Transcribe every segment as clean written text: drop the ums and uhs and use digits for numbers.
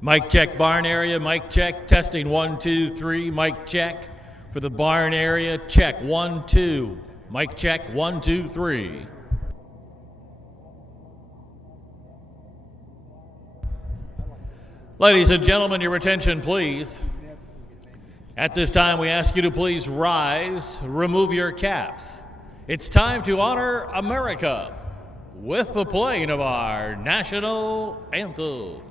Mic check, barn area, mic check, testing 1, 2, 3, mic check. For the barn area, check 1, 2, mic check 1, 2, 3. Ladies and gentlemen, your attention please. At this time, we ask you to please rise, remove your caps. It's time to honor America with the playing of our national anthem.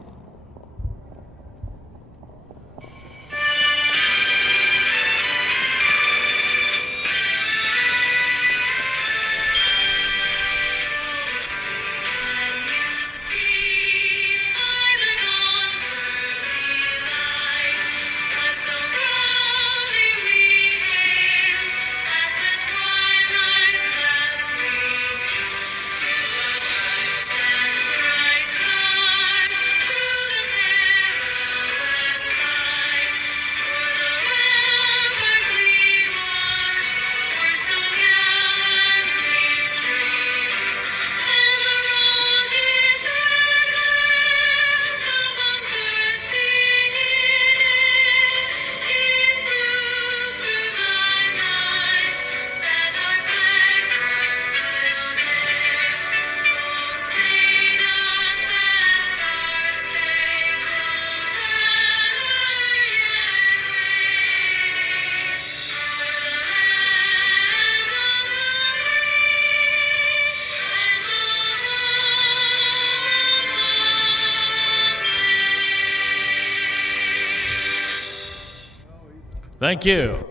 Thank you.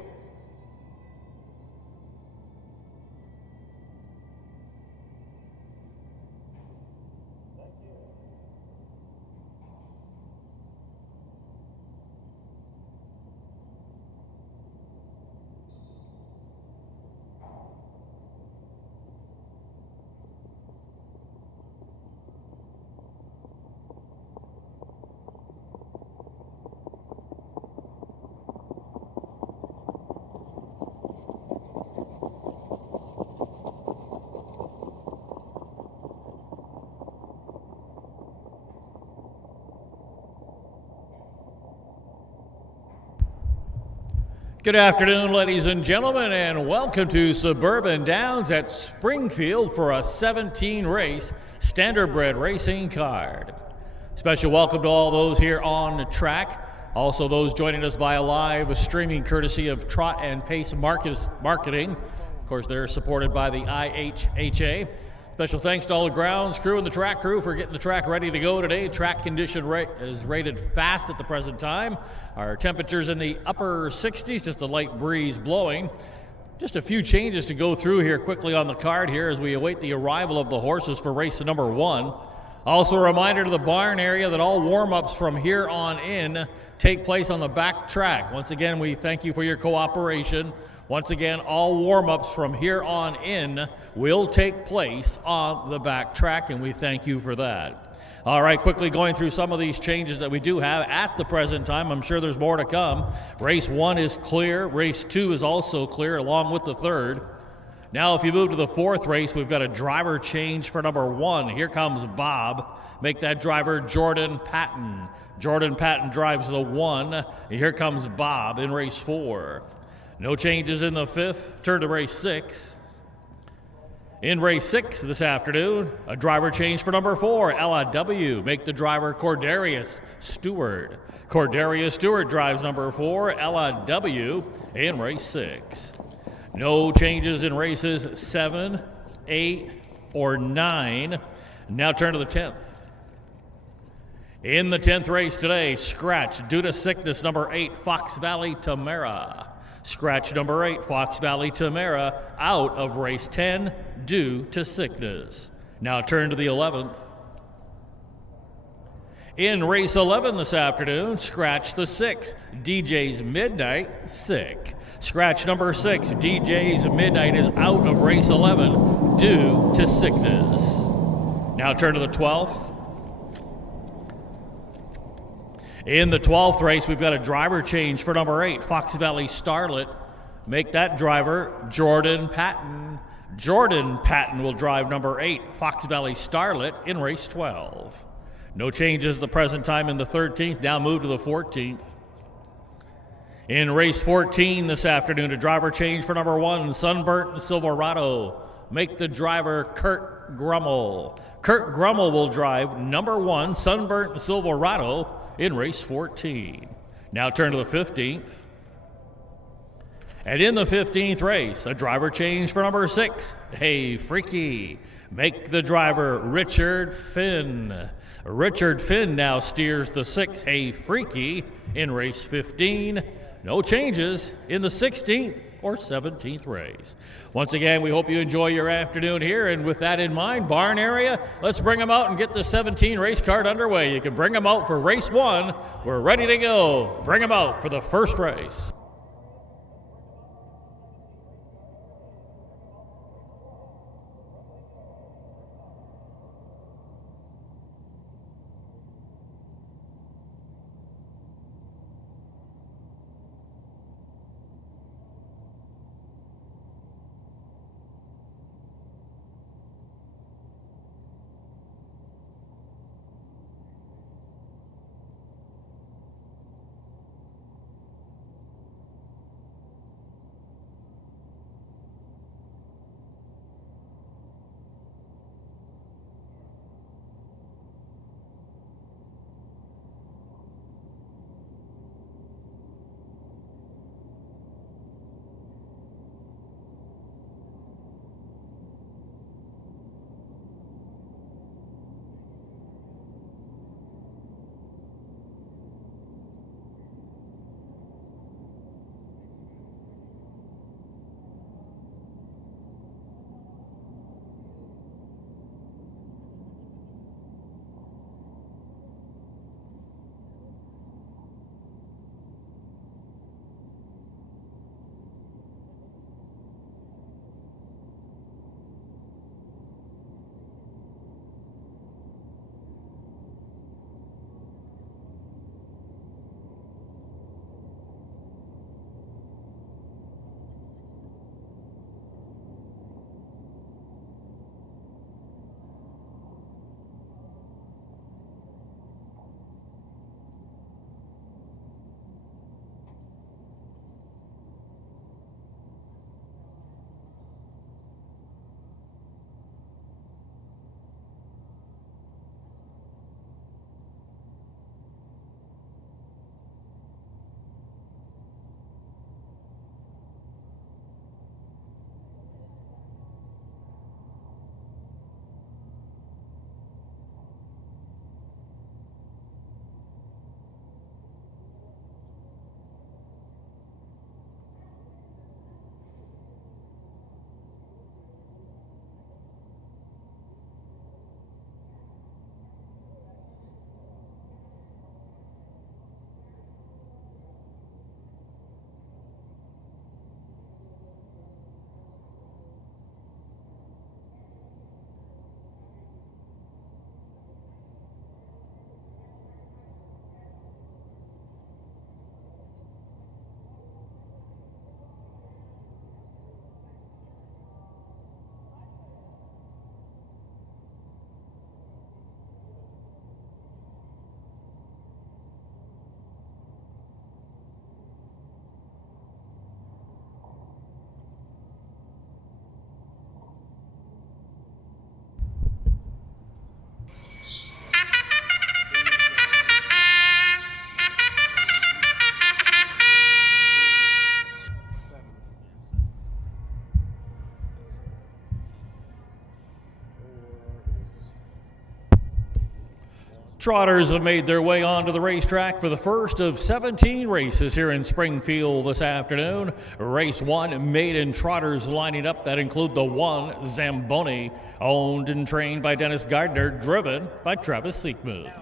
Good afternoon, ladies and gentlemen, and welcome to Suburban Downs at Springfield for a 17-race standardbred racing card. Special welcome to all those here on the track, also those joining us via live streaming courtesy of Trot and Pace Marketing. Of course, they're supported by the IHHA. Special thanks to all the grounds crew and the track crew for getting the track ready to go today. Track condition is rated fast at the present time. Our temperatures in the upper 60s, just a light breeze blowing. Just a few changes to go through here quickly on the card here as we await the arrival of the horses for race number 1. Also a reminder to the barn area that all warm-ups from here on in take place on the back track. Once again, we thank you for your cooperation. Once again, all warm-ups from here on in will take place on the back track, and we thank you for that. All right, quickly going through some of these changes that we do have at the present time. I'm sure there's more to come. Race 1 is clear. Race 2 is also clear, along with the 3rd. Now, if you move to the 4th race, we've got a driver change for number 1. Here comes Bob. Make that driver Jordan Patton. Jordan Patton drives the 1. And here comes Bob in race 4. No changes in the 5th. Turn to race 6. In race 6 this afternoon, a driver change for number 4, LIW. Make the driver Cordarius Stewart. Cordarius Stewart drives number 4, LIW, in race 6. No changes in races 7, 8, or 9. Now turn to the 10th. In the 10th race today, scratch due to sickness number 8, Fox Valley Tamara. Scratch number 8, Fox Valley Tamara, out of race 10 due to sickness. Now turn to the 11th. In race 11 this afternoon, scratch the 6, DJ's Midnight, sick. Scratch number 6, DJ's Midnight, is out of race 11 due to sickness. Now turn to the 12th. In the 12th race, we've got a driver change for number 8, Fox Valley Starlet. Make that driver Jordan Patton. Jordan Patton will drive number 8, Fox Valley Starlet, in race 12. No changes at the present time in the 13th, now move to the 14th. In race 14 this afternoon, a driver change for number 1, Sunburnt Silverado. Make the driver Kurt Grummel. Kurt Grummel will drive number 1, Sunburnt Silverado, in race 14. Now turn to the 15th. And in the 15th race, a driver change for number 6, Hey Freaky. Make the driver Richard Finn. Richard Finn now steers the 6, Hey Freaky, in race 15. No changes in the 16th or 17th race. Once again, we hope you enjoy your afternoon here, and with that in mind, barn area, let's bring them out and get the 17 race card underway. You can bring them out for race 1. We're ready to go. Bring them out for the first race. Trotters have made their way onto the racetrack for the first of 17 races here in Springfield this afternoon. Race 1, maiden trotters lining up that include the 1, Zamboni, owned and trained by Dennis Gardner, driven by Travis Siegmund.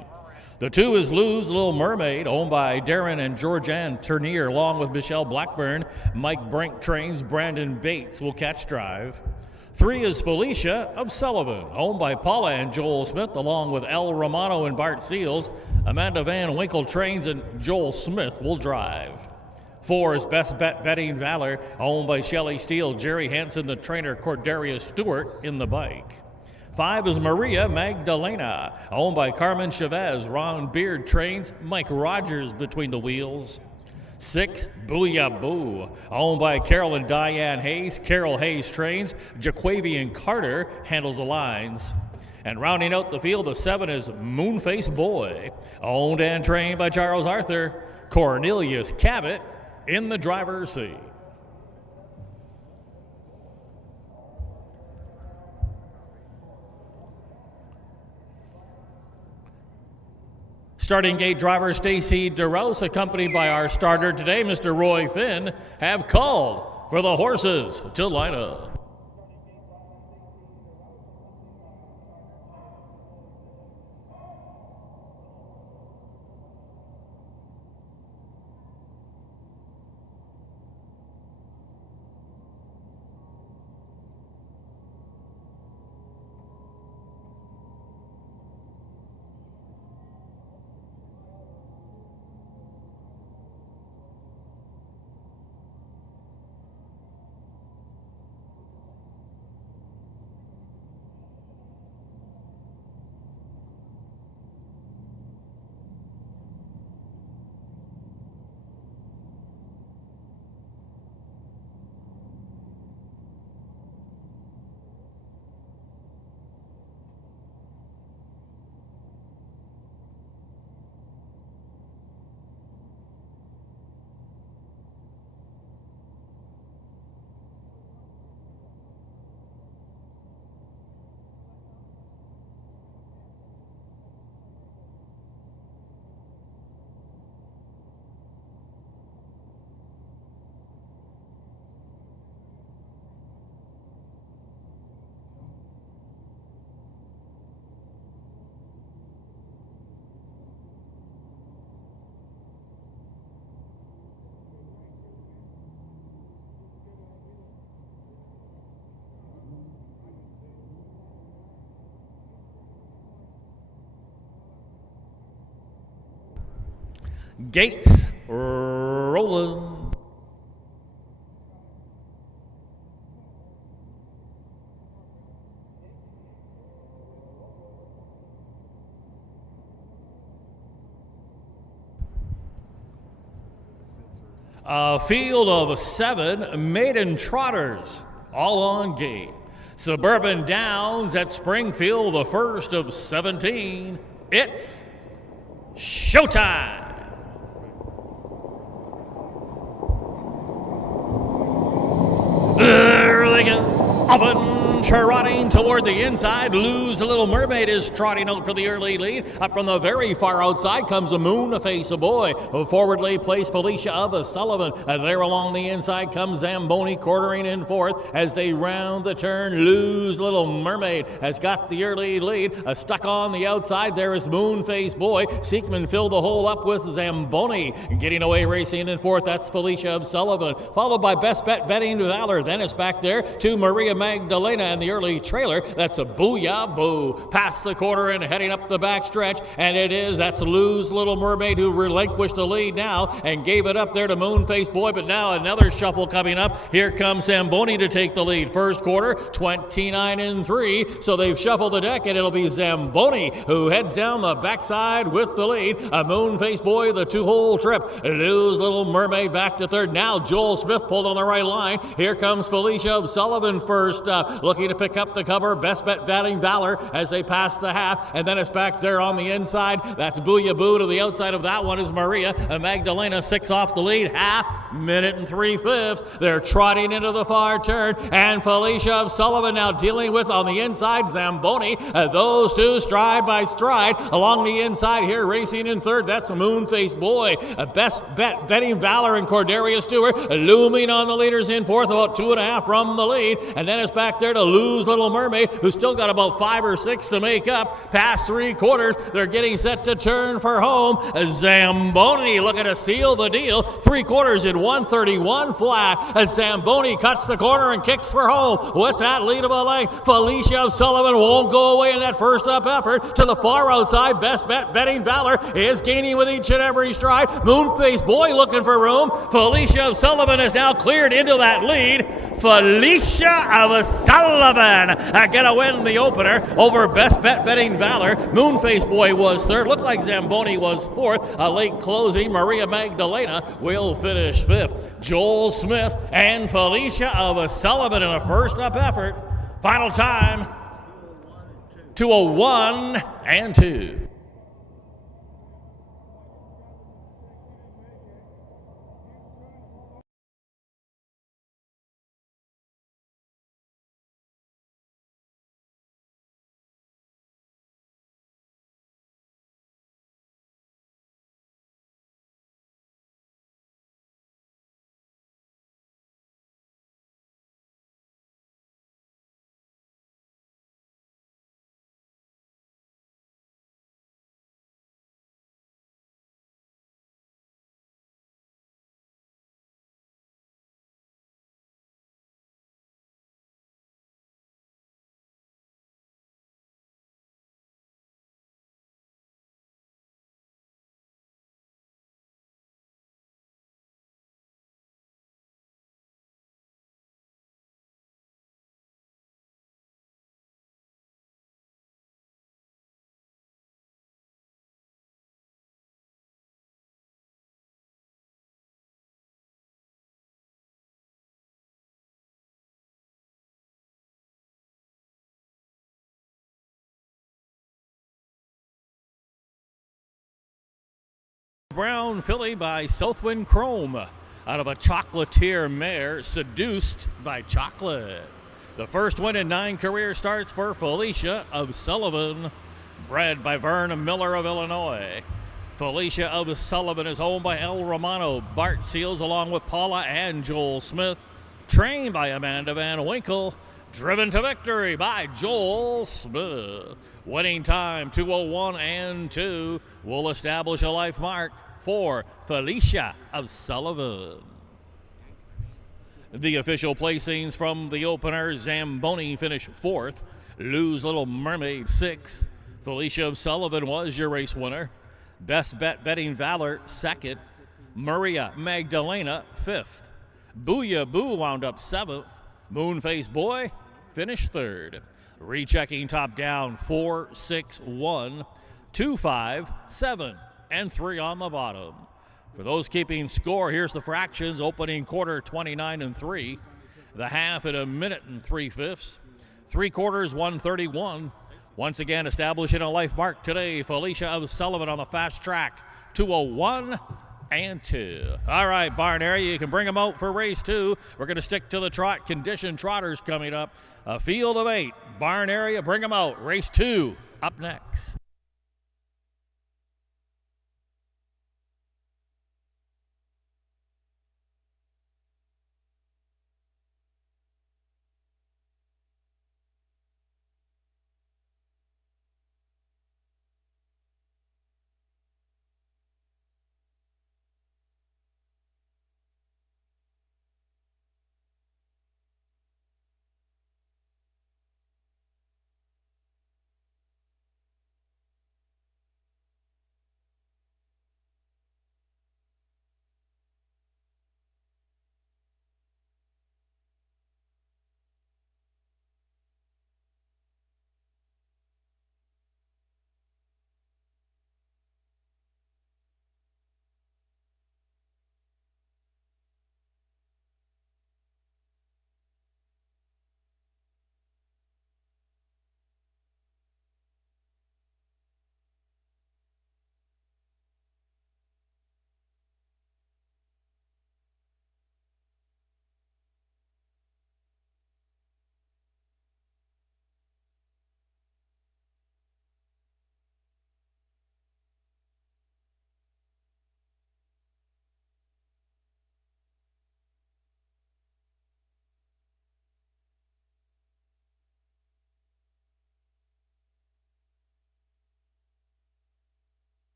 The 2 is Lou's Little Mermaid, owned by Darren and Georgianne Turnier, along with Michelle Blackburn. Mike Brink trains, Brandon Bates will catch drive. 3 is Felicia of Sullivan, owned by Paula and Joel Smith, along with El Romano and Bart Seals. Amanda Van Winkle trains and Joel Smith will drive. 4 is Best Bet Betting Valor, owned by Shelley Steele, Jerry Hansen, the trainer, Corderia Stewart in the bike. 5 is Maria Magdalena, owned by Carmen Chavez. Ron Beard trains, Mike Rogers between the wheels. 6, Booyah Boo, owned by Carol and Diane Hayes. Carol Hayes trains, Jaquavian Carter handles the lines. And rounding out the field of 7 is Moonface Boy, owned and trained by Charles Arthur. Cornelius Cabot in the driver's seat. Starting gate driver Stacy DeRose, accompanied by our starter today, Mr. Roy Finn, have called for the horses to line up. Gates rolling. A field of 7 maiden trotters, all on gate. Suburban Downs at Springfield, the first of 17. It's showtime. There they go. Often trotting toward the inside. Lose a Little Mermaid is trotting out for the early lead. Up from the very far outside comes a Moonface Boy. Forwardly placed Felicia of Sullivan. There along the inside comes Zamboni quartering in fourth as they round the turn. Lose Little Mermaid has got the early lead. Stuck on the outside there is Moonface Boy. Seekman filled the hole up with Zamboni. Getting away racing in fourth, that's Felicia of Sullivan. Followed by Best Bet Betting Valor. Then it's back there to Maria Magdalena and the early trailer. That's a Booyah Boo. Past the quarter and heading up the back stretch. And that's Lose Little Mermaid who relinquished the lead now and gave it up there to Moonface Boy. But now another shuffle coming up. Here comes Zamboni to take the lead. First quarter, 29-3. So they've shuffled the deck and it'll be Zamboni who heads down the backside with the lead. A Moonface Boy, the 2-hole trip. Lose Little Mermaid back to third. Now Joel Smith pulled on the right line. Here comes Felicia of Sullivan first, looking to pick up the cover. Best Bet Betting Valor as they pass the half, and then it's back there on the inside. That's Booyah Boo. To the outside of that one is Maria Magdalena, 6 off the lead. Half minute and 3/5. They're trotting into the far turn, and Felicia of Sullivan now dealing with on the inside Zamboni. Those two stride by stride along the inside here, racing in third. That's a Moonface Boy. Best Bet Betting Valor and Cordelia Stewart looming on the leaders in fourth, about 2.5 from the lead. And then it's back there to Lose Little Mermaid, who's still got about 5 or 6 to make up. Past 3/4, they're getting set to turn for home. Zamboni looking to seal the deal. 3/4 in 1:31 flat. Zamboni cuts the corner and kicks for home with that lead of a length. Felicia of Sullivan won't go away in that first up effort. To the far outside, Best Bet Betting Valor is gaining with each and every stride. Moonface Boy looking for room. Felicia of Sullivan is now cleared into that lead. Felicia of Sullivan Sullivan gonna win the opener over Best Bet Betting Valor. Moonface Boy was third. Looked like Zamboni was fourth. A late closing. Maria Magdalena will finish fifth. Joel Smith and Felicia of Sullivan in a first up effort. Final time 2:01 and 2. Brown filly by Southwind Chrome out of a chocolatier mare, Seduced by Chocolate. The first win in 9 career starts for Felicia of Sullivan, bred by Vern Miller of Illinois. Felicia of Sullivan is owned by El Romano, Bart Seals, along with Paula and Joel Smith, trained by Amanda Van Winkle, driven to victory by Joel Smith. Winning time 2:01 and 2 will establish a life mark for Felicia of Sullivan. The official placings from the opener: Zamboni finished 4th, Lou's Little Mermaid 6th, Felicia of Sullivan was your race winner. Best Bet Betting Valor 2nd, Maria Magdalena 5th, Booyah Boo wound up 7th, Moonface Boy finished 3rd. Rechecking top down 4, 6, 1, 2, 5, 7, and 3 on the bottom. For those keeping score, here's the fractions. Opening quarter 29 and 3, the half at 1 minute and 3/5, 3 quarters 1:31. Once again establishing a life mark today, Felicia of Sullivan on the fast track 2:01 and 2. All right, barn area, you can bring them out for race 2. We're going to stick to the trot. Condition trotters coming up. A field of 8. Barn area, bring them out. Race 2 up next.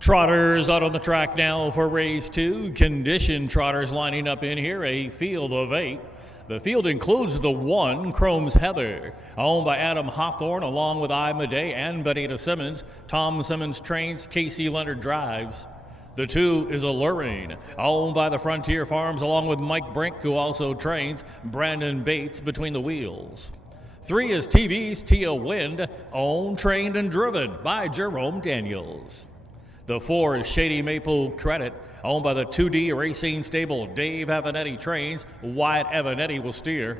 Trotters out on the track now for race 2. Conditioned trotters lining up in here, a field of 8. The field includes the 1, Chrome's Heather, owned by Adam Hawthorne, along with I. Madej and Benita Simmons. Tom Simmons trains, Casey Leonard drives. The 2 is Alluring, owned by the Frontier Farms, along with Mike Brink, who also trains, Brandon Bates between the wheels. 3 is TV's Tia Wind, owned, trained, and driven by Jerome Daniels. The 4 is Shady Maple Credit, owned by the 2D Racing Stable. Dave Avanetti trains, Wyatt Avanetti will steer.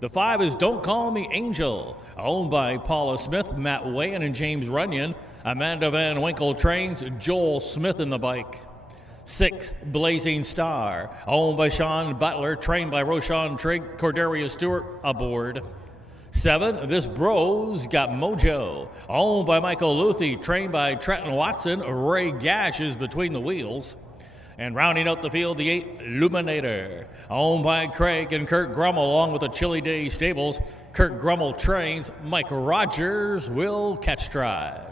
The 5 is Don't Call Me Angel, owned by Paula Smith, Matt Wayan, and James Runyon. Amanda Van Winkle trains, Joel Smith in the bike. 6, Blazing Star, owned by Sean Butler, trained by Roshan Trigg, Cordelia Stewart aboard. 7, This Bro's Got Mojo, owned by Michael Luthi, trained by Trenton Watson. Ray Gash is between the wheels. And rounding out the field, the 8, Luminator, owned by Craig and Kurt Grummel, along with the Chili Day Stables. Kurt Grummel trains, Mike Rogers will catch drive.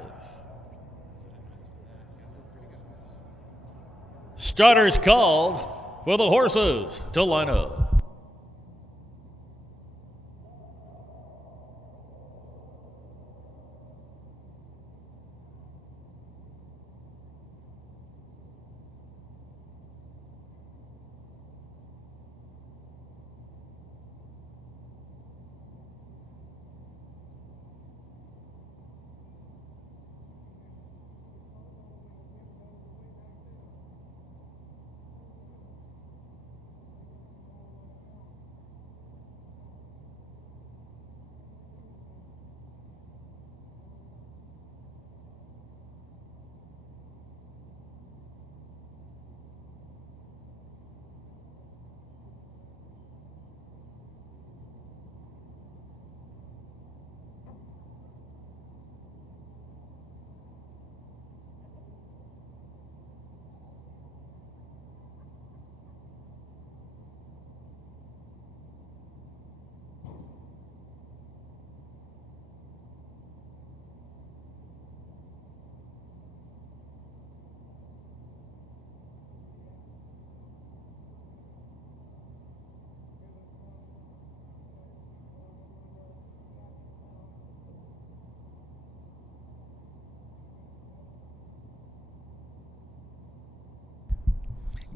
Starters called for the horses to line up.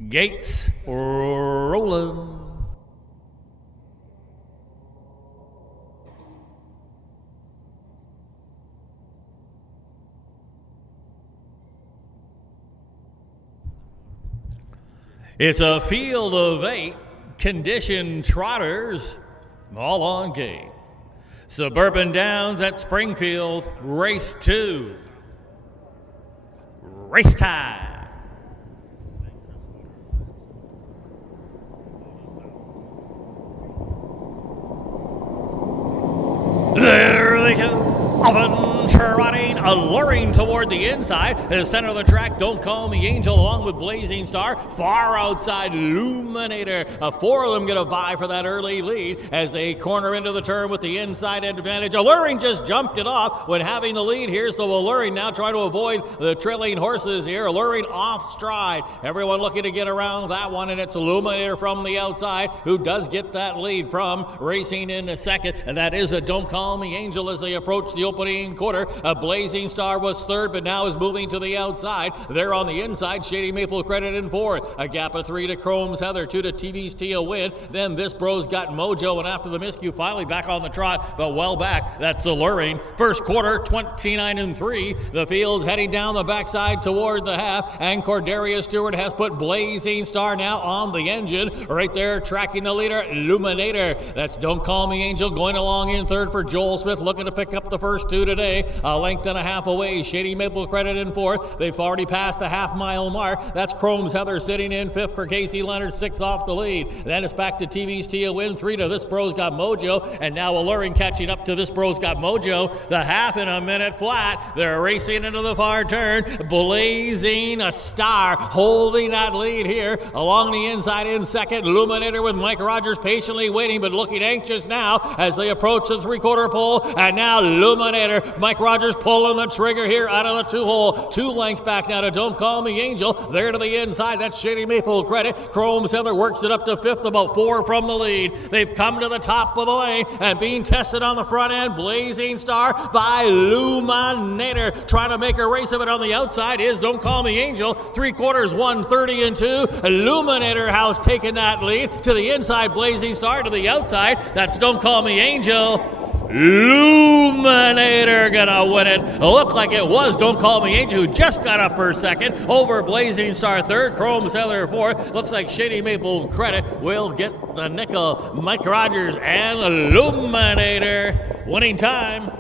Gates rolling. It's a field of 8 conditioned trotters, all on gate. Suburban Downs at Springfield, race 2. Race time. There they go. Often trotting, alluring toward the inside. In the center of the track, Don't Call Me Angel, along with Blazing Star. Far outside, Luminator. 4 of them get a vie for that early lead as they corner into the turn with the inside advantage. Alluring just jumped it off when having the lead here, so Alluring now trying to avoid the trailing horses here. Alluring off stride. Everyone looking to get around that one, and it's Luminator from the outside who does get that lead from racing in a second, and that is a Don't Call Me Angel as they approach the opening quarter. A Blazing Star was third, but now is moving to the outside. There on the inside, Shady Maple Credit in fourth. A gap of 3 to Chrome's Heather, 2 to TV's Tia Wind. Then This Bro's Got Mojo, and after the miscue, finally back on the trot, but well back. That's Alluring. First quarter, 29-3. The field heading down the backside toward the half, and Cordelia Stewart has put Blazing Star now on the engine. Right there, tracking the leader, Luminator. That's Don't Call Me Angel going along in third for Joel Smith, looking to pick up the first 2 today. A length and a half away. Shady Maple Credit in fourth. They've already passed the half-mile mark. That's Chrome's Heather sitting in fifth for Casey Leonard, 6 off the lead. Then it's back to TV's Tia Wind, 3 to This Bro's Got Mojo, and now Alluring catching up to This Bro's Got Mojo. The half in a minute flat. They're racing into the far turn. Blazing a Star holding that lead here along the inside in second. Luminator with Mike Rogers patiently waiting but looking anxious now as they approach the 3/4 pole, and now Luminator. Mike Mike Rogers pulling the trigger here out of the 2-hole. 2 lengths back now to Don't Call Me Angel. There to the inside. That's Shady Maple Credit. Chrome Settler works it up to 5th, about 4 from the lead. They've come to the top of the lane and being tested on the front end. Blazing Star by Luminator. Trying to make a race of it on the outside is Don't Call Me Angel. 3/4, 130 and 2. Luminator House taking that lead. To the inside, Blazing Star. To the outside, that's Don't Call Me Angel. Luminator gonna win it. Looked like it was Don't Call Me Angel, who just got up for second. Over Blazing Star third. Chrome Settler fourth. Looks like Shady Maple Credit will get the nickel. Mike Rogers and Luminator. Winning time,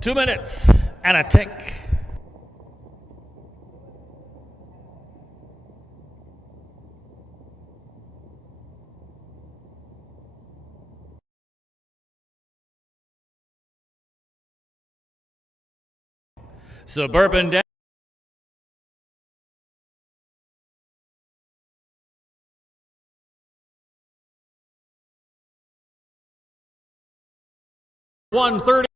2 minutes and a tick. Suburban Downs. $130.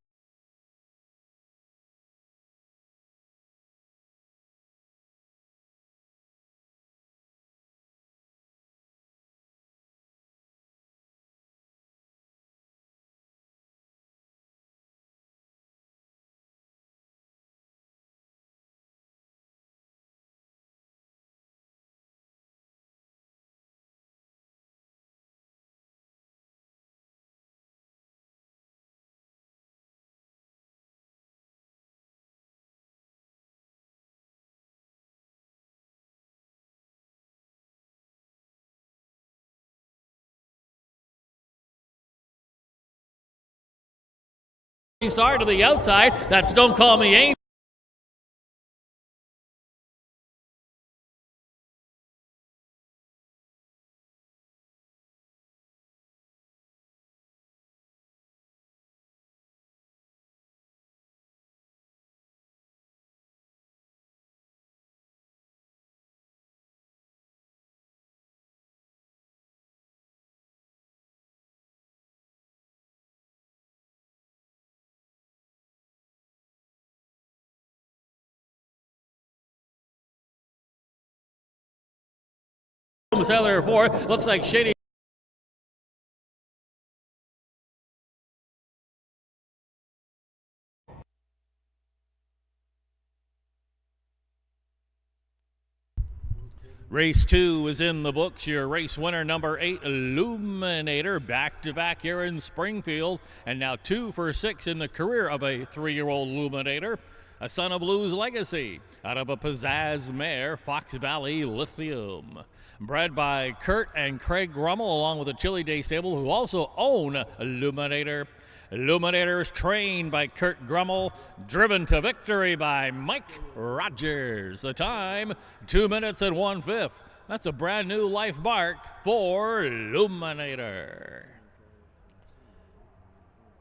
Star to the outside. That's Don't Call Me Angel. Settler 4. Looks like Shady. Race 2 is in the books. Your race winner, number 8, Luminator, back-to-back here in Springfield, and now 2 for 6 in the career of a 3-year-old Luminator. A son of Lou's legacy, out of a pizzazz mare, Fox Valley Lithium. Bred by Kurt and Craig Grummel, along with the Chili Day stable, who also own Luminator. Luminator is trained by Kurt Grummel, driven to victory by Mike Rogers. The time, 2 minutes and 1/5. That's a brand new life mark for Luminator.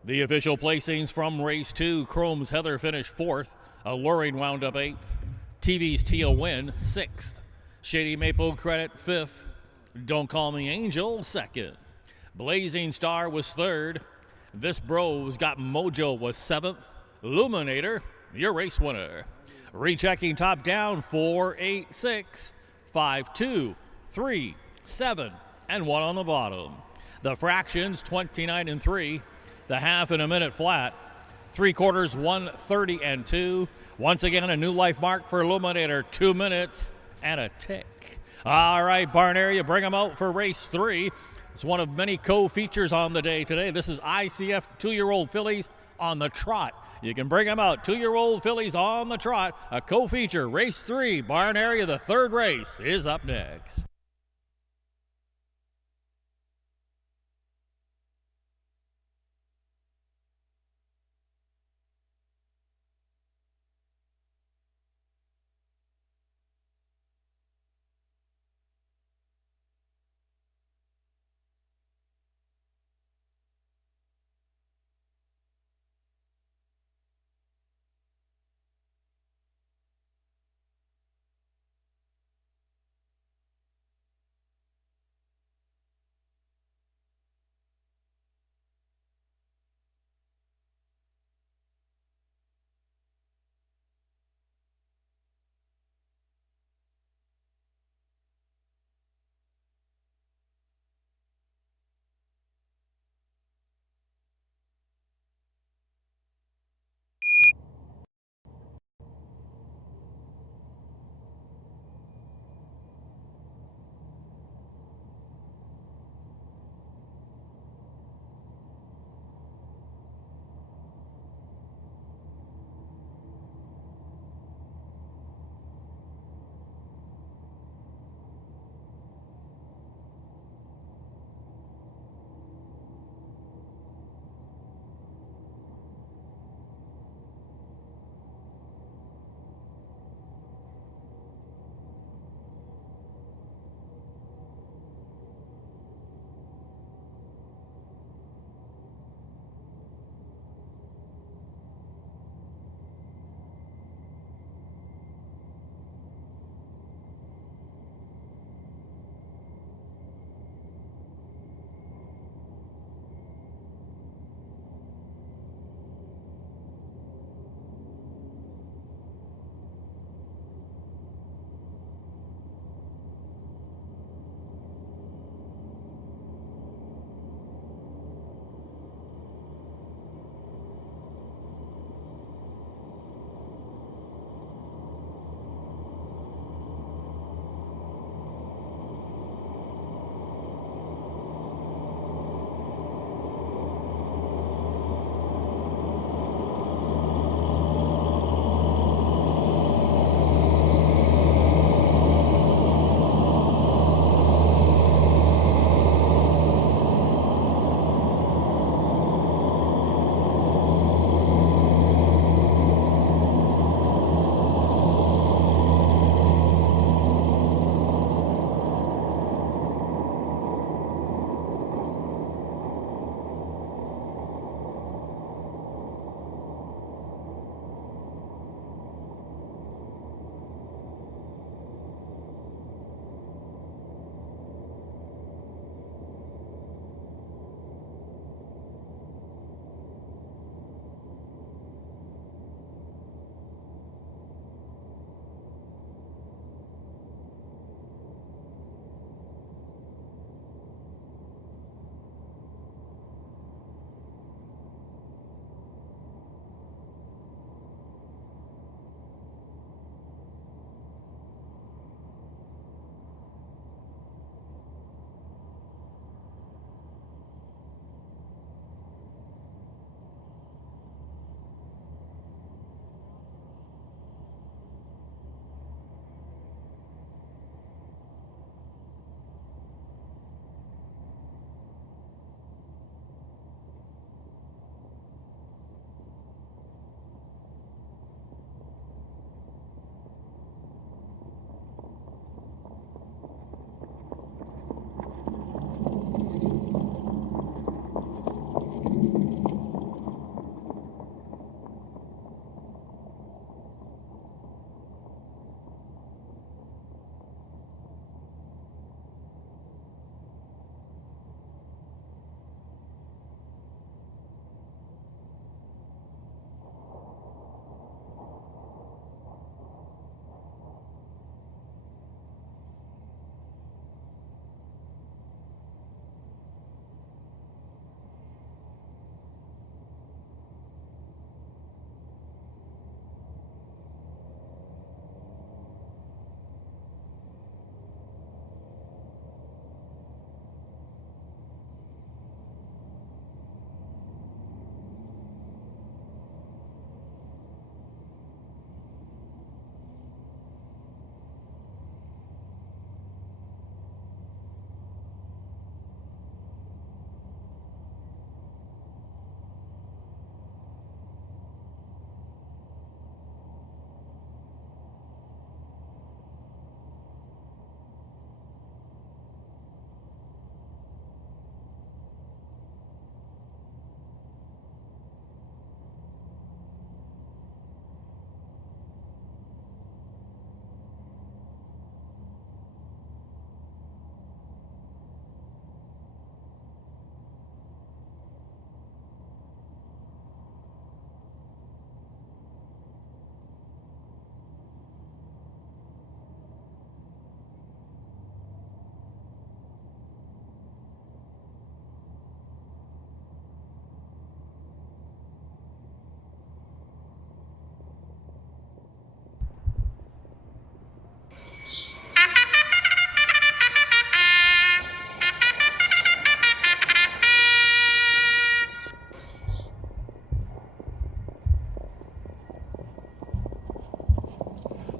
The official placings from race 2, Chrome's Heather finished 4th, Alluring wound up 8th, TV's Tia Win 6th, Shady Maple Credit 5th, Don't Call Me Angel 2nd, Blazing Star was 3rd, This Bro's Got Mojo was 7th, Luminator, your race winner. Rechecking top down, 4, 8, 6, 5, 2, 3, 7, and 1 on the bottom. The fractions, 29 and 3, the half in a minute flat, 3/4, 130 and 2. Once again, a new life mark for Luminator, 2 minutes and a tick. All right, barn area, bring them out for race 3. It's one of many co-features on the day today. This is ICF 2-year-old fillies on the trot. You can bring them out, 2-year-old fillies on the trot, a co-feature. Race 3, barn area, the 3rd race is up next.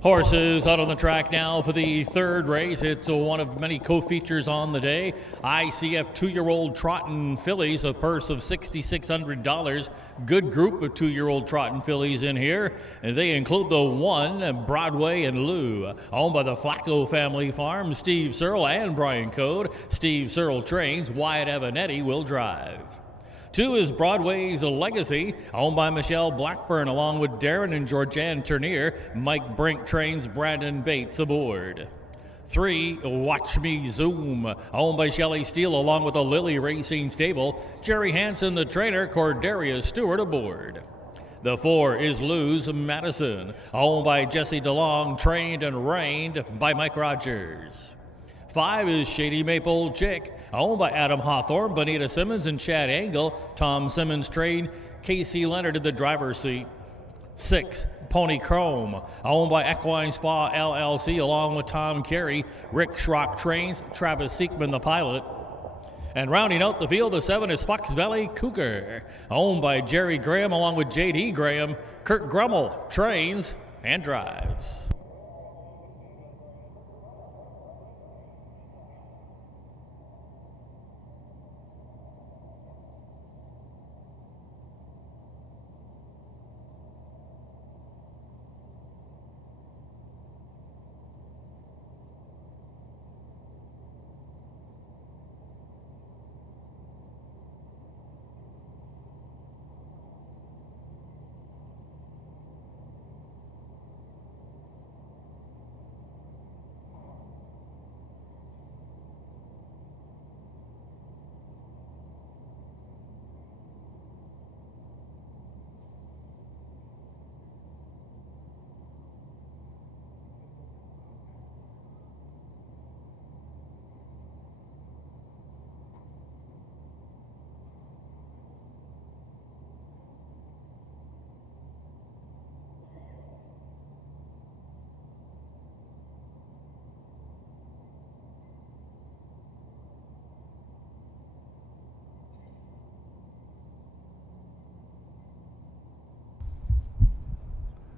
Horses out on the track now for the third race. It's one of many co-features on the day. ICF 2-year-old trotting fillies, a purse of $6,600. Good group of 2-year-old trotting fillies in here. And they include the one, Broadway and Lou, owned by the Flacco family farm. Steve Searle and Brian Code. Steve Searle trains, Wyatt Avanetti will drive. 2 is Broadway's Legacy, owned by Michelle Blackburn, along with Darren and Georgianne Turnier. Mike Brink trains Brandon Bates aboard. 3, Watch Me Zoom, owned by Shelley Steele, along with the Lily Racing Stable. Jerry Hansen, the trainer, Cordelia Stewart aboard. The 4 is Luz Madison, owned by Jesse DeLong, trained and reined by Mike Rogers. 5 is Shady Maple Chick, owned by Adam Hawthorne, Bonita Simmons, and Chad Angle. Tom Simmons trained, Casey Leonard in the driver's seat. 6, Pony Chrome, owned by Equine Spa LLC, along with Tom Carey. Rick Schrock trains, Travis Seekman the pilot. And rounding out the field, the 7 is Fox Valley Cougar, owned by Jerry Graham, along with J.D. Graham. Kurt Grummel trains and drives.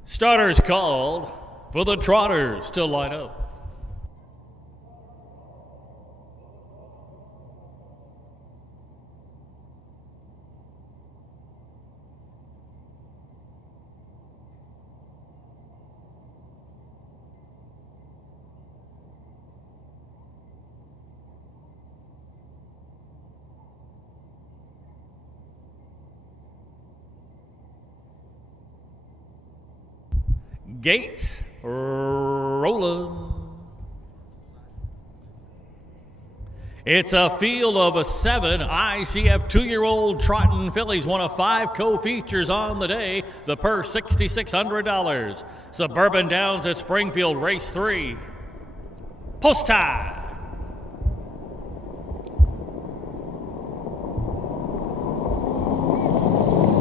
Starters called for the trotters to line up. Gates rolling. It's a field of 7 ICF 2-year-old trotting fillies, one of 5 co-features on the day. The purse $6,600. Suburban Downs at Springfield, race 3. Post time.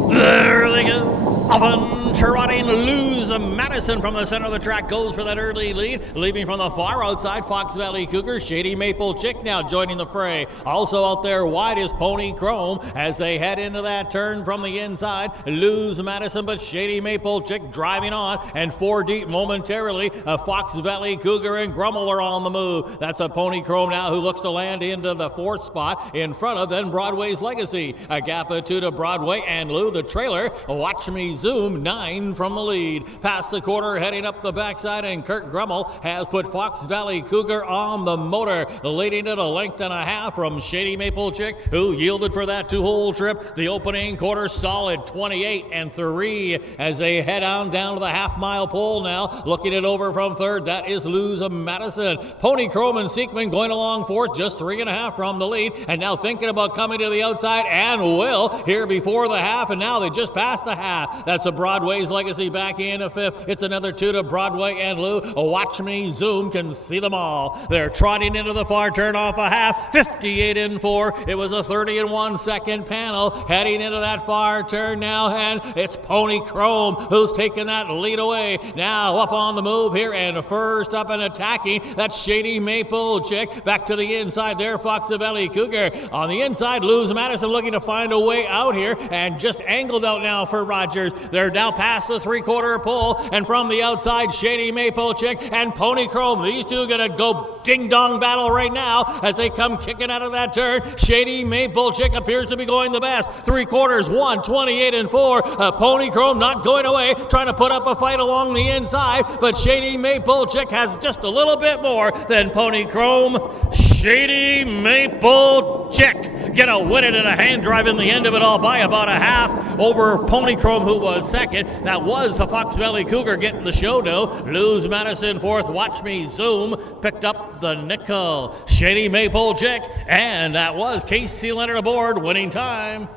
There they go. Often trotting, Luz Madison from the center of the track goes for that early lead. Leaving from the far outside, Fox Valley Cougar. Shady Maple Chick now joining the fray. Also out there wide is Pony Chrome as they head into that turn from the inside. Luz Madison, but Shady Maple Chick driving on, and 4 deep momentarily. Fox Valley Cougar and Grummel are on the move. That's a Pony Chrome now who looks to land into the 4th spot in front of then Broadway's Legacy. A gap of 2 to Broadway and Lou the trailer. Watch Me Zoom, 9 from the lead. Past the quarter, heading up the backside, and Kurt Grummel has put Fox Valley Cougar on the motor, leading it a length and a half from Shady Maple Chick, who yielded for that 2-hole trip. The opening quarter solid, 28 and 3 as they head on down to the half-mile pole now. Looking it over from third, that is Luz Madison. Pony Chrome and Seekman going along fourth, just 3.5 from the lead, and now thinking about coming to the outside, and will here before the half, and now they just passed the half. That's a Broadway's Legacy back in a 5th. It's another 2 to Broadway and Lou. Watch Me Zoom can see them all. They're trotting into the far turn off a half. 58 and 4. It was a 30 and 1 second panel heading into that far turn now, and it's Pony Chrome who's taking that lead away. Now up on the move here, and first up and attacking, that's Shady Maple Chick. Back to the inside there, Fox Valley Cougar. On the inside, Luz Madison looking to find a way out here, and just angled out now for Rogers. They're down now past the three-quarter pole, and from the outside, Shady Maple Chick and Pony Chrome. These two gonna go ding-dong battle right now as they come kicking out of that turn. Shady Maple Chick appears to be going the best. Three quarters, 1:28 and 4. Pony Chrome not going away, trying to put up a fight along the inside, but Shady Maple Chick has just a little bit more than Pony Chrome. Shady Maple Chick gonna win it in a hand drive in the end of it all by about a half over Pony Chrome, who was second. That was the Fox Valley Cougar getting the show though. Lose Madison fourth. Watch Me Zoom picked up the nickel. Shady Maple Chick, and that was Casey Leonard aboard, winning time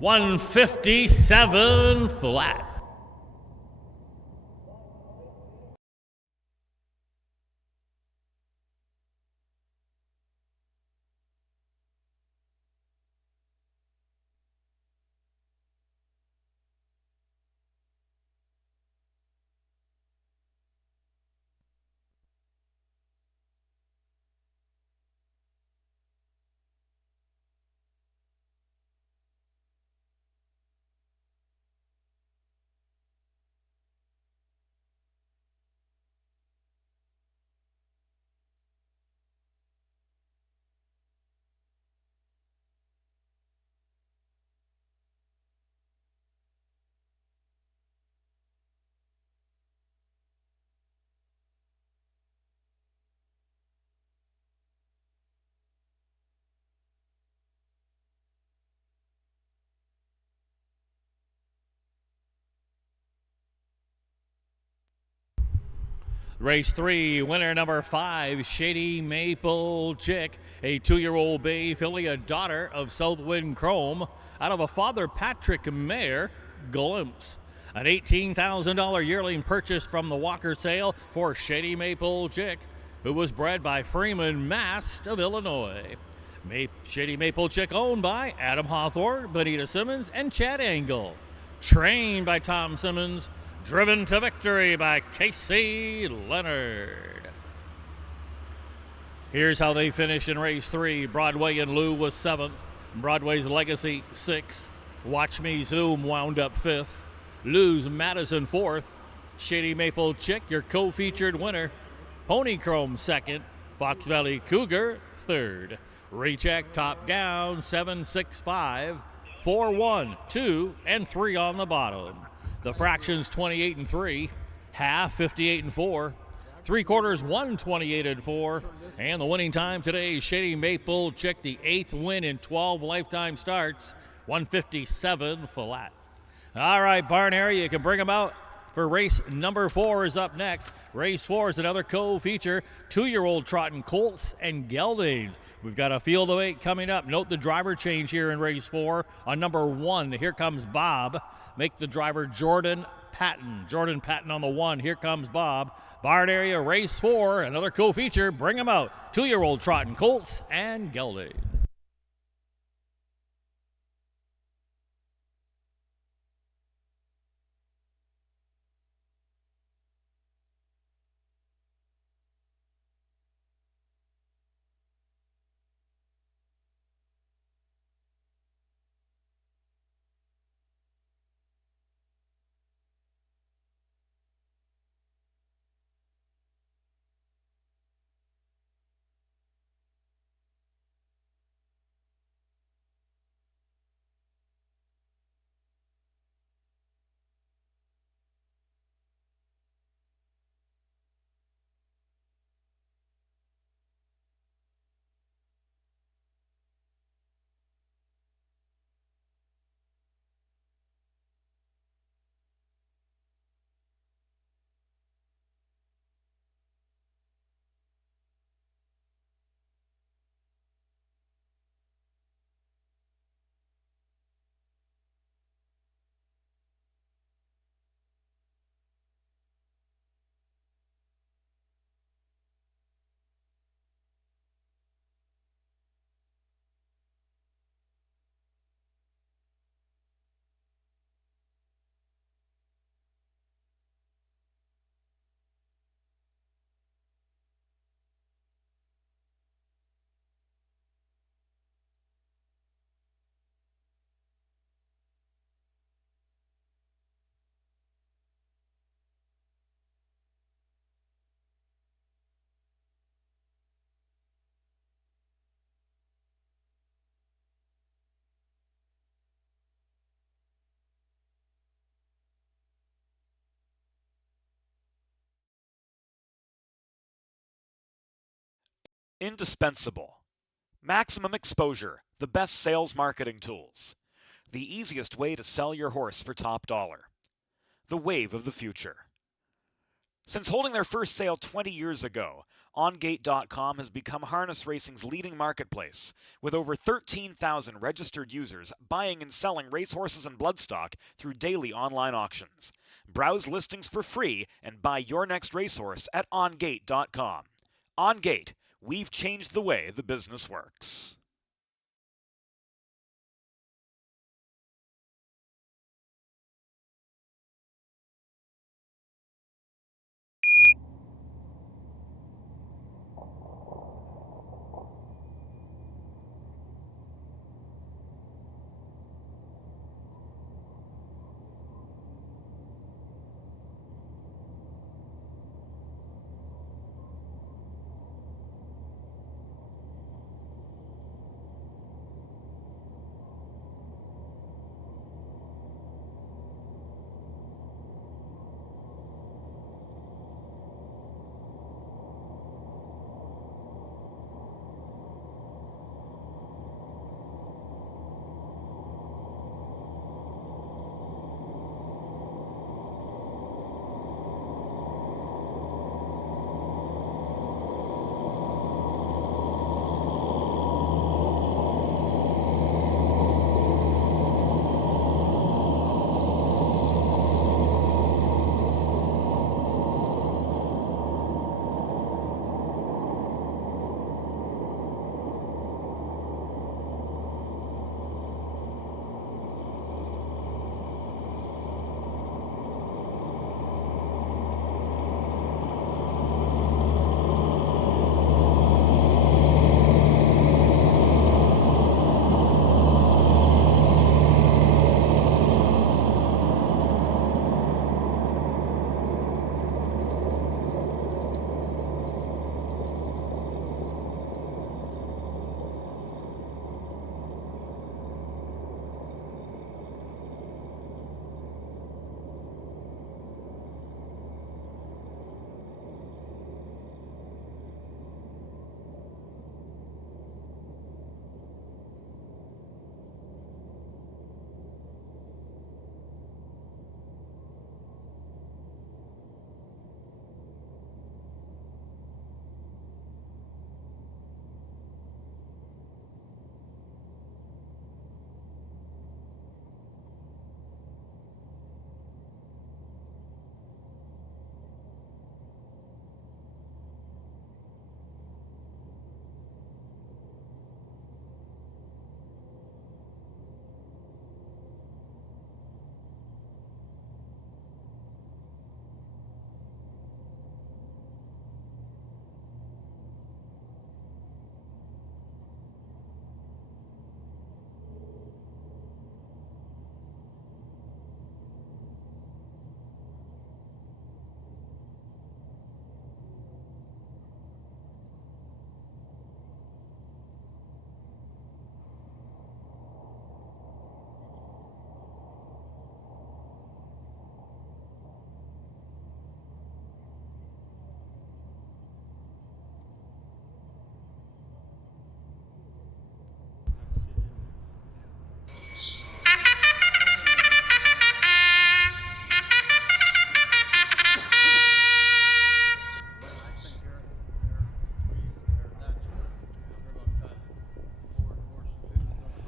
1:57 flat. Race 3, winner number 5, Shady Maple Chick, a 2-year-old bay filly, a daughter of Southwind Chrome, out of a father Patrick Mayer Glimpse. An $18,000 yearling purchase from the Walker sale for Shady Maple Chick, who was bred by Freeman Mast of Illinois. Shady Maple Chick owned by Adam Hawthorne, Benita Simmons, and Chad Angle. Trained by Tom Simmons. Driven to victory by Casey Leonard. Here's how they finished in race 3. Broadway and Lou was 7th. Broadway's Legacy 6th. Watch Me Zoom wound up 5th. Lou's Madison 4th. Shady Maple Chick, your co-featured winner. Pony Chrome 2nd. Fox Valley Cougar 3rd. Recheck top down 7, 6, 5, 4, 1, 2, and 3 on the bottom. The fractions 28 and 3, half 58 and 4, three quarters 128 and 4, and the winning time today, Shady Maple Chick, the 8th win in 12 lifetime starts, 1:57 flat. All right, barn area, you can bring them out for race number 4 is up next. Race 4 is another co-feature, 2-year-old trotting colts and geldings. We've got a field of 8 coming up. Note the driver change here in race 4 on number 1. Here comes Bob. Make the driver Jordan Patton. Jordan Patton on the 1. Here comes Bob. Barn area, race 4, another co-feature. Bring them out. 2-year-old trotting colts and geldings. Indispensable. Maximum exposure, the best sales marketing tools. The easiest way to sell your horse for top dollar. The wave of the future. Since holding their first sale 20 years ago, OnGate.com has become harness racing's leading marketplace, with over 13,000 registered users buying and selling racehorses and bloodstock through daily online auctions. Browse listings for free and buy your next racehorse at OnGate.com. OnGate, we've changed the way the business works.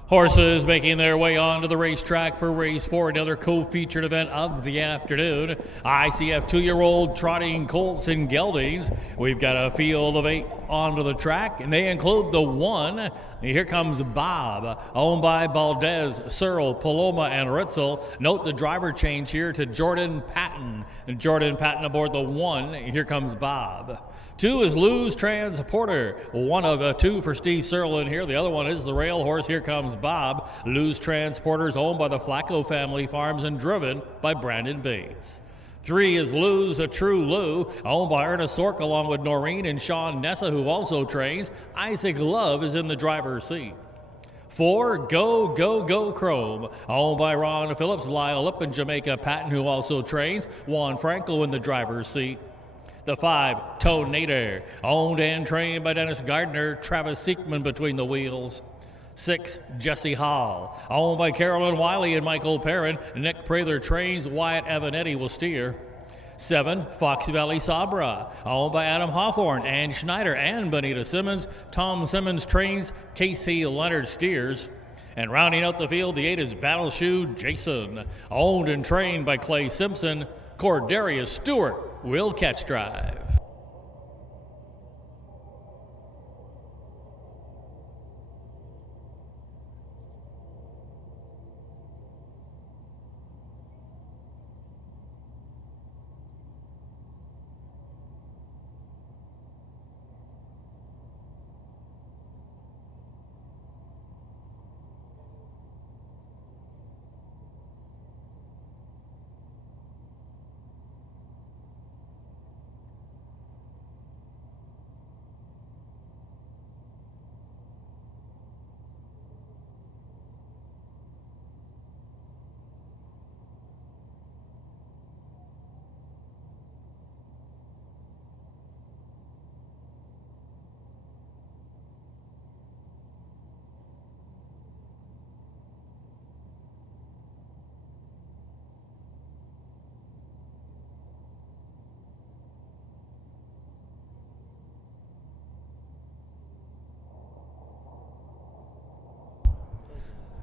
Horses making their way onto the racetrack for race 4, another co-featured event of the afternoon. ICF 2-year-old trotting colts and geldings. We've got a field of 8 onto the track, and they include the 1. Here comes Bob, owned by Valdez, Searle, Paloma, and Ritzel. Note the driver change here to Jordan Patton. And Jordan Patton aboard the 1. Here comes Bob. 2 is Lou's Transporter. 1 of 2 for Steve Searle in here. The other one is the rail horse. Here comes Bob. Lou's Transporter is owned by the Flacco family farms and driven by Brandon Bates. 3 is Lou's A True Lou, owned by Ernest Sork along with Noreen and Sean Nessa, who also trains. Isaac Love is in the driver's seat. 4, Go, Go, Go Chrome, owned by Ron Phillips, Lyle Lip, and Jamaica Patton, who also trains. Juan Franco in the driver's seat. The 5, Tonator, owned and trained by Dennis Gardner, Travis Seekman between the wheels. 6, Jesse Hall, owned by Carolyn Wiley and Michael Perrin. Nick Prather trains, Wyatt Avanetti will steer. 7, Fox Valley Sabra, owned by Adam Hawthorne, Ann Schneider, and Benita Simmons. Tom Simmons trains, Casey Leonard steers. And rounding out the field, the 8 is Battle Shoe Jason, owned and trained by Clay Simpson. Cordarius Stewart will catch drive.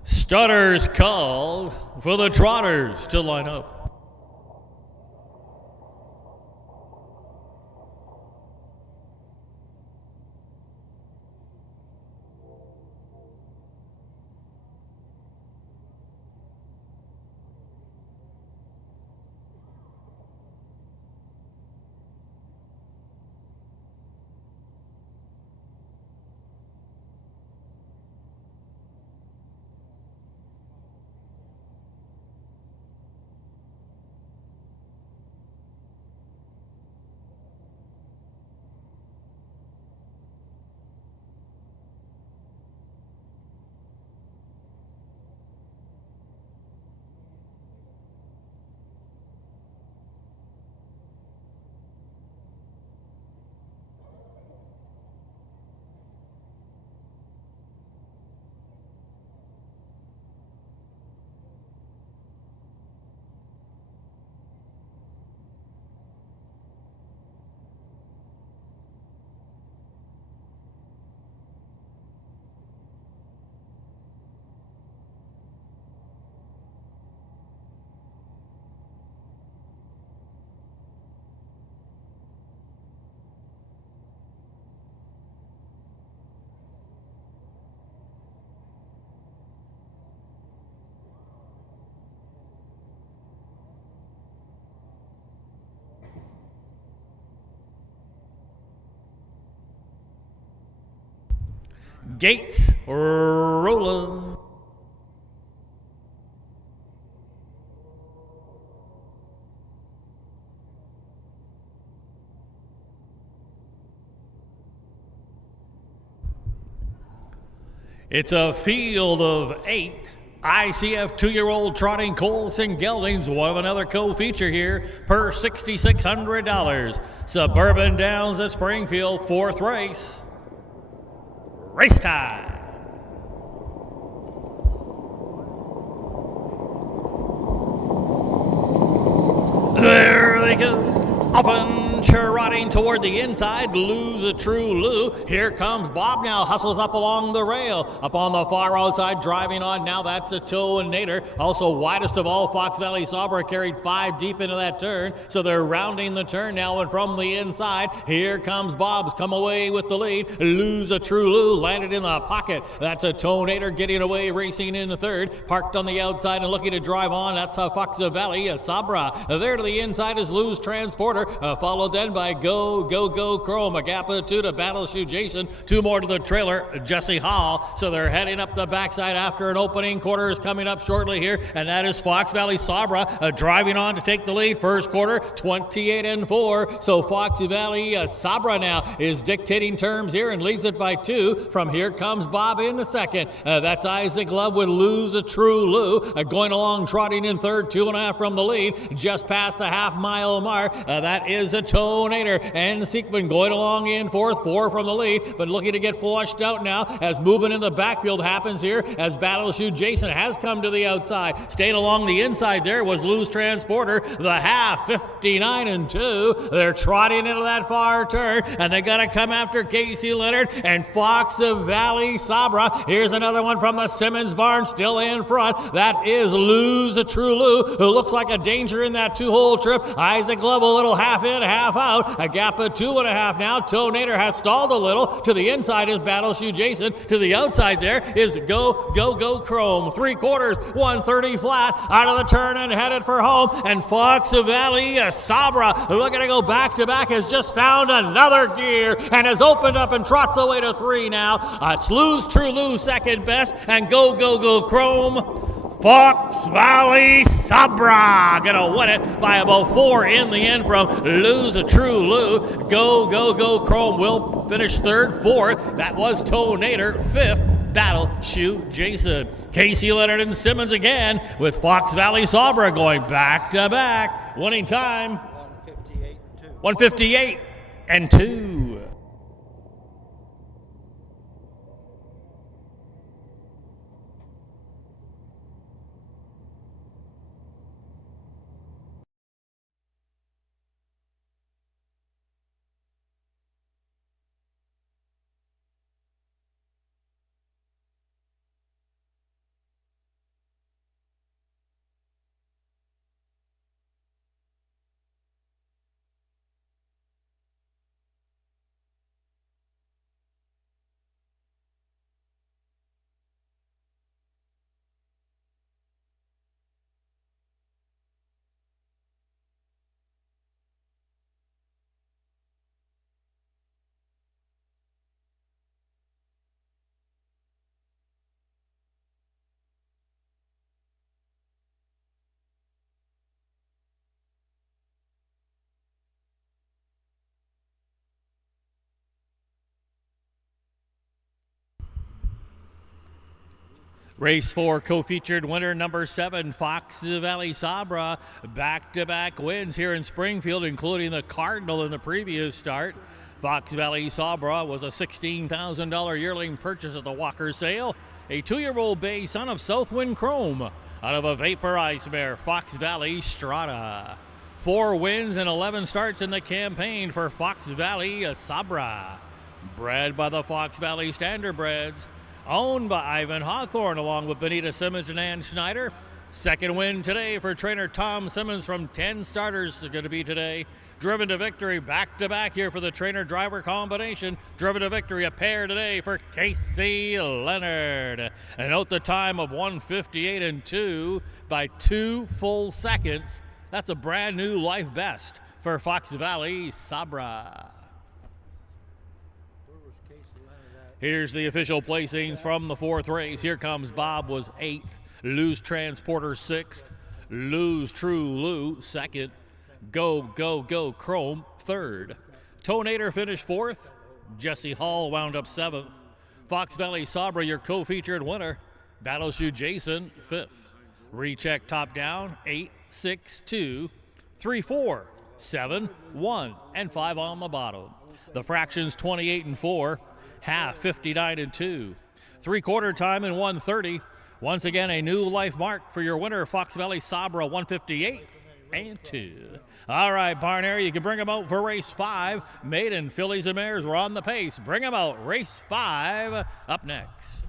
Starters called for the Trotters to line up. Gates rolling. It's a field of 8 ICF 2-year-old trotting colts and geldings, one of another co-feature here, per $6,600. Suburban Downs at Springfield, 4th race. Race time. There they go. Often trotting toward the inside, Lou's a true Lou. Here comes Bob now, hustles up along the rail. Up on the far outside, driving on now, that's a Tonator. Also widest of all, Fox Valley Sabra carried 5 deep into that turn. So they're rounding the turn now, and from the inside, here comes Bob's come away with the lead. Lou's a true Lou, landed in the pocket. That's a Tonator getting away, racing in the 3rd. Parked on the outside and looking to drive on, that's a Fox Valley Sabra. There to the inside is Lou's Transporter. Followed then by Go Chrome, a gap of 2 to Battle Shoe Jason, 2 more to the trailer, Jesse Hall. So they're heading up the backside after an opening quarter is coming up shortly here, and that is Fox Valley Sabra driving on to take the lead. First quarter, 28-4. So Fox Valley Sabra now is dictating terms here and leads it by 2. From here comes Bob in the second. That's Isaac Love with Lou's a true Lou, going along trotting in third, 2.5 from the lead, just past the half-mile mark. That is a Tonator and Seekman going along in fourth, 4 from the lead, but looking to get flushed out now as movement in the backfield happens here as Battleshoe Jason has come to the outside. Staying along the inside there was Lou's Transporter, the half, 59-2. They're trotting into that far turn, and they got to come after Casey Leonard and Fox Valley Sabra. Here's another one from the Simmons barn still in front. That is Lou's a True Lou, who looks like a danger in that two-hole trip. Isaac Love a little half in, half out. A gap of 2.5 now. Tonator has stalled a little. To the inside is Battleshoe Jason. To the outside there is Go Chrome. 3/4, 130 flat. Out of the turn and headed for home. And Fox Valley Sabra, looking to go back-to-back, has just found another gear and has opened up and trots away to 3 now. It's Lou's True Lou second best, and Go Chrome. Fox Valley Sabra gonna win it by about 4 in the end from Lou's a True Lou. Go Chrome will finish third. Fourth, that was Tonator. Fifth, Battleshoe Jason. Casey Leonard and Simmons again with Fox Valley Sabra going back to back. Winning time 158 and 2. Race 4 co-featured winner number 7, Fox Valley Sabra. Back-to-back wins here in Springfield, including the Cardinal in the previous start. Fox Valley Sabra was a $16,000 yearling purchase at the Walker sale. A 2-year-old bay son of Southwind Chrome out of a vaporized mare, Fox Valley Strata. 4 wins and 11 starts in the campaign for Fox Valley Sabra. Bred by the Fox Valley Standardbreds. Owned by Ivan Hawthorne along with Benita Simmons and Ann Schneider. Second win today for trainer Tom Simmons from 10 starters is going to be today. Driven to victory back-to-back here for the trainer-driver combination. Driven to victory a pair today for Casey Leonard. And note the time of 158 and 2 by 2 full seconds. That's a brand new life best for Fox Valley Sabra. Here's the official placings from the 4th race. Here comes Bob was 8th, Lou's Transporter 6th, Lou's True Lou 2nd, Go Chrome 3rd. Tonator finished 4th, Jesse Hall wound up 7th. Fox Valley Sabra, your co-featured winner. Battleshoe Jason 5th. Recheck top down 8, 6, 2, 3, 4, 7, 1, and 5 on the bottom. The fractions 28 and 4. Half 59 and 2. 3/4 time in 130. Once again, a new life mark for your winner, Fox Valley Sabra, 158 and 2. All right, barn area, you can bring them out for race 5. Maiden, fillies, and mares were on the pace. Bring them out. Race 5 up next.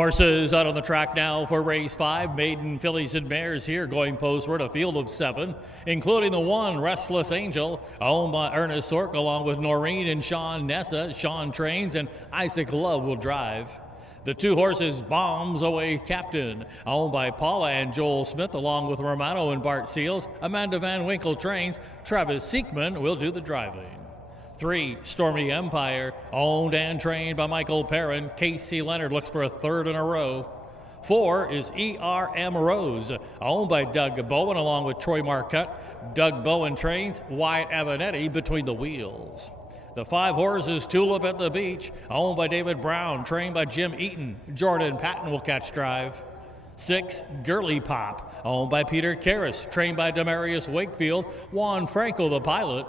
Horses out on the track now for race 5. Maiden fillies and mares here going postward, a field of 7, including the 1 Restless Angel, owned by Ernest Sork, along with Noreen and Sean Nessa. Sean trains and Isaac Love will drive. The 2 horses, Bombs Away Captain, owned by Paula and Joel Smith, along with Romano and Bart Seals. Amanda Van Winkle trains. Travis Siekman will do the driving. 3, Stormy Empire, owned and trained by Michael Perrin. Casey Leonard looks for a 3rd in a row. 4 is ERM Rose, owned by Doug Bowen, along with Troy Marquette. Doug Bowen trains. Wyatt Avanetti between the wheels. The 5 horses, Tulip at the Beach, owned by David Brown, trained by Jim Eaton. Jordan Patton will catch drive. 6, Girly Pop, owned by Peter Karras, trained by Demarius Wakefield. Juan Franco, the pilot.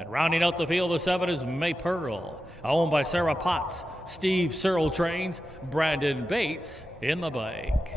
And rounding out the field of 7 is May Pearl, owned by Sarah Potts. Steve Searle trains. Brandon Bates in the bike.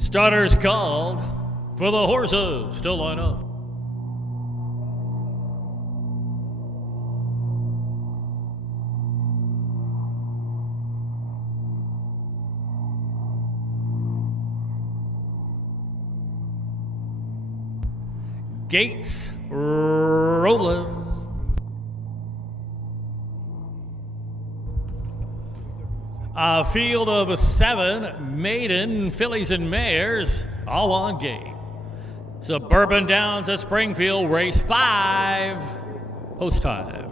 Starters called for the horses to line up. Gates rolling. A field of 7 maiden fillies and mares, all on gate. Suburban Downs at Springfield, race 5, post time.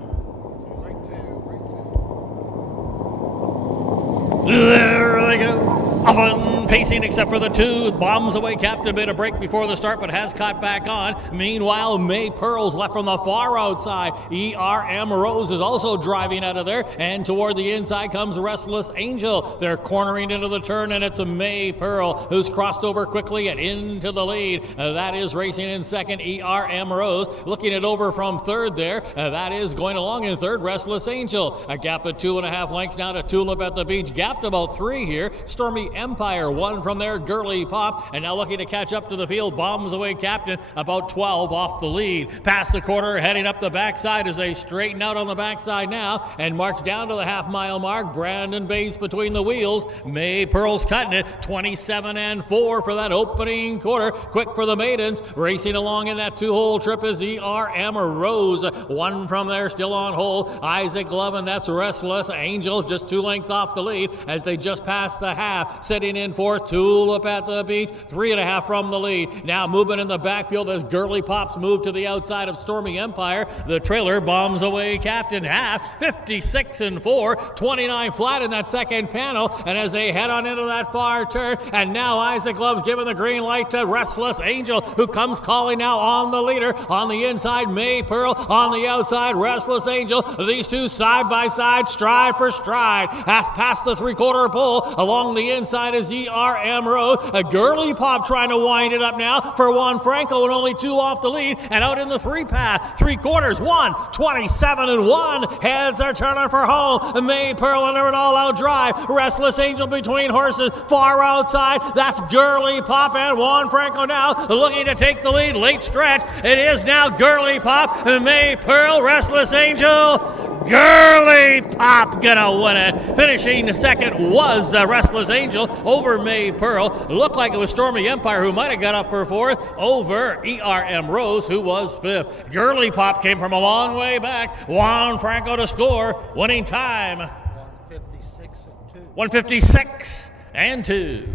There they go. Often pacing except for the 2. Bombs Away Captain made a break before the start but has caught back on. Meanwhile, May Pearl's left from the far outside. ERM Rose is also driving out of there. And toward the inside comes Restless Angel. They're cornering into the turn, and it's May Pearl who's crossed over quickly and into the lead. That is racing in second, ERM Rose. Looking it over from third there. That is going along in third, Restless Angel. A gap of 2.5 lengths now to Tulip at the Beach. Gapped about 3 here. Stormy Empire, 1 from there, Girly Pop, and now looking to catch up to the field. Bombs Away Captain, about 12 off the lead. Past the quarter, heading up the backside as they straighten out on the backside now and march down to the half-mile mark. Brandon Bates between the wheels. May Pearl's cutting it, 27-4 for that opening quarter. Quick for the maidens, racing along in that 2-hole trip is ERM Rose. 1 from there, still on hold. Isaac Love, and that's Restless Angel, just 2 lengths off the lead as they just pass the half. sitting in fourth. Tulip at the beach, 3.5 from the lead. Now moving in the backfield as Girly Pops move to the outside of Stormy Empire. The trailer bombs away Captain Half, 56-4, 29 flat in that second panel. And as they head on into that far turn, and now Isaac Love's giving the green light to Restless Angel, who comes calling now on the leader. On the inside, May Pearl. On the outside, Restless Angel. These two side by side, stride for stride. Past the three-quarter pole. Along the inside is ERM Road. A Girly Pop trying to wind it up now for Juan Franco, and only 2 off the lead. And out in the three-path, three-quarters, 27-1. Heads are turning for home. May Pearl under an all-out drive. Restless Angel between horses, far outside. That's Girly Pop and Juan Franco now looking to take the lead. Late stretch. It is now Girly Pop, May Pearl, Restless Angel. Girly Pop gonna win it. Finishing second was Restless Angel over May Pearl. Looked like it was Stormy Empire who might have got up for fourth over ERM Rose, who was fifth. Girly Pop came from a long way back. Juan Franco to score. Winning time 156 and 2.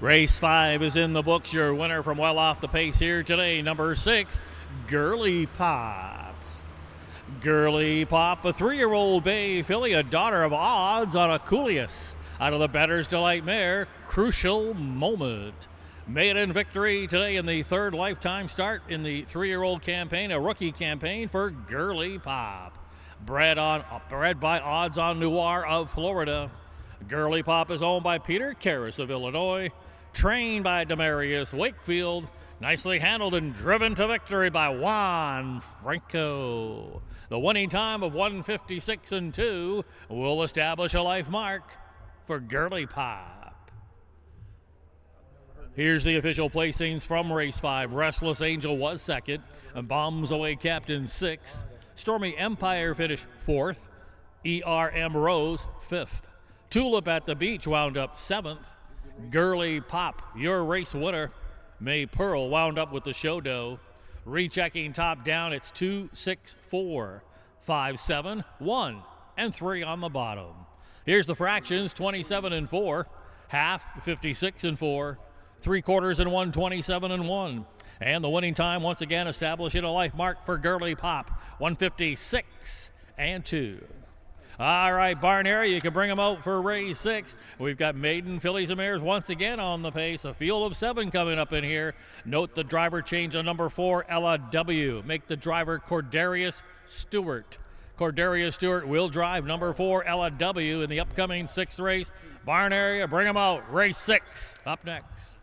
Race 5 is in the books. Your winner from well off the pace here today, number 6, Girly Pop. Girly Pop, a 3-year-old bay filly, a daughter of Odds on Aculeus. Out of the Bettor's Delight mare, Crucial Moment. Maiden victory today in the third lifetime start in the 3-year-old campaign, a rookie campaign for Girly Pop. Bred by Odds on Noir of Florida. Girly Pop is owned by Peter Karras of Illinois. Trained by Demarius Wakefield. Nicely handled and driven to victory by Juan Franco. The winning time of 156 and 2 will establish a life mark for Girly Pop. Here's the official placings from race 5. Restless Angel was second, and Bombs Away Captain 6th. Stormy Empire finished 4th. ERM Rose 5th. Tulip at the Beach wound up 7th. Girly Pop, your race winner. May Pearl wound up with the show dough. Rechecking top down, it's 2, 6, 4, 5, 7, 1, and 3 on the bottom. Here's the fractions: 27 and 4, half 56 and 4, 3/4 and 1, 27 and 1. And the winning time once again establishing a life mark for Girly Pop, 156 and 2. All right, Barn area, you can bring them out for race 6. We've got maiden fillies and mares once again on the pace. A field of 7 coming up in here. Note the driver change on number 4, Ella W. Make the driver Cordarius Stewart. Cordarius Stewart will drive number 4, Ella W. in the upcoming 6th race. Barn area, bring them out. Race 6 up next.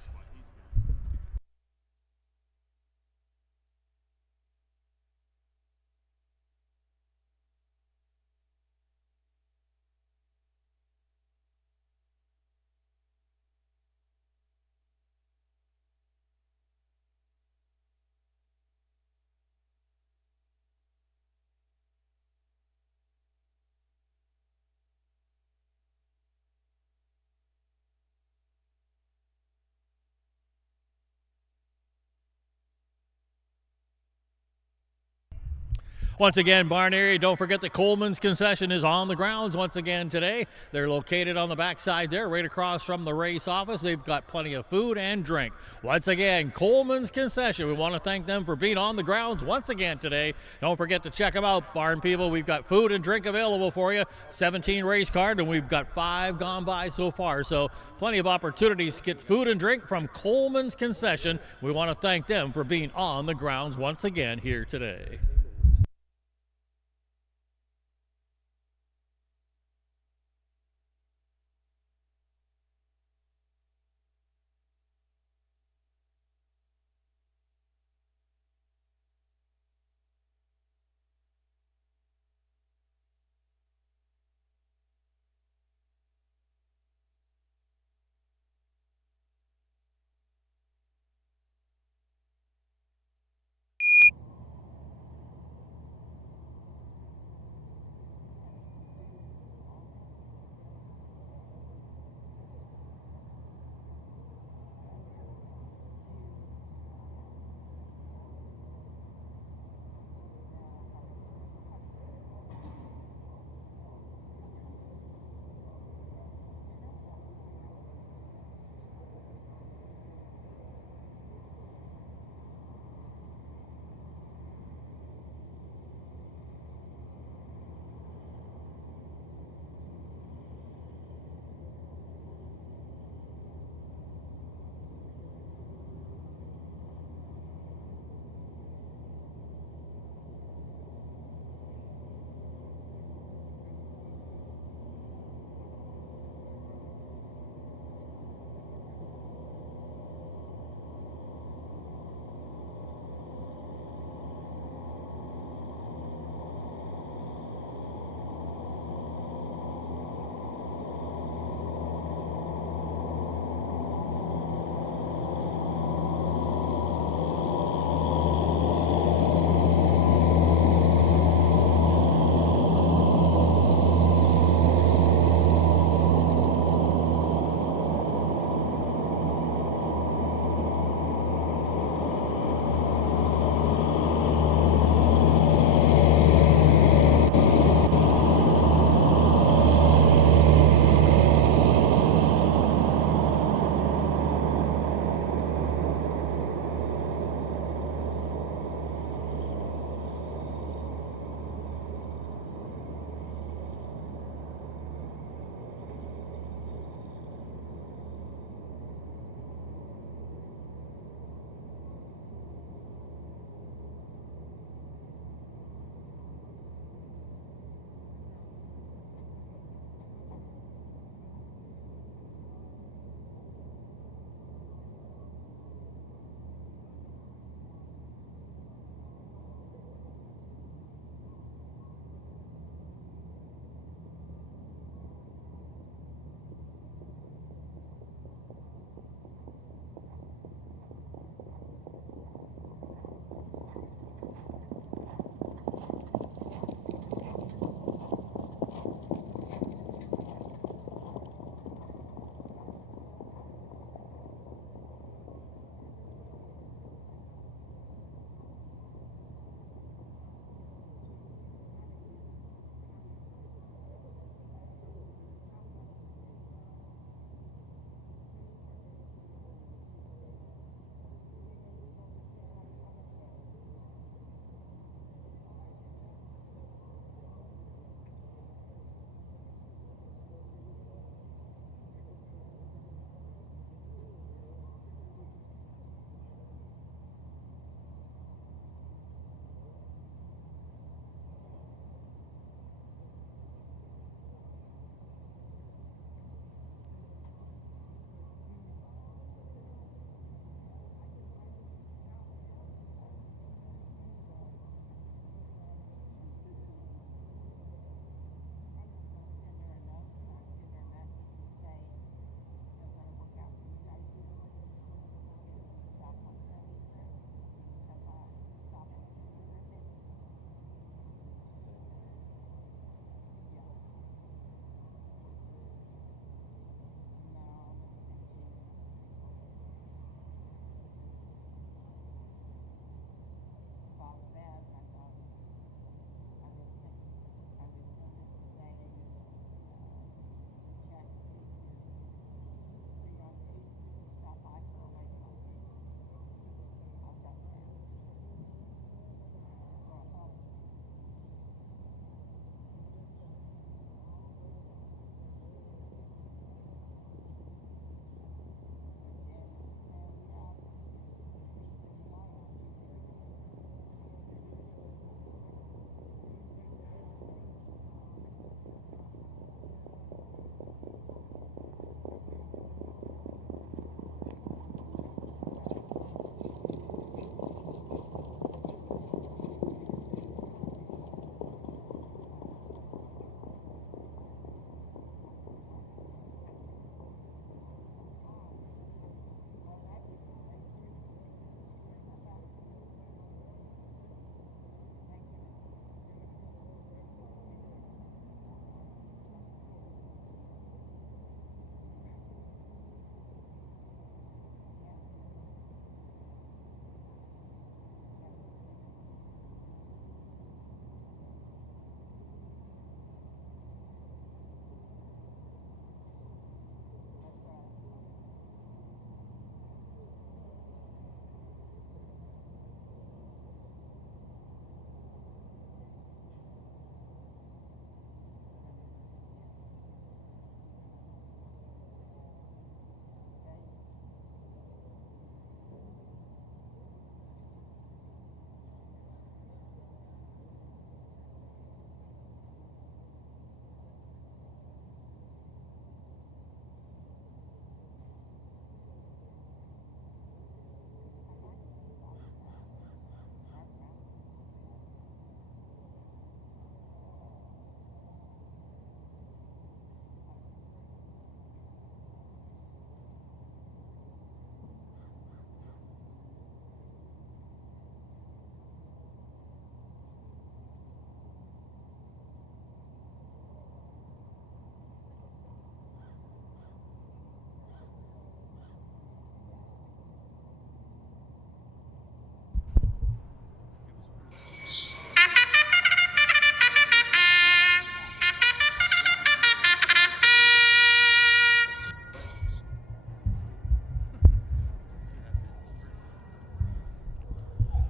Once again, barn area, don't forget the Coleman's concession is on the grounds once again today. They're located on the backside there, right across from the race office. They've got plenty of food and drink. Once again, Coleman's concession. We want to thank them for being on the grounds once again today. Don't forget to check them out, barn people. We've got food and drink available for you. 17 race card, and we've got 5 gone by so far. So plenty of opportunities to get food and drink from Coleman's concession. We want to thank them for being on the grounds once again here today.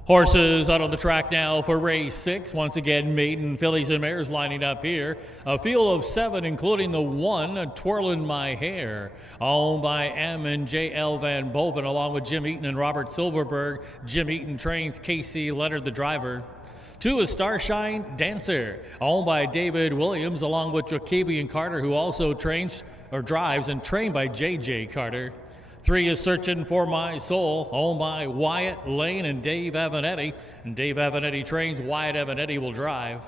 Horses out on the track now for race 6. Once again, maiden fillies and mares lining up here. A field of 7, including the 1, Twirling My Hair, owned by M and J.L. Van Boven, along with Jim Eaton and Robert Silverberg. Jim Eaton trains Casey Leonard, the driver. 2 is Starshine Dancer, owned by David Williams, along with Jacavian Carter, who also trains or drives and trained by J.J. Carter. 3 is Searching for My Soul, owned by Wyatt Lane and Dave Avanetti. And Dave Avanetti trains, Wyatt Avanetti will drive.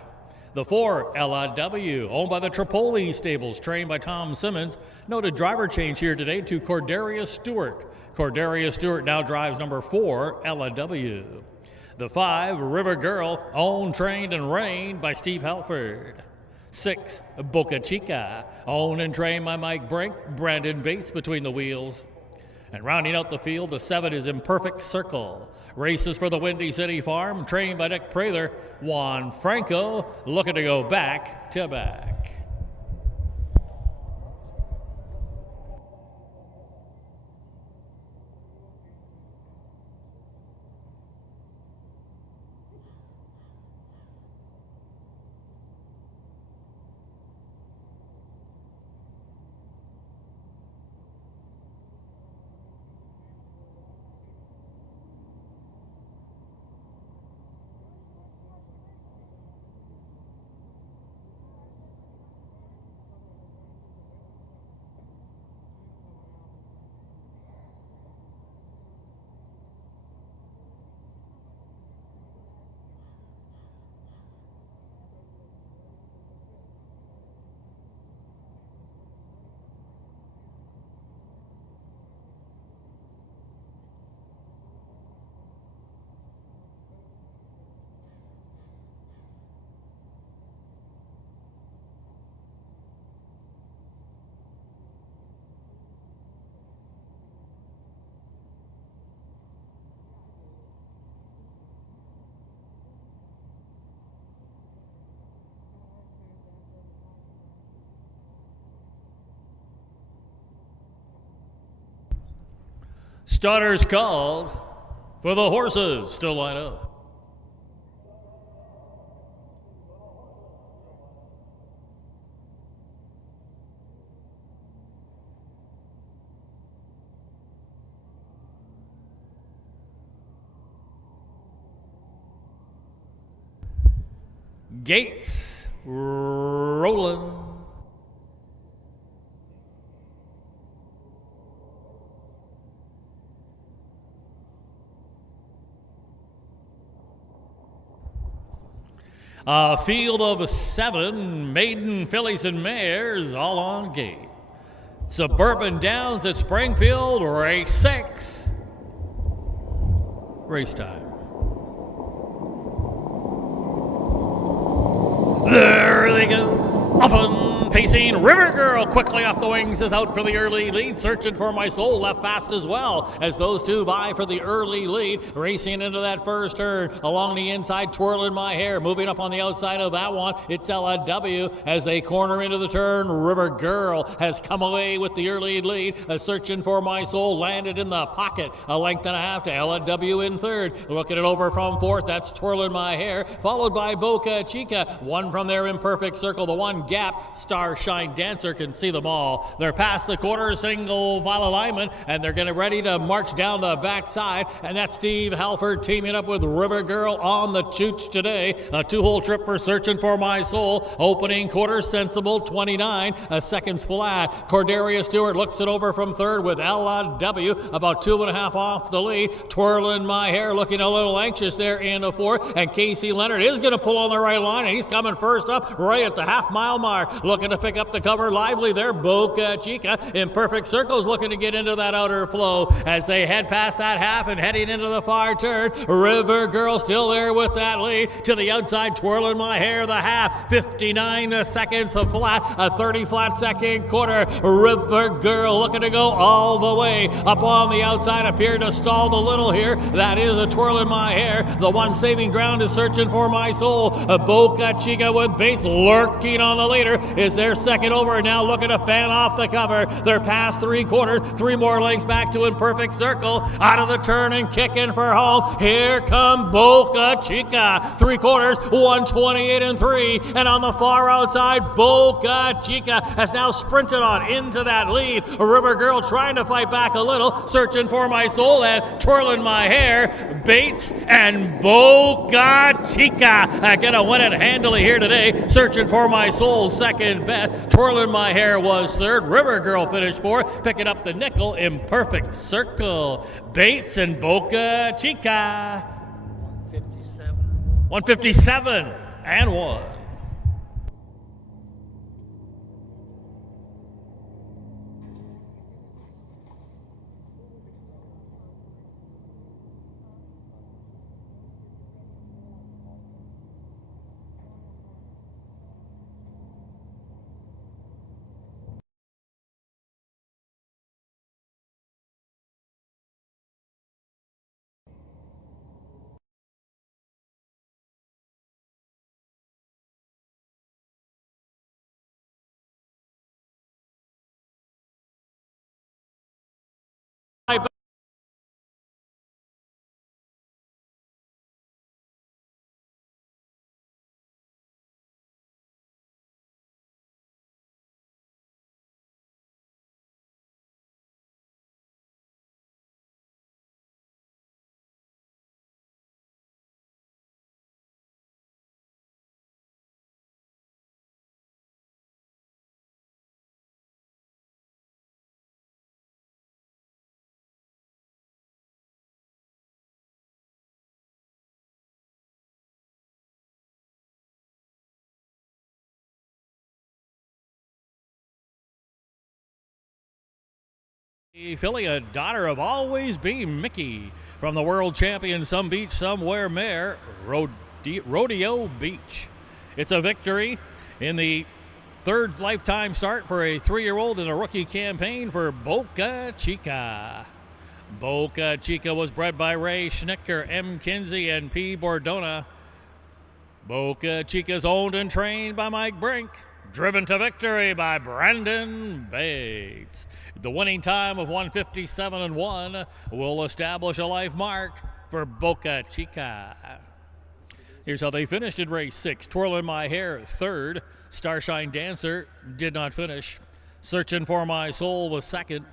The 4, LIW, owned by the Tripoli Stables, trained by Tom Simmons. Noted driver change here today to Cordarius Stewart. Cordarius Stewart now drives number 4, LIW. The 5, River Girl, owned, trained, and reigned by Steve Halford. 6, Boca Chica, owned and trained by Mike Brink, Brandon Bates between the wheels. And rounding out the field, the 7 is Imperfect Circle. Races for the Windy City Farm, trained by Nick Prather. Juan Franco looking to go back to back. Starters called for the horses to line up. Gates rolling. A field of 7 maiden fillies and mares, all on gate. Suburban Downs at Springfield, race 6. Race time. There they go. Often pacing, River Girl quickly off the wings is out for the early lead. Searching for My Soul left fast as well as those two vie for the early lead. Racing into that first turn along the inside, Twirling My Hair. Moving up on the outside of that one, it's LIW as they corner into the turn. River Girl has come away with the early lead. Searching for My Soul landed in the pocket. A length and a half to LIW in third. Looking it over from fourth, that's Twirling My Hair. Followed by Boca Chica. One from their Imperfect Circle. The one gap, Starshine Dancer can see them all. They're past the quarter, single file alignment, and they're getting ready to march down the backside. And that's Steve Halford teaming up with River Girl on the chooch today. A 2-hole trip for Searching for My Soul. Opening quarter, sensible 29 seconds flat. Cordarius Stewart looks it over from third with LIW about 2.5 off the lead. Twirling My Hair looking a little anxious there in the fourth. And Casey Leonard is going to pull on the right line, and he's coming first up right at the half-mile mark. Looking to pick up the cover lively there. Boca Chica. Imperfect Circles looking to get into that outer flow as they head past that half and heading into the far turn. River Girl still there with that lead. To the outside, Twirling My Hair, the half. 59 seconds of flat. A 30 flat second quarter. River Girl looking to go all the way. Up on the outside, appeared to stall the little here. That is a Twirling My Hair. The one saving ground is Searching for My Soul. Boca Chica with Bates lurking on the leader is They're second over, now looking to fan off the cover. They're past 3/4, 3 more lengths back to Imperfect Circle. Out of the turn and kicking for home. Here come Boca Chica. 3/4, 128 and 3. And on the far outside, Boca Chica has now sprinted on into that lead. River Girl trying to fight back a little, searching for my soul and twirling my hair. Bates and Boca Chica gonna win it handily here today. Searching for my soul, second best. Twirling my hair was third. River Girl finished fourth, picking up the nickel. Imperfect Circle. Bates and Boca Chica. 157 and 1. Filly, a daughter of Always Be Mickey, from the world champion Some Beach Somewhere mare, Rodeo Beach. It's a victory in the third lifetime start for a 3-year-old in a rookie campaign for Boca Chica. Boca Chica was bred by Ray Schnicker, M. Kinsey, and P. Bordona. Boca Chica's owned and trained by Mike Brink. Driven to victory by Brandon Bates. The winning time of 157 and 1 will establish a life mark for Boca Chica. Here's how they finished in race 6. Twirling My Hair, third. Starshine Dancer did not finish. Searching for My Soul was second.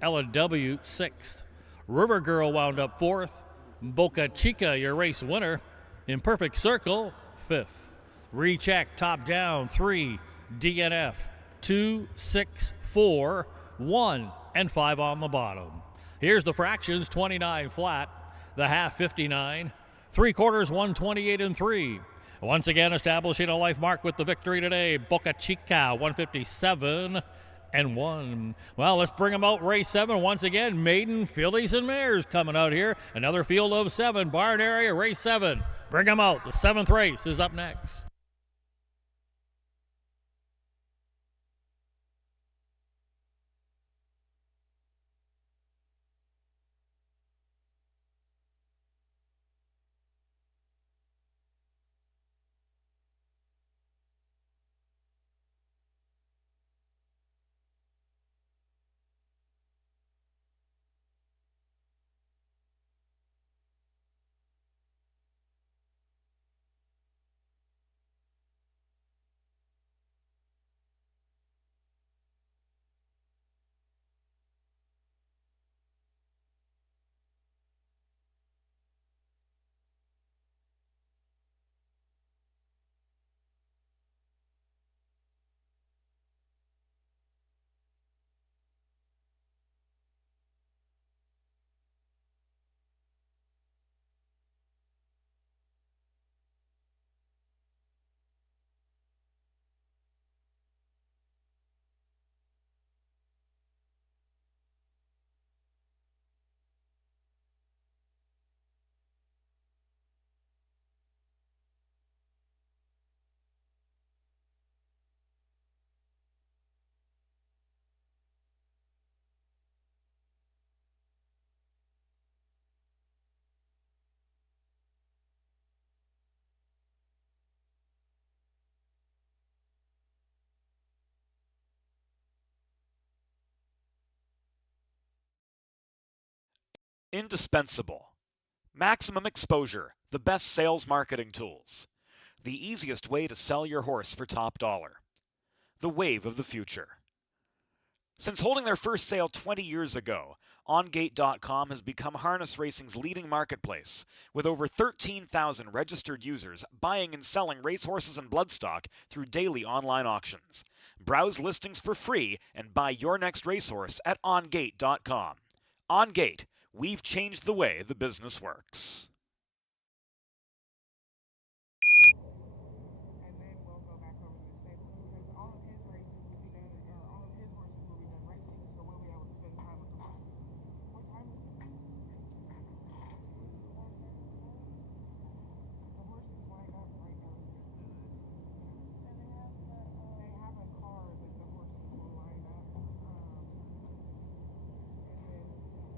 Ella W, sixth. River Girl wound up fourth. Boca Chica, your race winner. Imperfect Circle, fifth. Recheck, top down, 3. DNF, 2, 6, 4, 1, and 5 on the bottom. Here's the fractions: 29 flat, the half 59, 3/4 128 and 3. Once again establishing a life mark with the victory today, Boca Chica 157 and 1. Well, let's bring them out race 7 once again. Maiden, fillies, and mares coming out here. Another field of 7, barn area, race 7. Bring them out. The 7th race is up next. Indispensable. Maximum exposure, the best sales marketing tools. The easiest way to sell your horse for top dollar. The wave of the future. Since holding their first sale 20 years ago, OnGate.com has become harness racing's leading marketplace, with over 13,000 registered users buying and selling racehorses and bloodstock through daily online auctions. Browse listings for free and buy your next racehorse at OnGate.com. OnGate, we've changed the way the business works. And then we'll go back over to the stable because all of his races will be done, or all of his horses will be done racing, so we'll be able to spend time with the horses. What time is it? The horses line up right over here. They have a car that the horses will line up, and then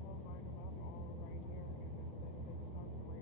we'll line them up all right here, and then they start the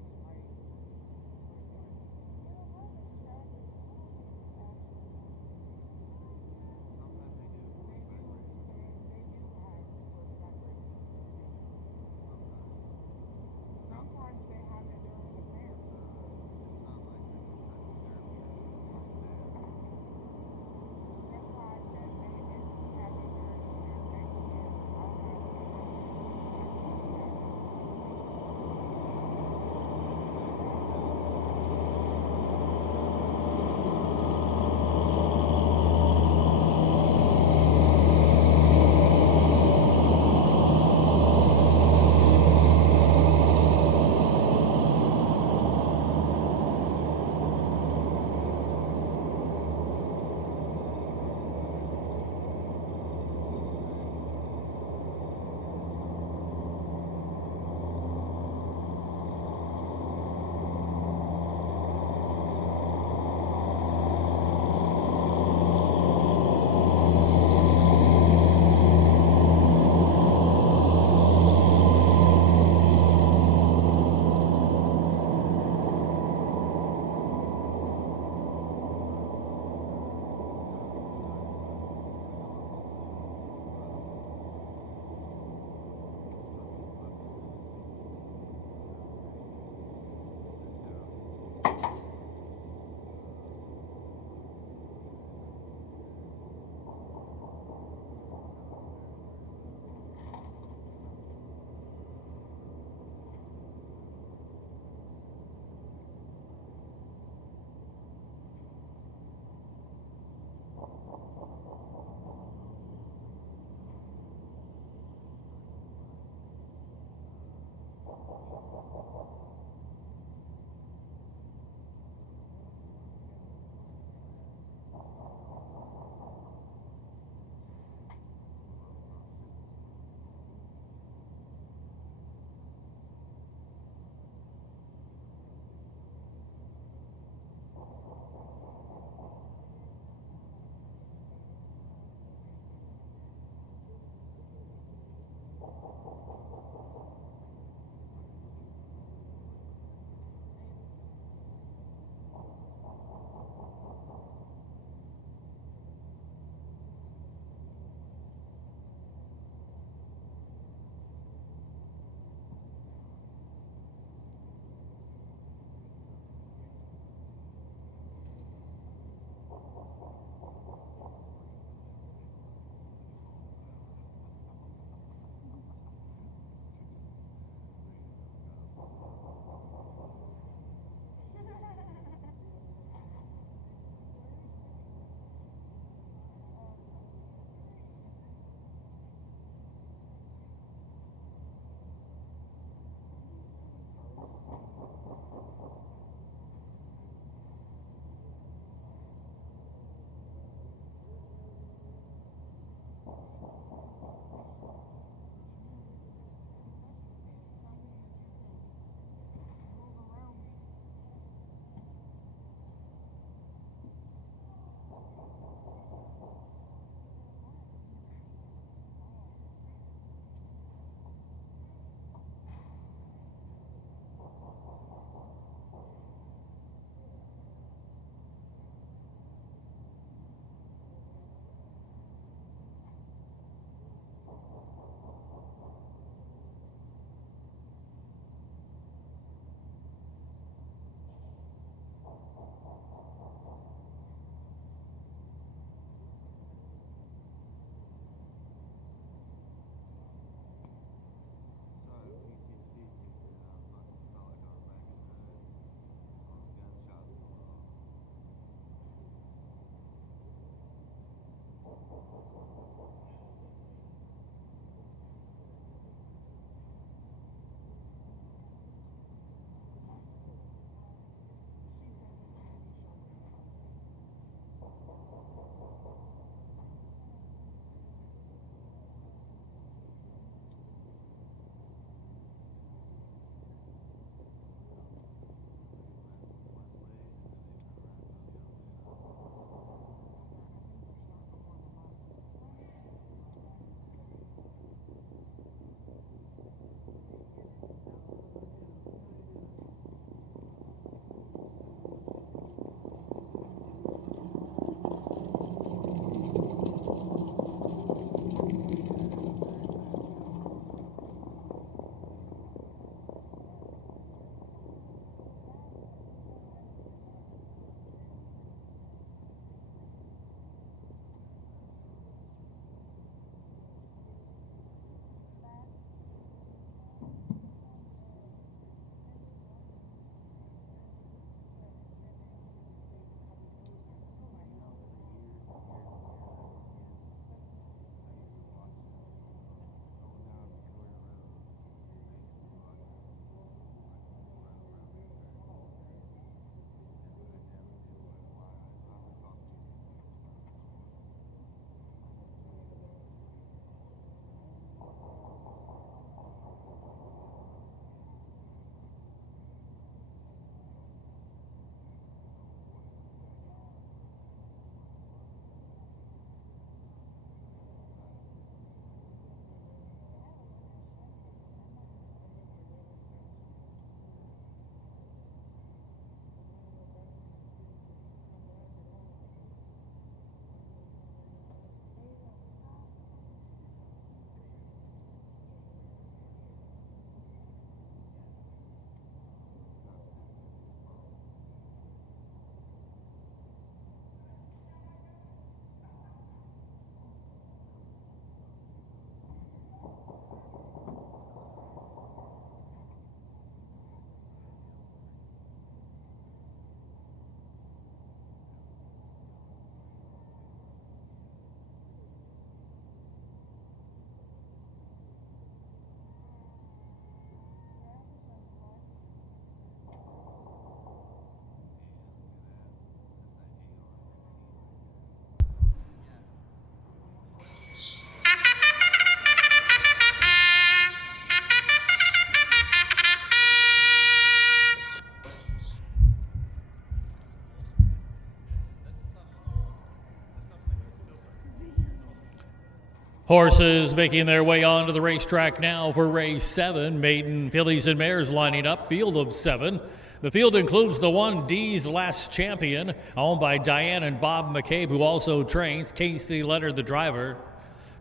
Horses making their way onto the racetrack now for race 7. Maiden fillies and mares lining up, field of 7. The field includes the 1D's Last Champion, owned by Diane and Bob McCabe, who also trains. Casey Leonard, the driver.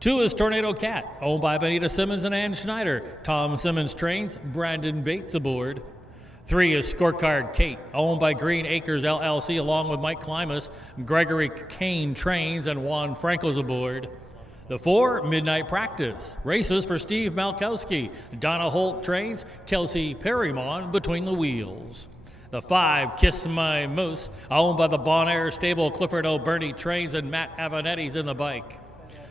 2 is Tornado Cat, owned by Benita Simmons and Ann Schneider. Tom Simmons trains. Brandon Bates aboard. 3 is Scorecard Kate, owned by Green Acres LLC, along with Mike Klimas. Gregory Kane trains, and Juan Franco's aboard. The 4, Midnight Practice. Races for Steve Malkowski. Donna Holt trains. Kelsey Perrymon between the wheels. The 5, Kiss My Moose, owned by the Bon Air stable. Clifford O'Burney trains, and Matt Avenetti's in the bike.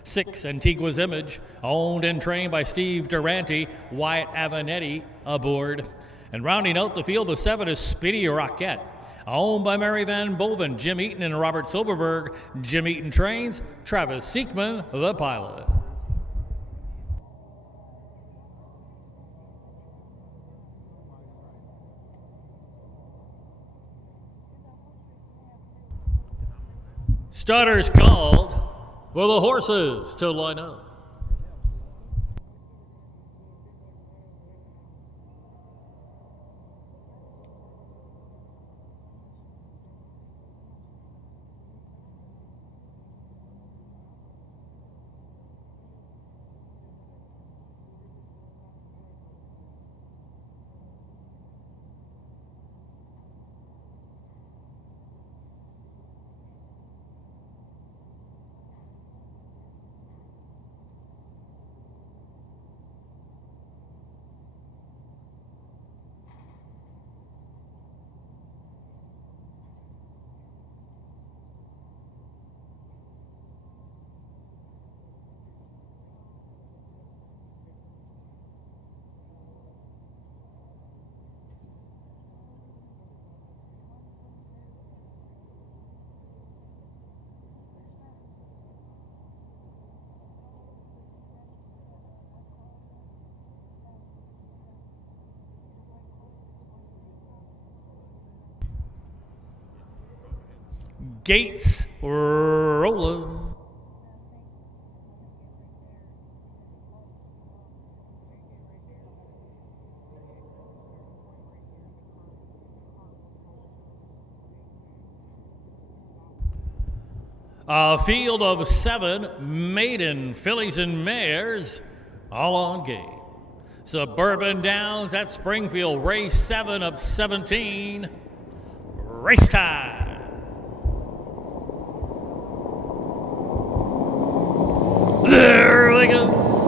6, Antigua's Image, owned and trained by Steve Durante. Wyatt Avenetti aboard. And rounding out the field of 7 is Speedy Rocket, owned by Mary Van Boven, Jim Eaton, and Robert Silverberg. Jim Eaton trains. Travis Siekman, the pilot. Starters called for the horses to line up. Gates rolling. A field of 7 maiden fillies and mares, all on gate. Suburban Downs at Springfield, race 7 of 17. Race time. There they go.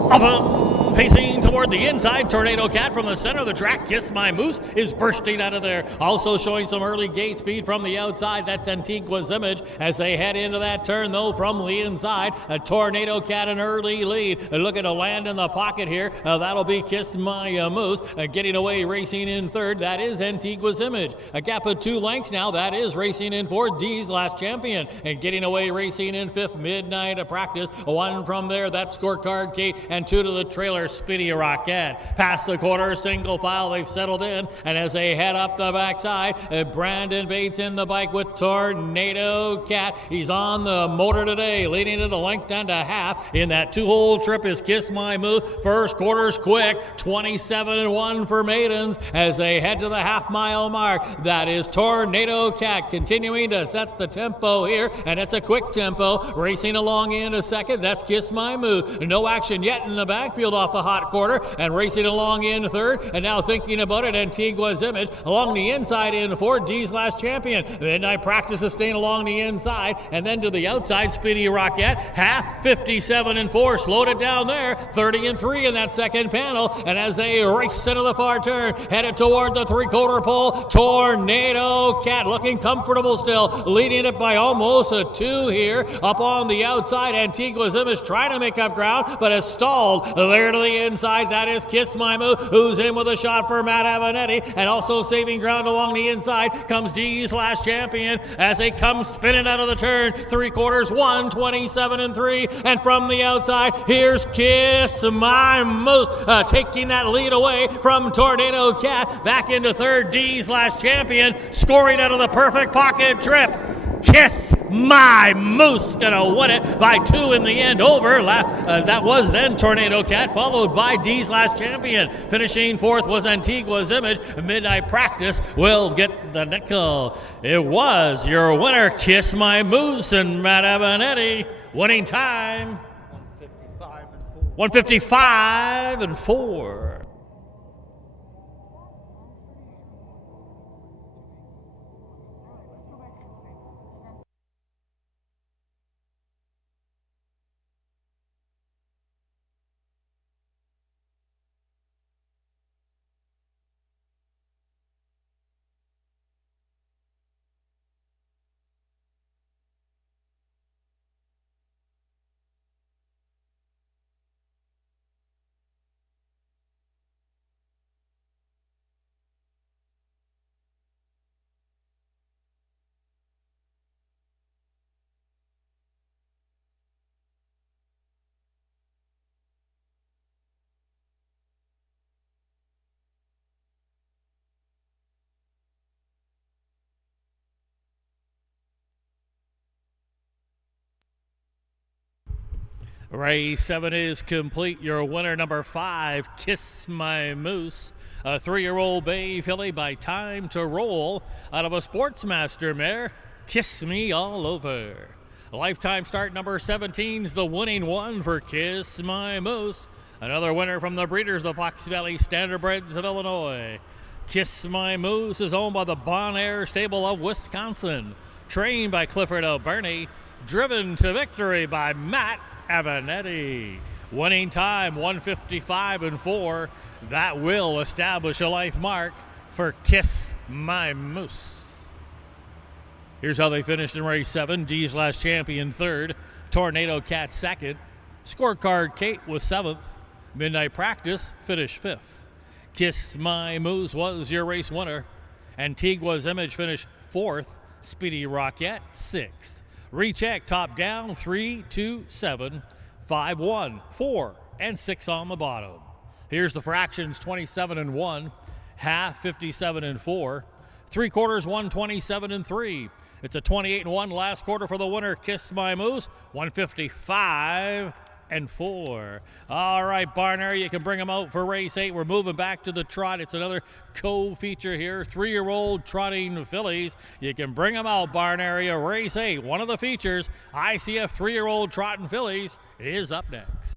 Often pacing toward the inside. Tornado Cat from the center of the track. Kiss My Moose is bursting out of there. Also showing some early gate speed from the outside. That's Antigua's Image as they head into that turn, though, from the inside. A Tornado Cat an early lead. Looking to land in the pocket here. That'll be Kiss My Moose. Getting away, racing in third. That is Antigua's Image. A gap of 2 lengths now. That is racing in 4D's Last Champion. And getting away, racing in 5th, Midnight Practice. 1 from there. That's Scorecard Kate. And 2 to the trailer, Speedy Rocket. Past the quarter, single file, they've settled in. And as they head up the backside, Brandon Bates in the bike with Tornado Cat. He's on the motor today, leading it a length and a half. In that 2-hole trip is Kiss My Moose. First quarter's quick, 27-1 for maidens as they head to the half-mile mark. That is Tornado Cat continuing to set the tempo here, and it's a quick tempo. Racing along into second, that's Kiss My Moose. No action yet in the backfield off the hot quarter, and racing along in third, and now thinking about it, Antigua's Image along the inside in 4D's Last Champion. Midnight Practice is staying along the inside, and then to the outside, Speedy Rocket, half, 57-4, slowed it down there, 30-3 in that second panel, and as they race into the far turn, headed toward the 3/4 pole, Tornado Cat looking comfortable still, leading it by almost a 2 here, up on the outside, Antigua's Image trying to make up ground, but has stalled there to the inside. That is Kiss My Moose, who's in with a shot for Matt Avenetti, and also saving ground along the inside comes D's Last Champion as they come spinning out of the turn. 3/4, 127-3, and from the outside, here's Kiss My Moose taking that lead away from Tornado Cat. Back into third, D's Last Champion, scoring out of the perfect pocket trip. Kiss My Moose gonna win it by 2 in the end over. That was then Tornado Cat, followed by D's Last Champion. Finishing fourth was Antigua's Image. Midnight Practice will get the nickel. It was your winner, Kiss My Moose, and Matt Avenatti. Winning time 155 and 4. Race 7 is complete. Your winner, number 5, Kiss My Moose. A 3-year-old bay filly by Time to Roll out of a Sportsmaster mare, Kiss Me All Over. Lifetime start number 17 is the winning one for Kiss My Moose. Another winner from the breeders, the Fox Valley Standardbreds of Illinois. Kiss My Moose is owned by the Bon Air Stable of Wisconsin. Trained by Clifford Alberni. Driven to victory by Matt Avenatti. Winning time 155 and 4. That will establish a life mark for Kiss My Moose. Here's how they finished in race 7. D's Last Champion third. Tornado Cat second. Scorecard Kate was 7th. Midnight Practice finished 5th. Kiss My Moose was your race winner. Antigua's Image finished 4th. Speedy Rocket 6th. Recheck top down 3, 2, 7, 5, 1, 4, and 6 on the bottom. Here's the fractions: 27 and 1, half 57 and 4, 3/4 127 and 3. It's a 28 and 1 last quarter for the winner, Kiss My Moose, 155 and 4. All right, Barner, you can bring them out for race 8. We're moving back to the trot. It's another co-feature here. 3-year-old trotting fillies. You can bring them out, barn area. Race 8, one of the features. ICF 3-year-old trotting fillies is up next.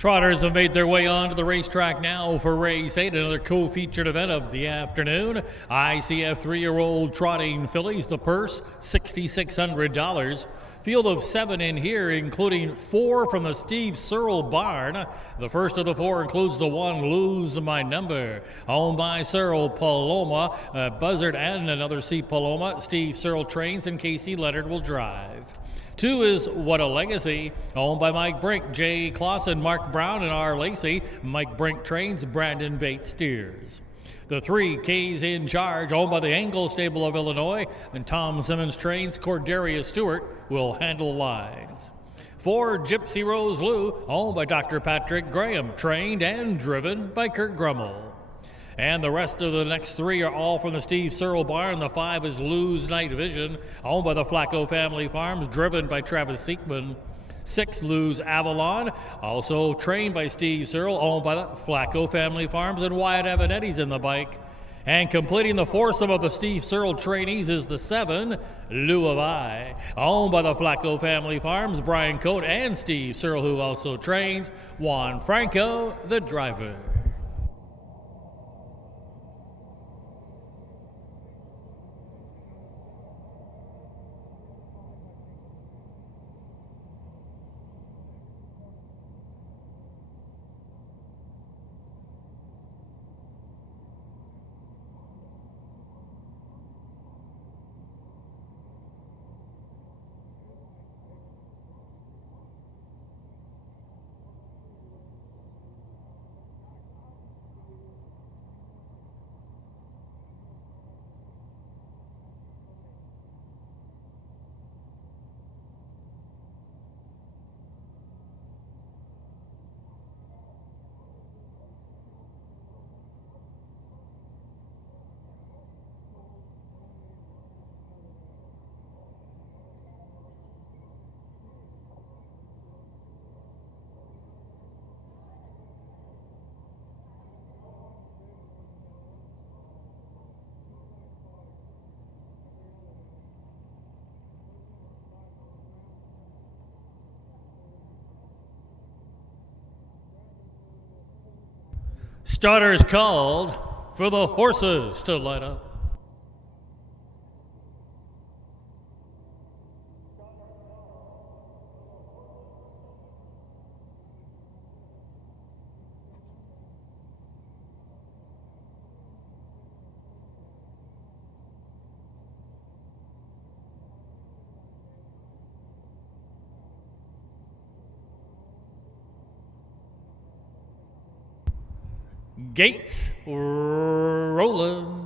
Trotters have made their way onto the racetrack now for race 8, another co-featured event of the afternoon. ICF 3-year-old trotting fillies, the purse, $6,600. Field of 7 in here, including 4 from the Steve Searle barn. The first of the 4 includes the one, Lose My Number, owned by Searle Paloma, Buzzard, and another C. Paloma. Steve Searle trains and Casey Leonard will drive. 2 is What a Legacy, owned by Mike Brink, Jay Clausen, Mark Brown, and R. Lacey. Mike Brink trains, Brandon Bates steers. The 3, K's in Charge, owned by the Angle Stable of Illinois, and Tom Simmons trains. Corderia Stewart will handle lines. 4, Gypsy Rose Lou, owned by Dr. Patrick Graham, trained and driven by Kurt Grummel. And the rest of the next 3 are all from the Steve Searle barn. The 5 is Lou's Night Vision, owned by the Flacco Family Farms, driven by Travis Siekman. 6, Lou's Avalon, also trained by Steve Searle, owned by the Flacco Family Farms, and Wyatt Avenetti's in the bike. And completing the foursome of the Steve Searle trainees is the 7, Lou of I, owned by the Flacco Family Farms, Brian Coate and Steve Searle, who also trains, Juan Franco, the driver. Starters called for the horses to light up. Gates rolling.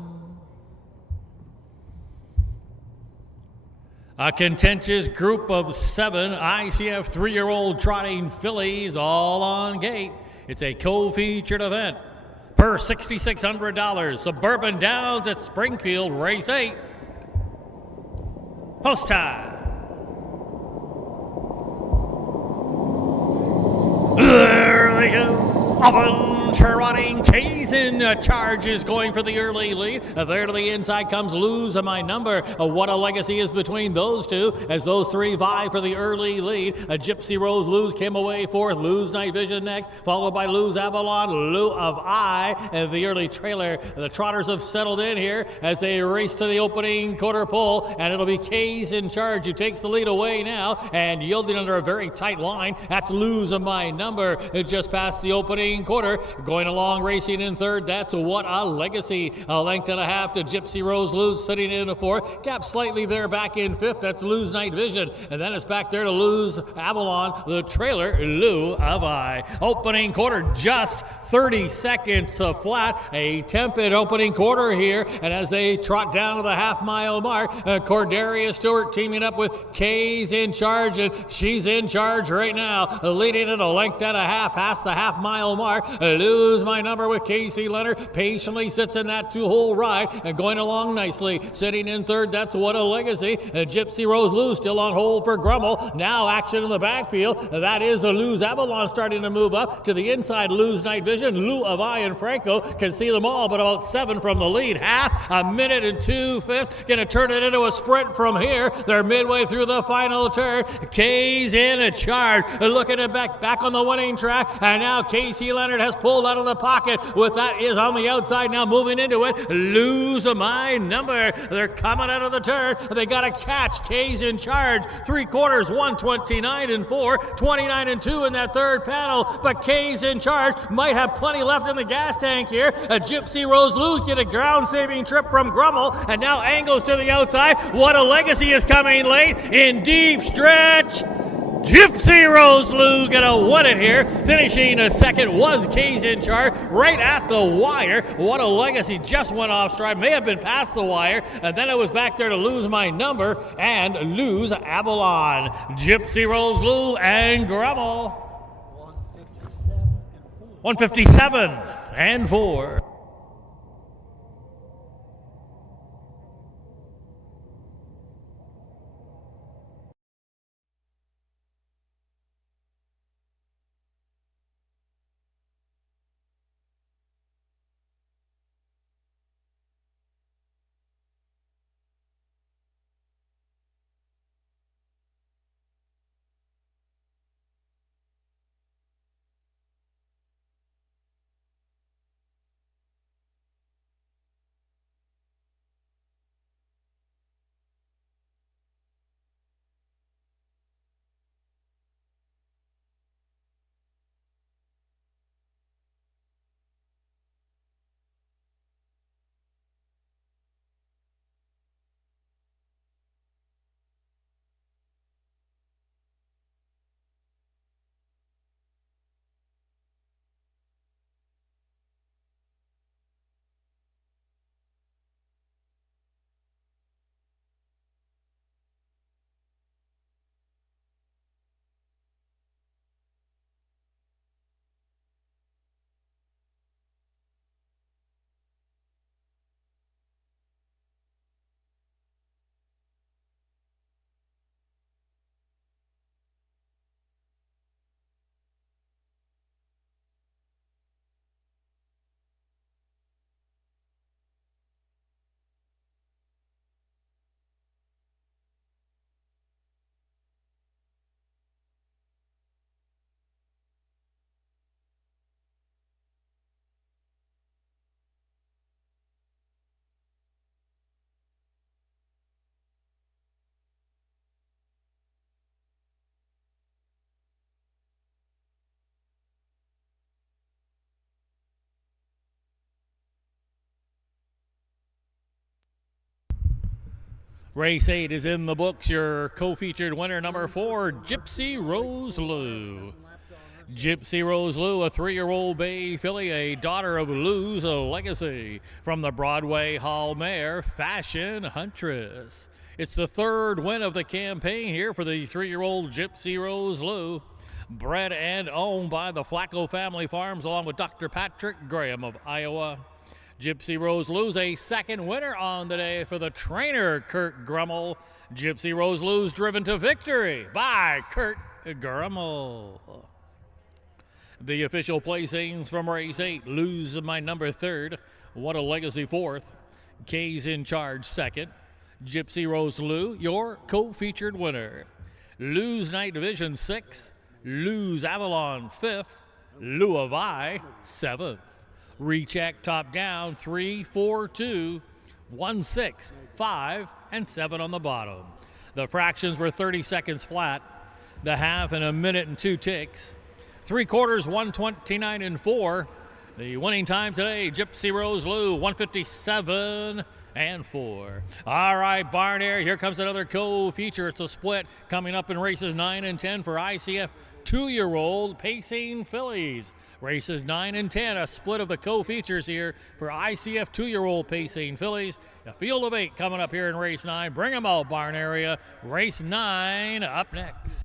A contentious group of 7 ICF 3-year-old trotting fillies all on gate. It's a co-featured event. Per $6,600, Suburban Downs at Springfield, race 8. Post time. There they go. Often trotting, K's in Charge is going for the early lead. There to the inside comes Lose My Number. What a Legacy is between those 2 as those 3 vie for the early lead. Gypsy Rose Lose came away fourth. Lou's Night Vision next, followed by Lou's Avalon, Lou of I, and the early trailer. The trotters have settled in here as they race to the opening quarter pole, and it'll be K's in Charge who takes the lead away now and yielding under a very tight line. That's Lose My Number just past the opening quarter. Going along racing in third, that's What a Legacy. A length and a half to Gypsy Rose Lose sitting in the fourth. Gap slightly there back in fifth. That's Lou's Night Vision. And then it's back there to Lou's Avalon, the trailer, Lou of I. Opening quarter just 30 seconds to flat. A tepid opening quarter here. And as they trot down to the half-mile mark, Corderia Stewart teaming up with K's in Charge, and she's in charge right now, leading at a length and a half past the half-mile mark. Lou Lose My Number with Casey Leonard. Patiently sits in that two-hole ride and going along nicely. Sitting in third, that's What a Legacy. Gypsy Rose Lou still on hold for Grummel. Now action in the backfield. That is a Lou's Avalon starting to move up to the inside. Lou's Night Vision. Lou of I and Franco can see them all, but about 7 from the lead. Half a minute and 2/5. Gonna turn it into a sprint from here. They're midway through the final turn. K's in a charge. Looking at back on the winning track. And now Casey Leonard has pulled out of the pocket. With that is on the outside now moving into it. Lose My Number. They're coming out of the turn. They got a catch. K's in charge. 3/4, 129 and 4, 29 and 2 in that third panel. But K's in charge. Might have plenty left in the gas tank here. A Gypsy Rose Lou's get a ground-saving trip from Grummel, and now angles to the outside. What a Legacy is coming late in deep stretch. Gypsy Rose Lou gonna win it here. Finishing a second was K's in charge right at the wire. What a Legacy just went off stride. May have been past the wire, and then it was back there to Lose My Number and Lose Avalon. Gypsy Rose Lou and Grummel. 157 and 4. Race 8 is in the books. Your co-featured winner, number 4, Gypsy Rose Lou. Gypsy Rose Lou, a 3-year-old bay filly, a daughter of Lou's Legacy. From the Broadway Hall mare, Fashion Huntress. It's the third win of the campaign here for the 3-year-old Gypsy Rose Lou. Bred and owned by the Flacco Family Farms along with Dr. Patrick Graham of Iowa. Gypsy Rose Lou's a second winner on the day for the trainer, Kurt Grummel. Gypsy Rose Lou's driven to victory by Kurt Grummel. The official placings from race 8. Lose My Number 3rd. What a Legacy 4th. K's in charge 2nd. Gypsy Rose Lou, your co-featured winner. Lou's Night Division 6th. Lou's Avalon 5th. Lou of I 7th. Recheck top down 3, 4, 2, 1, 6, 5, and 7 on the bottom. The fractions were 30 seconds flat. The half in a minute and 2 ticks. 3/4, 129 and 4. The winning time today, Gypsy Rose Lou, 157 and 4. All right, Barn Air, here comes another co-feature. It's a split coming up in races 9 and 10 for ICF 2-year-old pacing fillies. Races 9 and 10, a split of the co-features here for ICF 2-year-old pacing fillies. A field of 8 coming up here in race 9. Bring them out, Barn Area. Race 9 up next.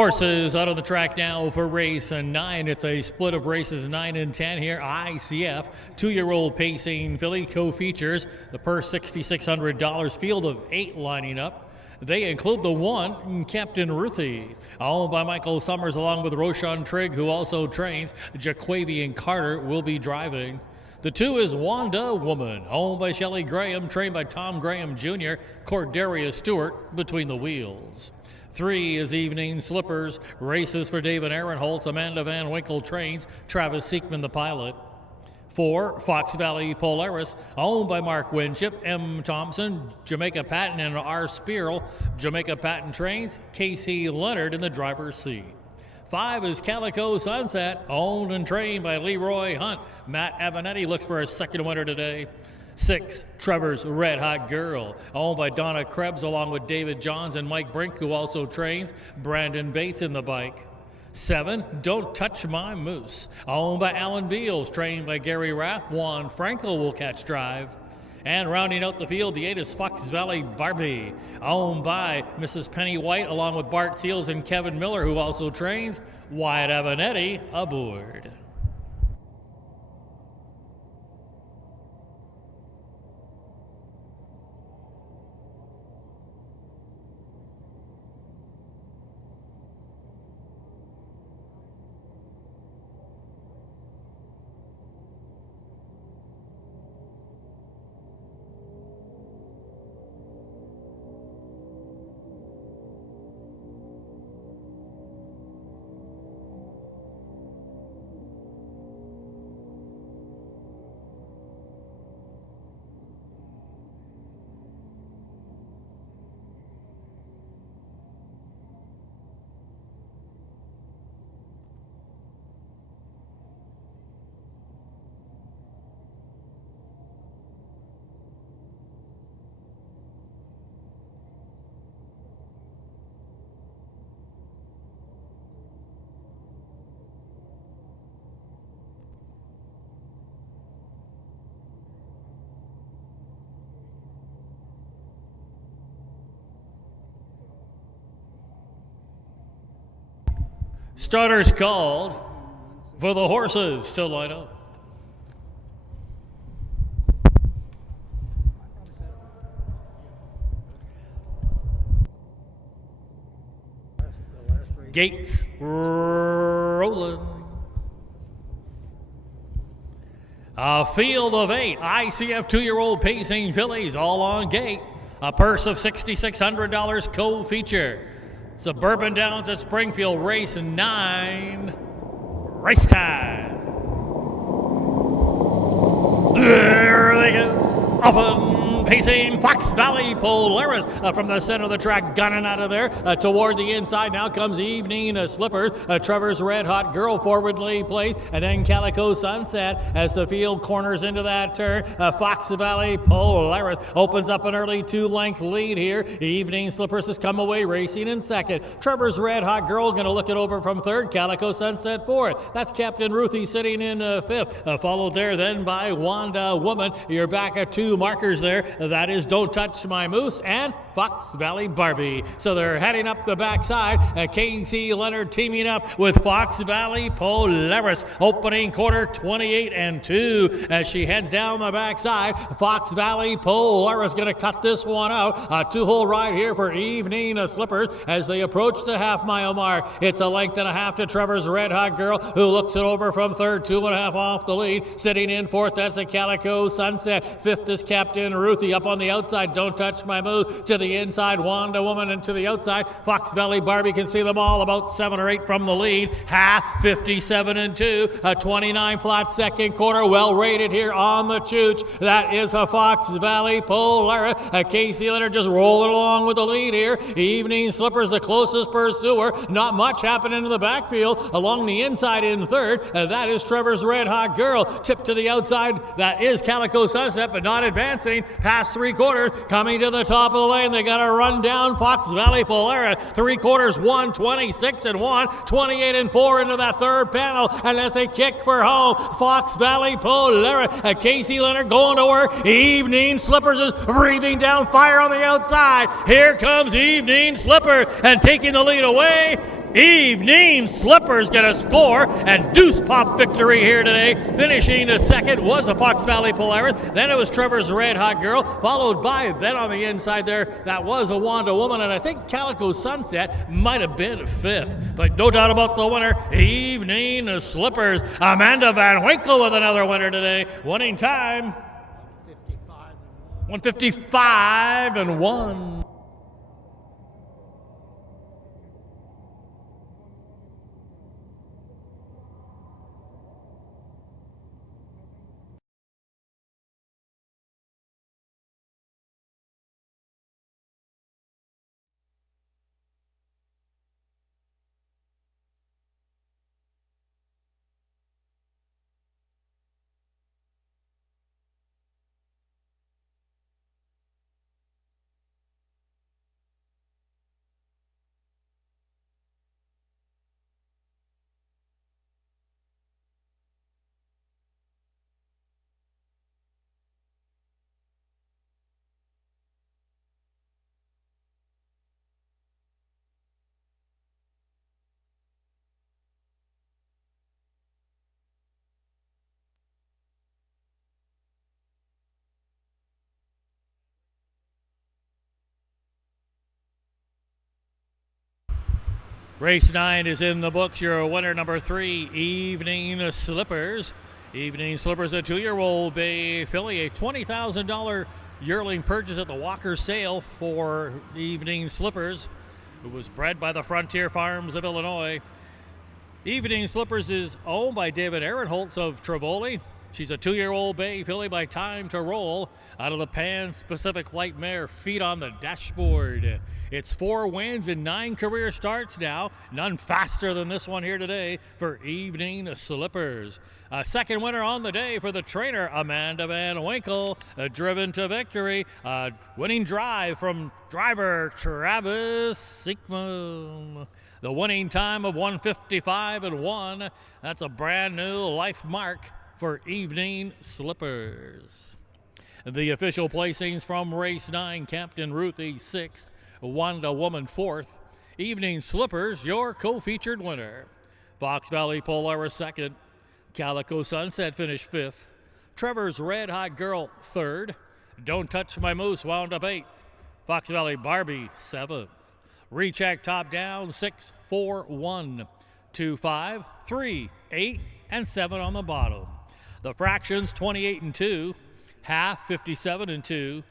Horses out on the track now for race 9. It's a split of races 9 and 10 here. ICF, 2-year-old pacing filly co-features. The purse $6,600. Field of 8 lining up. They include the 1, Captain Ruthie, owned by Michael Summers along with Roshan Trigg, who also trains. Jaquavian Carter will be driving. The 2 is Wanda Woman, owned by Shelley Graham, trained by Tom Graham Jr., Corderia Stewart between the wheels. 3 is Evening Slippers, races for David Aaronholtz, Amanda Van Winkle trains, Travis Seekman the pilot. 4, Fox Valley Polaris, owned by Mark Winship, M. Thompson, Jamaica Patton, and R. Spirl. Jamaica Patton trains, Casey Leonard in the driver's seat. 5 is Calico Sunset, owned and trained by Leroy Hunt. Matt Avanetti looks for a second winner today. 6, Trevor's Red Hot Girl, owned by Donna Krebs along with David Johns and Mike Brink, who also trains. Brandon Bates in the bike. 7, Don't Touch My Moose, owned by Alan Beals, trained by Gary Rath. Juan Franco will catch drive. And rounding out the field, the 8 is Fox Valley Barbie, owned by Mrs. Penny White along with Bart Seals and Kevin Miller, who also trains. Wyatt Avanetti aboard. Starters called for the horses to line up. Gates rolling. A field of 8 ICF 2-year-old pacing fillies all on gate. A purse of $6,600 co-feature. Suburban Downs at Springfield, race 9. Race time. There they go. Often pacing Fox Valley Polaris from the center of the track, gunning out of there toward the inside. Now comes Evening Slippers. Trevor's Red Hot Girl forwardly placed, and then Calico Sunset as the field corners into that turn. Fox Valley Polaris opens up an early 2-length lead here. Evening Slippers has come away racing in second. Trevor's Red Hot Girl going to look it over from third. Calico Sunset fourth. That's Captain Ruthie sitting in fifth. Followed there then by Wanda Woman. You're back at 2 markers there. That is Don't Touch My Moose and Fox Valley Barbie. So they're heading up the backside. Casey Leonard teaming up with Fox Valley Polaris. Opening quarter 28 and 2 as she heads down the backside. Fox Valley Polaris going to cut this one out. A 2-hole ride here for Evening Slippers as they approach the half-mile mark. It's a length and a half to Trevor's Red Hot Girl, who looks it over from third, 2.5 off the lead. Sitting in fourth, that's a Calico Sunset. Fifth is Captain Ruthie. Up on the outside, Don't Touch My Moose. To the inside, Wanda Woman, and to the outside, Fox Valley Barbie can see them all about 7 or 8 from the lead. 57 and 2, a 29 flat second quarter, well rated here on the chooch. That is a Fox Valley Polaris. Casey Leonard just rolling along with the lead here. Evening Slippers, the closest pursuer. Not much happening in the backfield. Along the inside in third, that is Trevor's Red Hot Girl. Tip to the outside, that is Calico Sunset, but not advancing past 3 quarters. Coming to the top of the lane, they got to run down Fox Valley Polaris. 3 quarters, 1:26 and 1, 28 and 4 into that third panel. And as they kick for home, Fox Valley Polaris, Casey Leonard going to work. Evening Slippers is breathing down fire on the outside. Here comes Evening Slipper, and taking the lead away Evening Slippers get a score and deuce pop victory here today. Finishing the second was a Fox Valley Polaris. Then it was Trevor's Red Hot Girl, followed by, then on the inside there, that was a Wanda Woman, and I think Calico Sunset might have been fifth. But no doubt about the winner, Evening Slippers. Amanda Van Winkle with another winner today. Winning time, 155 and 1. Race 9 is in the books. Your winner, number 3, Evening Slippers. Evening Slippers, a 2-year-old bay filly, a $20,000 yearling purchase at the Walker sale for Evening Slippers, who was bred by the Frontier Farms of Illinois. Evening Slippers is owned by David Ehrenholtz of Trevoli. She's a 2-year-old bay filly by Time to Roll out of the Pan Pacific Light Mare Feet on the Dashboard. It's 4 wins and 9 career starts now. None faster than this one here today for Evening Slippers. A second winner on the day for the trainer, Amanda Van Winkle, driven to victory. Winning drive from driver Travis Seekman. The winning time of 155 and 1. That's a brand new life mark for Evening Slippers. The official placings from race 9, Captain Ruthie 6th, Wanda Woman 4th. Evening Slippers, your co-featured winner. Fox Valley Polaris 2nd. Calico Sunset finished 5th. Trevor's Red Hot Girl 3rd. Don't Touch My Moose wound up 8th. Fox Valley Barbie 7th. Recheck top down 6, 4, 1, 2, 5, 3, 8, and 7 on the bottom. The fractions 28 and 2, half 57 and 2,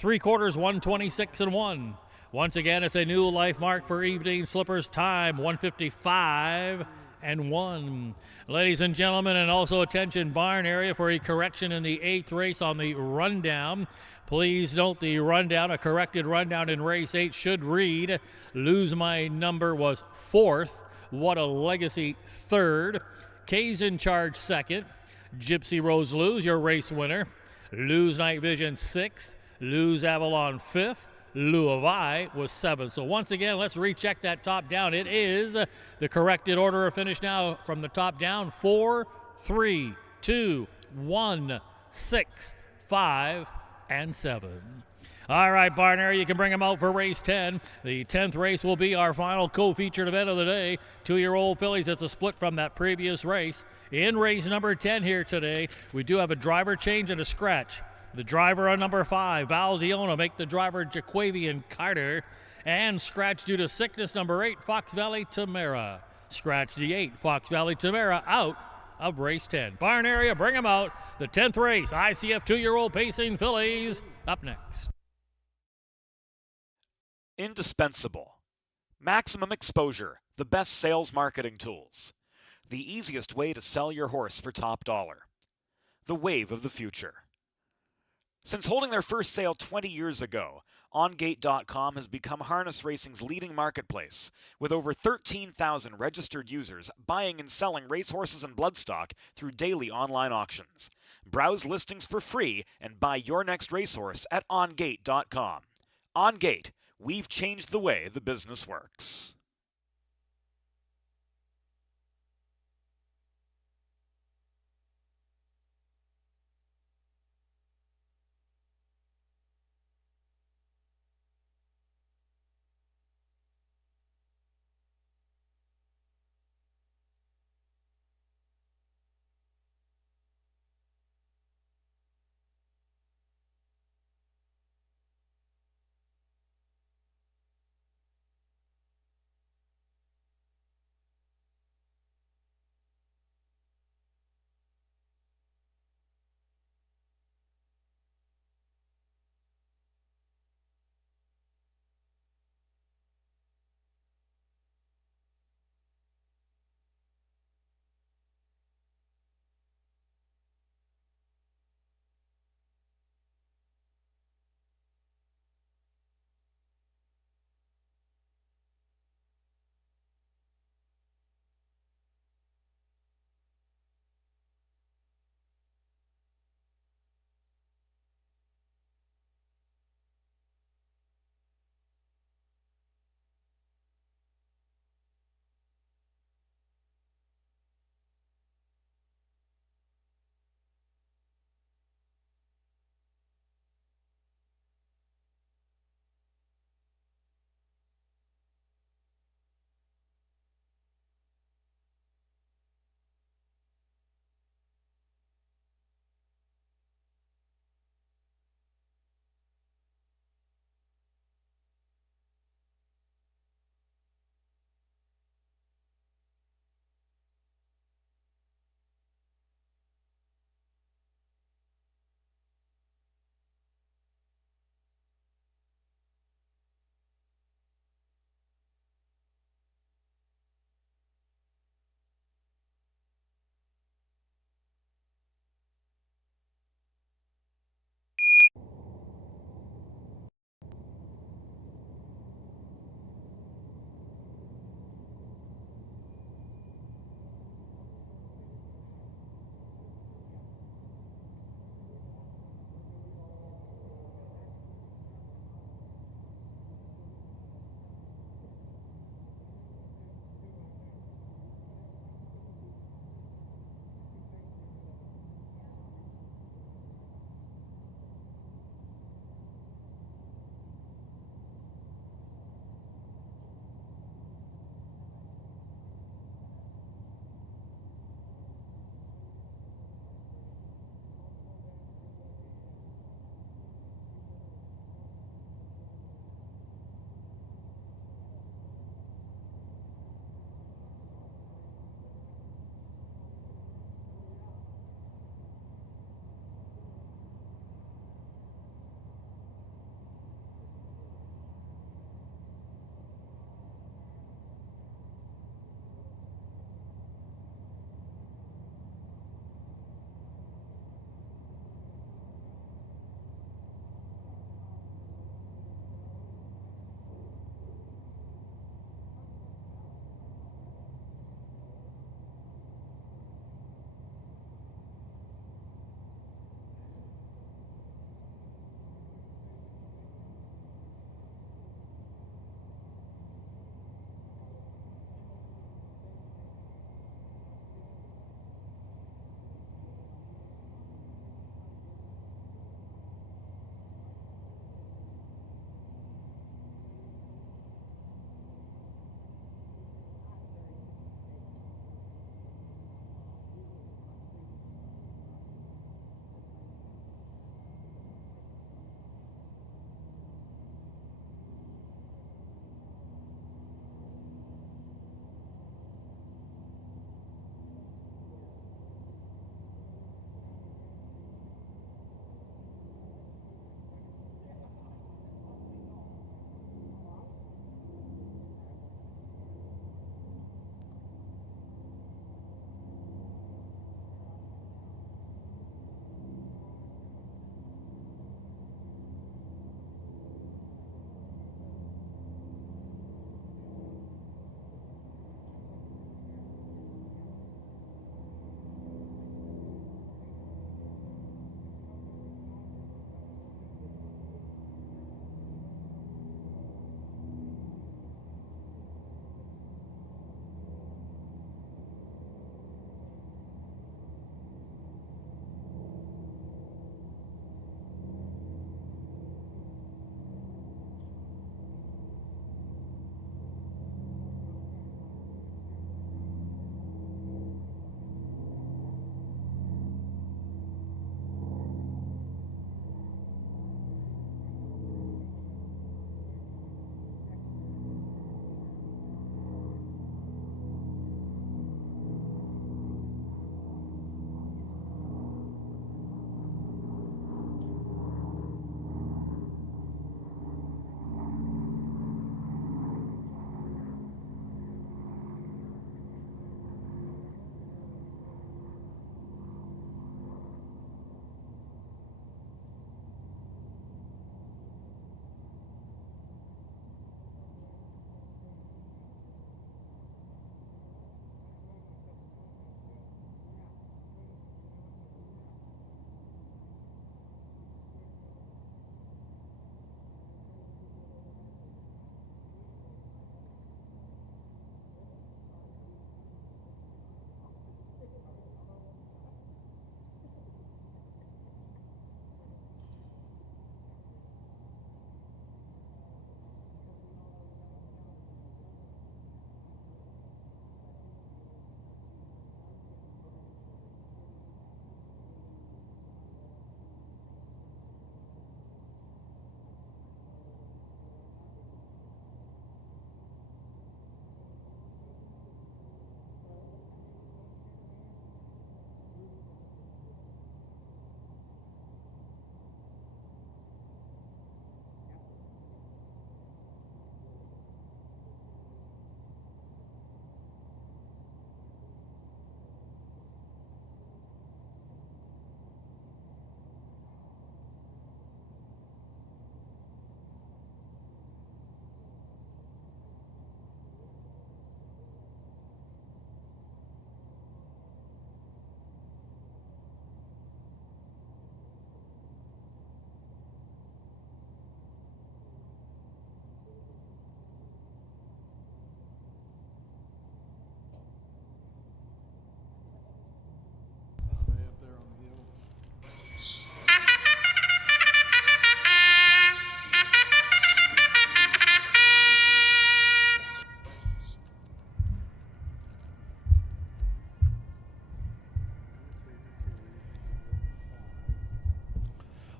3/4 126 and 1. Once again, it's a new life mark for Evening Slippers, time 155 and 1. Ladies and gentlemen, and also attention barn area for a correction in the 8th race on the rundown. Please note the rundown, a corrected rundown in race 8 should read, Lose My Number was 4th, What a Legacy 3rd, K's in Charge 2nd, Gypsy Rose Lose, your race winner, Lose Night Vision 6th, Lose Avalon 5th, Luavi was 7th. So once again, let's recheck that top down. It is the corrected order of finish now from the top down, 4, 3, 2, 1, 6, 5, and 7. All right, barn area, you can bring them out for race 10. The 10th race will be our final co-featured event of the day. 2-year-old fillies. It's a split from that previous race. In race number 10 here today, we do have a driver change and a scratch. The driver on number 5, Val Diona, make the driver Jaquavian Carter. And scratch due to sickness, number 8, Fox Valley Tamara. Scratch the 8, Fox Valley Tamara, out of race 10. Barn area, bring them out. The 10th race, ICF 2-year-old pacing fillies, up next. Indispensable. Maximum exposure, the best sales marketing tools. The easiest way to sell your horse for top dollar. The wave of the future. Since holding their first sale 20 years ago, OnGate.com has become harness racing's leading marketplace, with over 13,000 registered users buying and selling racehorses and bloodstock through daily online auctions. Browse listings for free and buy your next racehorse at OnGate.com. OnGate, we've changed the way the business works.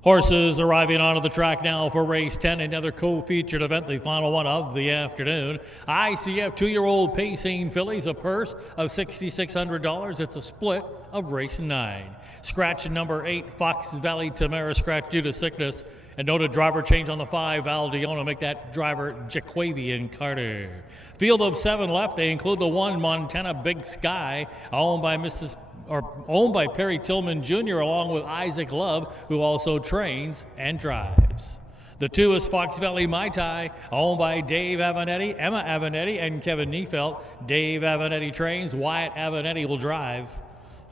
Horses arriving onto the track now for race 10, another co-featured event, the final one of the afternoon. ICF 2-year-old pacing fillies, a purse of $6,600. It's a split of race 9. Scratch number 8, Fox Valley Tamara, scratch due to sickness. And noted driver change on the 5, Valdiona, make that driver Jaquavian Carter. Field of 7 left. They include the 1, Montana Big Sky, owned by Perry Tillman Jr. along with Isaac Love, who also trains and drives. The 2 is Fox Valley Mai Tai, owned by Dave Avanetti, Emma Avanetti, and Kevin Neufeld. Dave Avanetti trains, Wyatt Avanetti will drive.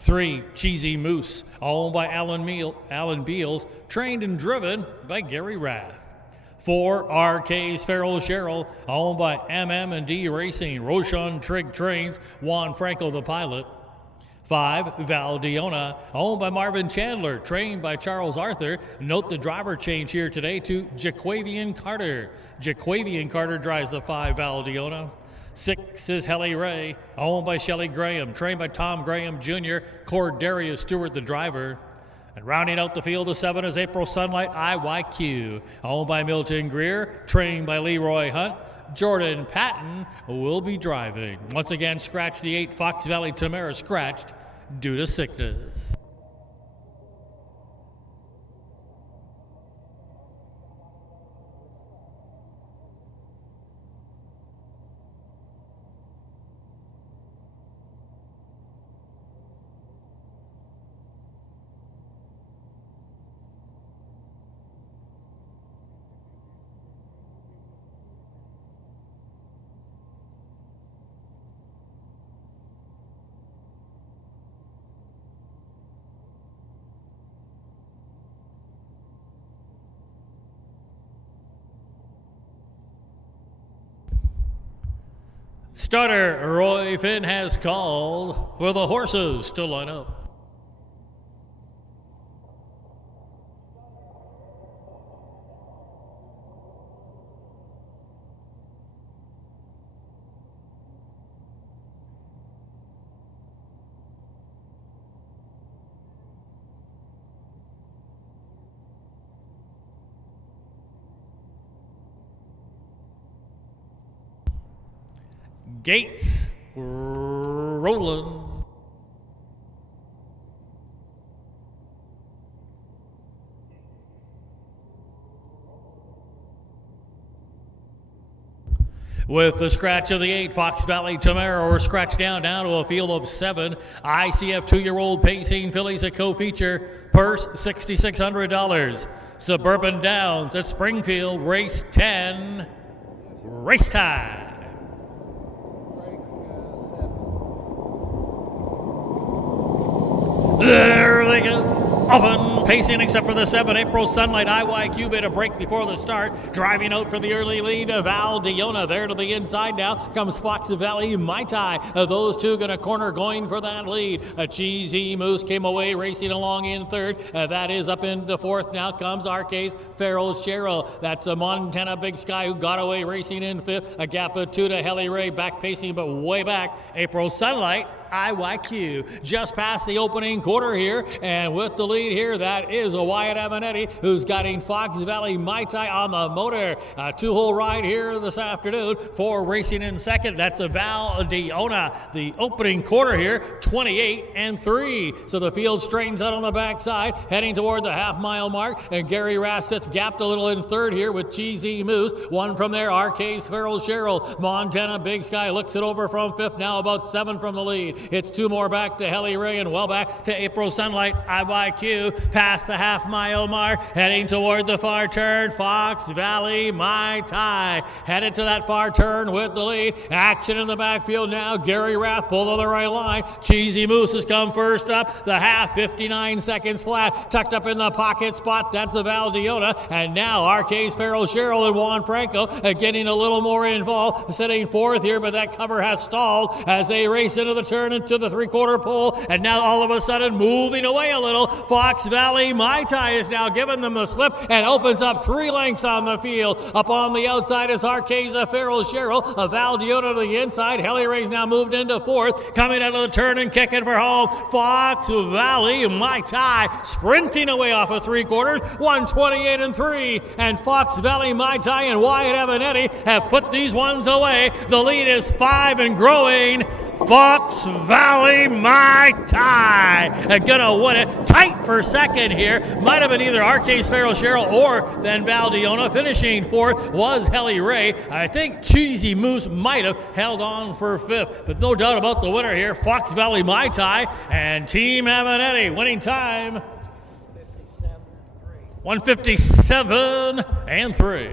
3, Cheesy Moose, owned by Alan Beals, trained and driven by Gary Rath. 4, RK's Farrell Sherrill, owned by MM&D Racing, Roshan Trigg trains, Juan Franco the pilot. 5, Valdiona, owned by Marvin Chandler, trained by Charles Arthur. Note the driver change here today to Jaquavian Carter. Jaquavian Carter drives the 5, Valdiona. 6 is Helly Ray, owned by Shelley Graham, trained by Tom Graham Jr., Cordarius Stewart the driver. And rounding out the field of 7 is April Sunlight IYQ, owned by Milton Greer, trained by Leroy Hunt. Jordan Patton will be driving. Once again, scratch the 8, Fox Valley Tamara, scratched due to sickness. Starter Roy Finn has called for the horses to line up. Gates rolling. With the scratch of the 8, Fox Valley Tamara, or scratch down now to a field of 7. ICF 2-year-old pacing fillies, a co-feature, purse $6,600. Suburban Downs at Springfield, race 10, race time. There they go. Often pacing except for the 7, April Sunlight IYQ made a break before the start. Driving out for the early lead, Valdiona. There to the inside now comes Fox Valley Mai Tai. Those two going to corner going for that lead. A Cheesy Moose came away racing along in 3rd. That is up into 4th. Now comes RK's Farrell Sherrill. That's a Montana Big Sky who got away racing in 5th. A gap of 2 to Helly Ray, back pacing but way back. April Sunlight IYQ just past the opening quarter here, and with the lead here, that is a Wyatt Avanetti who's guiding Fox Valley Mai Tai on the motor. A 2-hole ride here this afternoon for racing in 2nd. That's a Valdiona. The opening quarter here, 28-3. So the field straightens out on the backside, heading toward the half-mile mark, and Gary Rath sits gapped a little in 3rd here with Cheesy Moose. 1 from there, RK's Farrell Sherrill. Montana Big Sky looks it over from 5th, now about 7 from the lead. It's 2 more back to Helly Ray and well back to April Sunlight IYQ. Past the half-mile mark, heading toward the far turn, Fox Valley Mai Tai. Headed to that far turn with the lead. Action in the backfield now. Gary Rath pulled on the right line. Cheesy Moose has come first up. The half, 59 seconds flat. Tucked up in the pocket spot. That's a Valdiona. And now RK's Farrell Sherrill and Juan Franco getting a little more involved. Sitting 4th here, but that cover has stalled as they race into the turn turn into the three-quarter pole, and now all of a sudden moving away a little. Fox Valley Mai Tai is now giving them the slip and opens up 3 lengths on the field. Up on the outside is Arcasa Farrell Sherrill. Valdiona to the inside. Heli Ray's now moved into 4th. Coming out of the turn and kicking for home. Fox Valley Mai Tai sprinting away off of three-quarters. 128 and 3. And Fox Valley Mai Tai and Wyatt Avanetti have put these ones away. The lead is 5 and growing. Fox Valley Mai Tai gonna win it. Tight for second here. Might have been either Arcase Farrell Sherrill or then Valdiona. Finishing 4th was Heli Ray. I think Cheesy Moose might have held on for 5th, but no doubt about the winner here, Fox Valley Mai Tai and Team Avanetti. Winning time 157 and 3.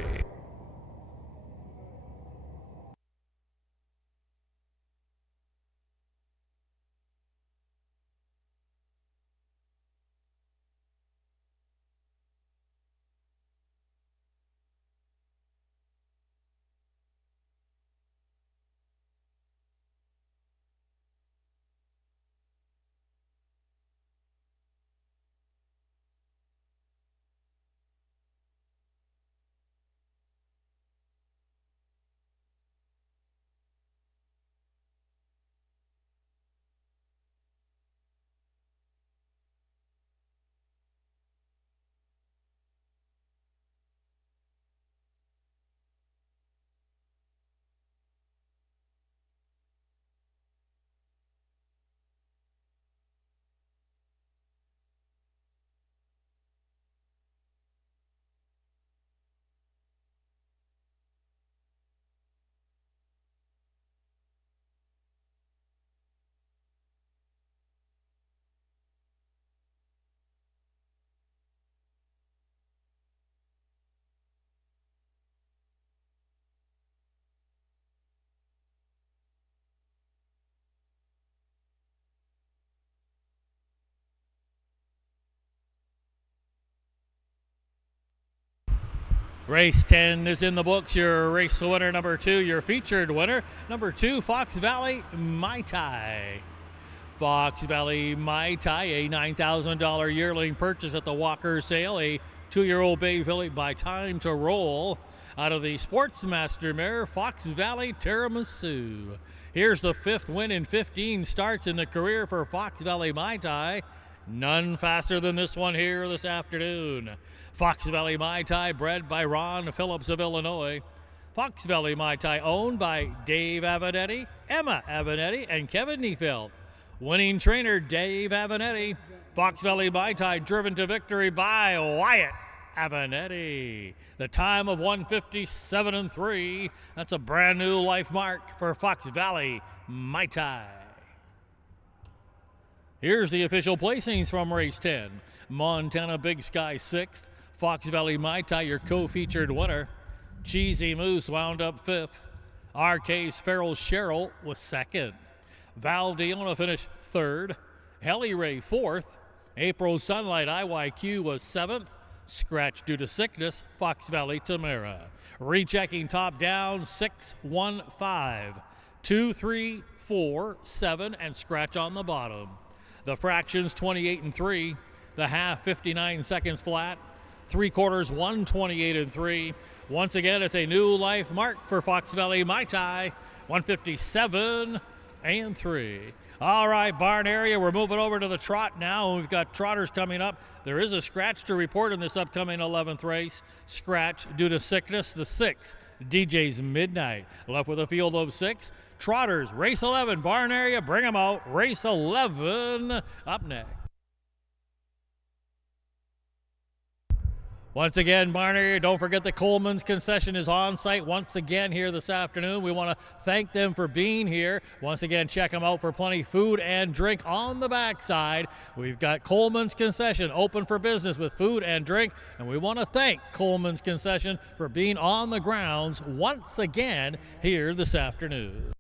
Race 10 is in the books. Your race winner, number 2, your featured winner, number 2, Fox Valley Mai Tai. Fox Valley Mai Tai, a $9,000 yearling purchase at the Walker sale, a 2-year-old bay filly by Time to Roll. Out of the Sportsmaster mare, Fox Valley Tiramisu. Here's the 5th win in 15 starts in the career for Fox Valley Mai Tai. None faster than this one here this afternoon. Fox Valley Mai Tai, bred by Ron Phillips of Illinois. Fox Valley Mai Tai, owned by Dave Avanetti, Emma Avanetti, and Kevin Neefeld. Winning trainer Dave Avanetti. Fox Valley Mai Tai, driven to victory by Wyatt Avanetti. The time of 157 and 3. That's a brand new life mark for Fox Valley Mai Tai. Here's the official placings from race 10. Montana Big Sky 6th. Fox Valley Mai Tai, your co-featured winner. Cheesy Moose wound up 5th. Arcase Farrell Sherrill was 2nd. Valdiona finished 3rd. Heli Ray 4th. April Sunlight IYQ was 7th. Scratch due to sickness, Fox Valley Tamara. Rechecking top down, 6, 1, 5. 2, 3, 4, 7, and scratch on the bottom. The fractions 28 and 3. The half 59 seconds flat. Three-quarters 128 and 3. Once again, it's a new life mark for Fox Valley Mai Tai, 157 and 3. All right, barn area, we're moving over to the trot now. We've got trotters coming up. There is a scratch to report in this upcoming 11th race. Scratch due to sickness, the 6, DJ's Midnight. Left with a field of 6. Trotters, race 11, barn area, bring them out. Race 11 up next. Once again, barn area, don't forget the Coleman's concession is on site once again here this afternoon. We want to thank them for being here. Once again, check them out for plenty of food and drink on the backside. We've got Coleman's concession open for business with food and drink, and we want to thank Coleman's concession for being on the grounds once again here this afternoon.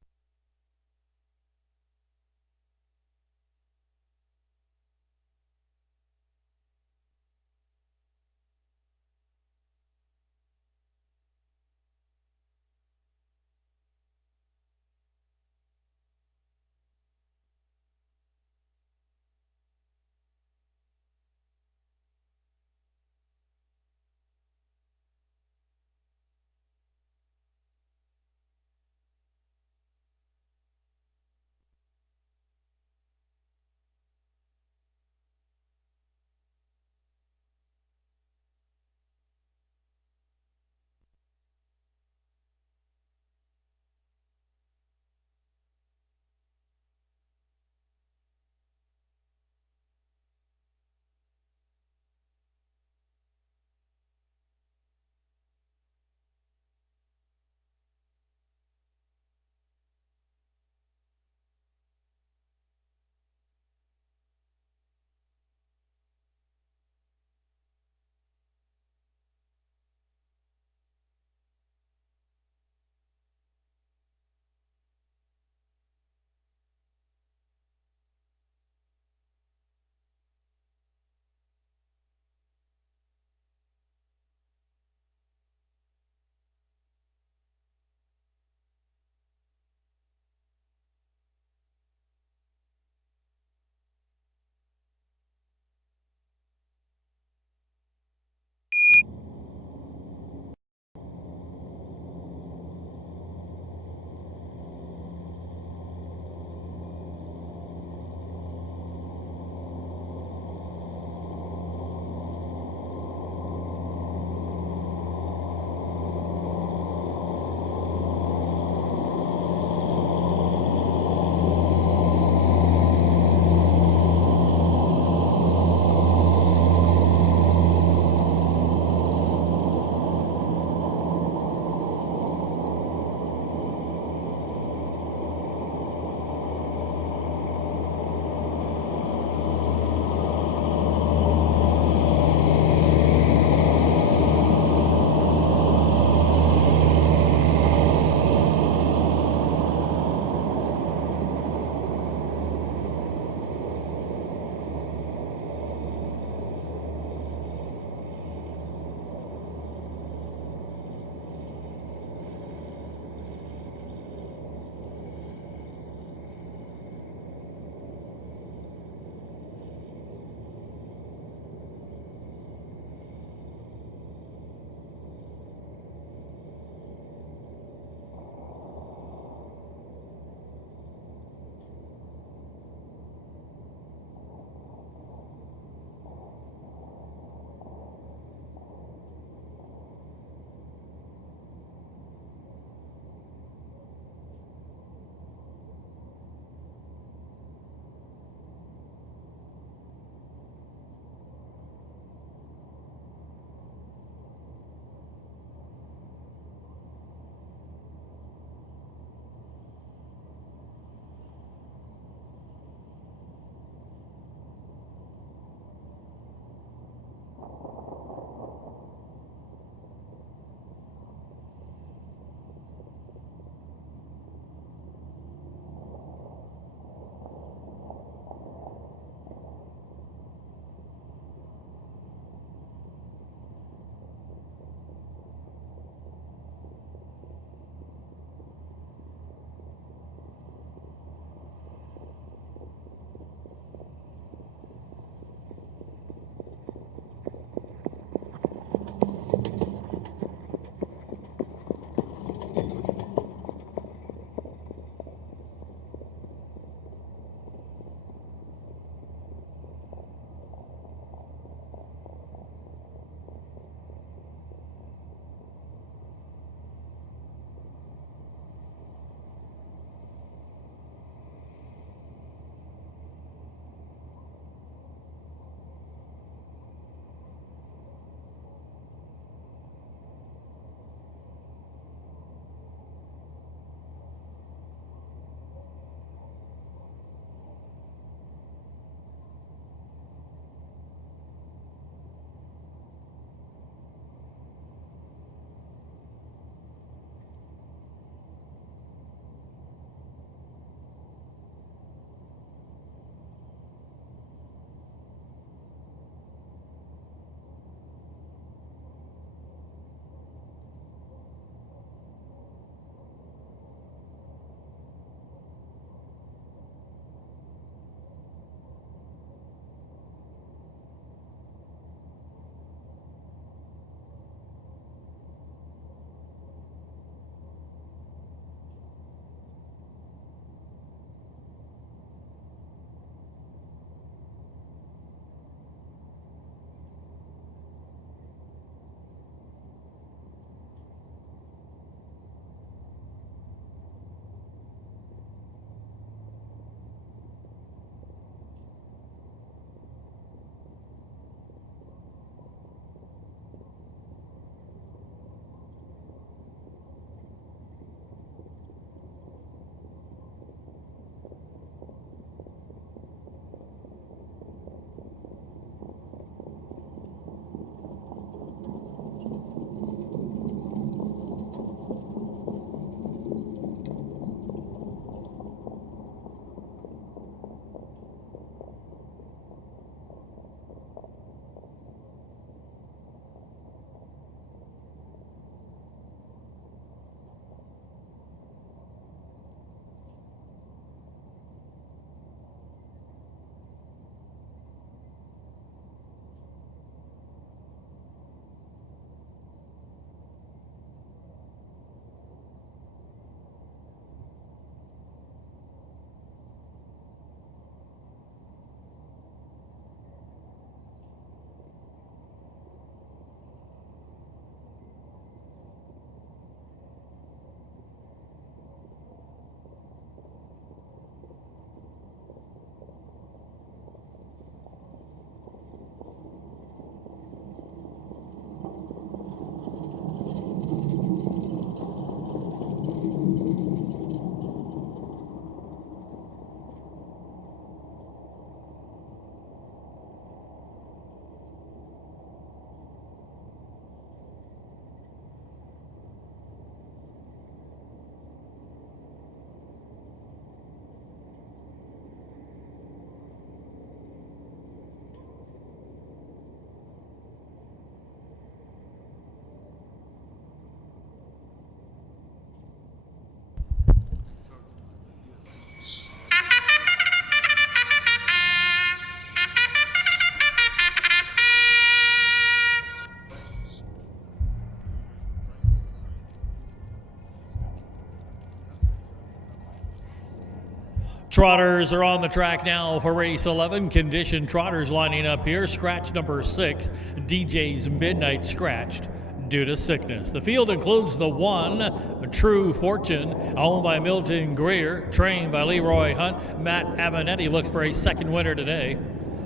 Trotters are on the track now for race 11. Condition trotters lining up here. Scratch number 6, DJ's Midnight, scratched due to sickness. The field includes the 1, True Fortune, owned by Milton Greer, trained by Leroy Hunt. Matt Avanetti looks for a second winner today.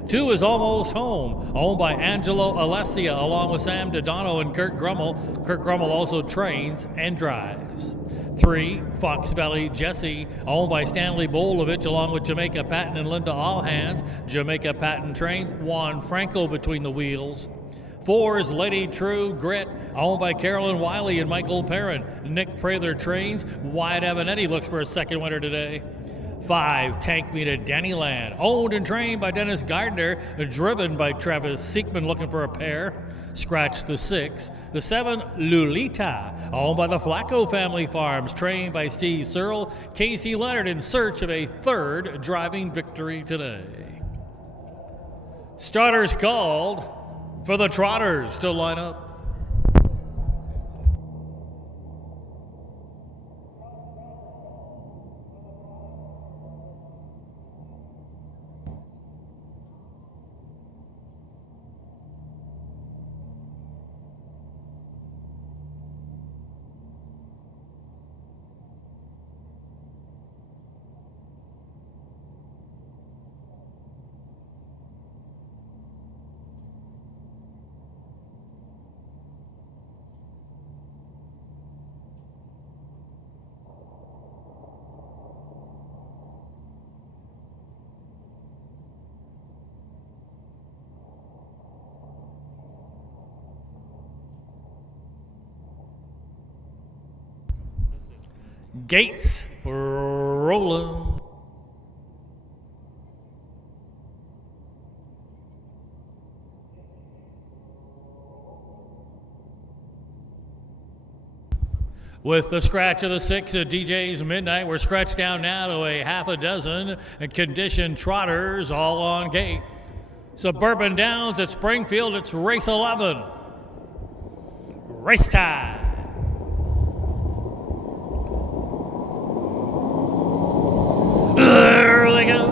2 is Almost Home, owned by Angelo Alessia, along with Sam Dodano and Kurt Grummel. Kurt Grummel also trains and drives. 3, Fox Valley Jesse, owned by Stanley Bolovich, along with Jamaica Patton and Linda Allhands. Jamaica Patton trains. Juan Franco between the wheels. 4 is Lady True Grit, owned by Carolyn Wiley and Michael Perrin. Nick Prather trains. Wyatt Avanetti looks for a second winner today. 5, Tank Me to Dennyland, owned and trained by Dennis Gardner, driven by Travis Seekman, looking for a pair. Scratch the 6. The 7, Lulita, owned by the Flacco Family Farms, trained by Steve Searle. Casey Leonard in search of a third driving victory today. Starters called for the Trotters to line up. Gates rolling. With the scratch of the 6 at DJ's Midnight, we're scratched down now to a half a dozen conditioned trotters all on gate. Suburban Downs at Springfield, it's race 11. Race time. There they go.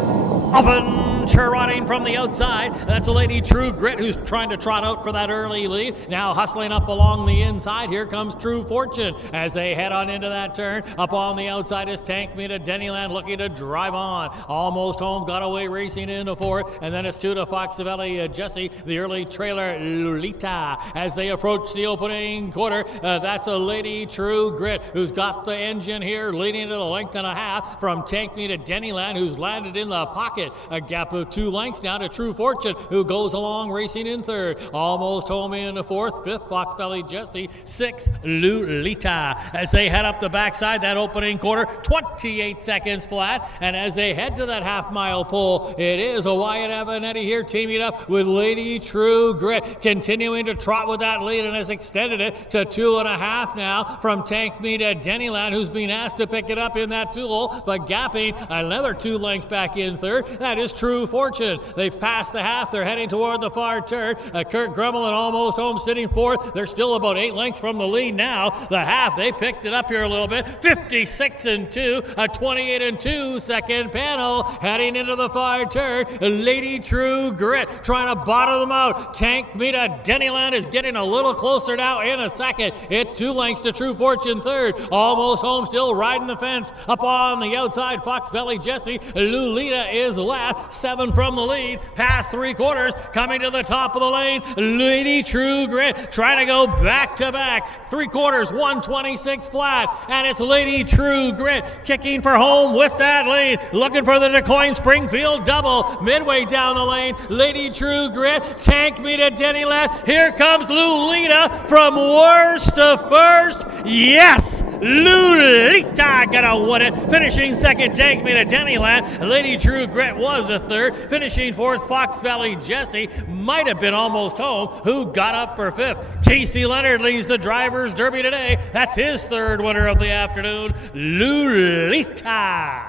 Often trotting from the outside. That's a Lady True Grit who's trying to trot out for that early lead. Now hustling up along the inside. Here comes True Fortune as they head on into that turn. Up on the outside is Tank Me to Dennyland looking to drive on. Almost Home got away racing into 4th. And then it's 2 to Fox Valley Jesse, the early trailer Lulita. As they approach the opening quarter, that's a Lady True Grit who's got the engine here, leading at a length and a half from Tank Me to Dennyland, who's landed in the pocket. A gap of 2 lengths now to True Fortune, who goes along racing in 3rd. Almost Home in 4th. 5th, Fox Valley Jesse. 6th, Lulita. As they head up the backside, that opening quarter, 28 seconds flat. And as they head to that half-mile pole, it is a Wyatt Avanetti here teaming up with Lady True Grit, continuing to trot with that lead and has extended it to 2.5 now from Tank Me to Dennyland, who's been asked to pick it up in that duel, but gapping another 2 lengths back in 3rd. That is True Fortune. They've passed the half. They're heading toward the far turn. Kurt Grummel and Almost Home sitting 4th. They're still about 8 lengths from the lead now. The half, they picked it up here a little bit. 56-2, a 28-2 second panel heading into the far turn. Lady True Grit trying to bottom them out. Tank Me to Dennyland is getting a little closer now in a second. It's 2 lengths to True Fortune 3rd. Almost Home still riding the fence. Up on the outside, Fox Valley Jesse. Lulita is last. 7 from the lead. Past 3/4. Coming to the top of the lane. Lady True Grit trying to go back to back. 3/4, 126 flat. And it's Lady True Grit kicking for home with that lead. Looking for the DeCoin Springfield double. Midway down the lane. Lady True Grit. Tank Me to Dennyland. Here comes Lulita from worst to first. Yes! Lulita gonna win it. Finishing second, Tank Me to Dennyland. Lady True Grit was a 3rd. Finishing 4th, Fox Valley Jesse. Might have been Almost Home, who got up for 5th. Casey Leonard leads the Drivers' Derby today. That's his 3rd winner of the afternoon. Lulita.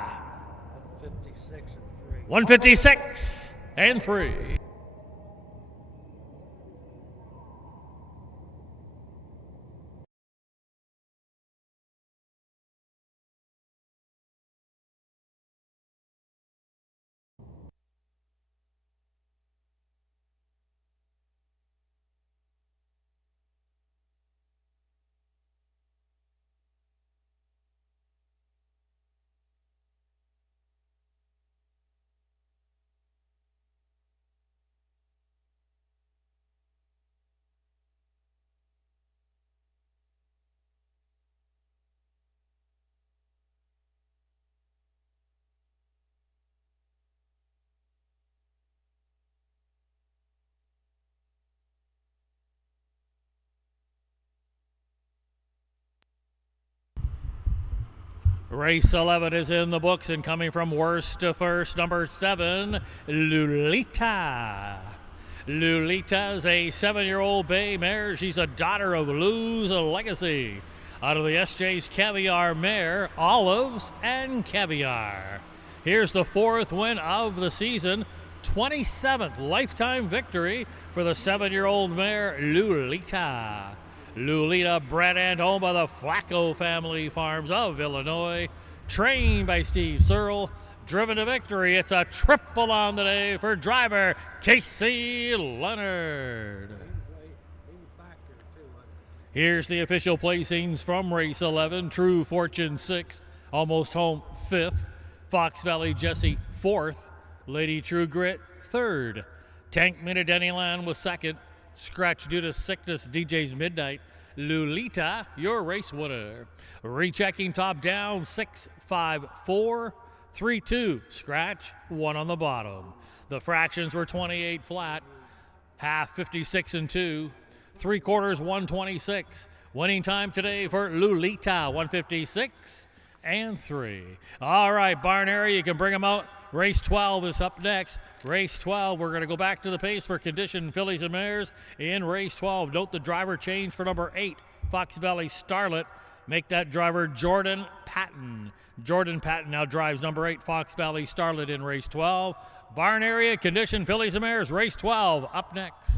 156 and 3. Race 11 is in the books, and coming from worst to first, number 7, Lulita. Lulita is a 7-year-old bay mare. She's a daughter of Lou's Legacy. Out of the SJ's Caviar mare, Olives and Caviar. Here's the 4th win of the season, 27th lifetime victory for the 7-year-old mare, Lulita. Lulita, bred and owned by the Flacco family farms of Illinois, trained by Steve Searle, driven to victory. It's a triple on the day for driver Casey Leonard. Here's the official placings from race 11. True Fortune 6th, Almost Home 5th, Fox Valley Jesse 4th, Lady True Grit 3rd, Tank Minute Dennyland was 2nd, Scratch Due to Sickness DJ's Midnight, Lulita, your race winner. Rechecking top down, 6, 5, 4, 3, 2, Scratch, 1 on the bottom. The fractions were 28 flat, half 56 and 2, 3/4 126. Winning time today for Lulita, 156 and 3. All right, barn area, you can bring them out. Race 12 is up next. Race 12, we're going to go back to the pace for conditioned fillies and mares in race 12. Note the driver change for number 8, Fox Valley Starlet. Make that driver Jordan Patton. Jordan Patton now drives number 8, Fox Valley Starlet in race 12. Barn area, conditioned fillies and mares, race 12 up next.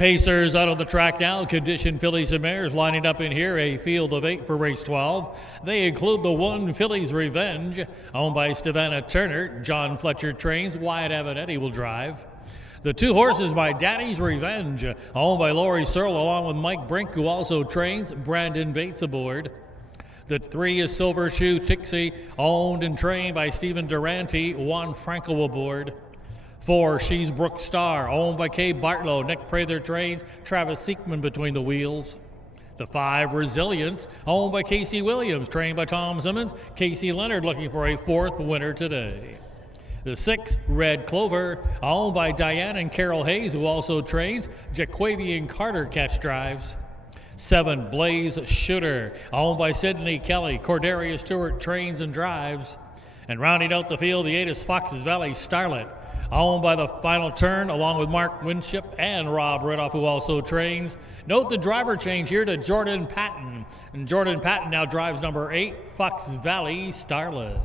Pacers out on the track now. Conditioned fillies and mares lining up in here. A field of 8 for race 12. They include the 1 Filly's Revenge, owned by Savannah Turner. John Fletcher trains. Wyatt Avanetti will drive. The 2 horses by Daddy's Revenge, owned by Laurie Searle, along with Mike Brink, who also trains. Brandon Bates aboard. The 3 is Silver Shoe Tixie, owned and trained by Stephen Durante. Juan Franco aboard. 4, She's Brook Star, owned by Kay Bartlow. Nick Prather trains. Travis Seekman between the wheels. The 5, Resilience, owned by Casey Williams, trained by Tom Simmons. Casey Leonard looking for a 4th winner today. The 6, Red Clover, owned by Diane and Carol Hayes, who also trains. Jaquavian Carter catch drives. 7, Blaze Shooter, owned by Sidney Kelly. Corderia Stewart trains and drives. And rounding out the field, the 8 is Fox's Valley Starlet, owned by The Final Turn, along with Mark Winship and Rob Ridoff, who also trains. Note the driver change here to Jordan Patton. And Jordan Patton now drives number 8, Fox Valley Starlet.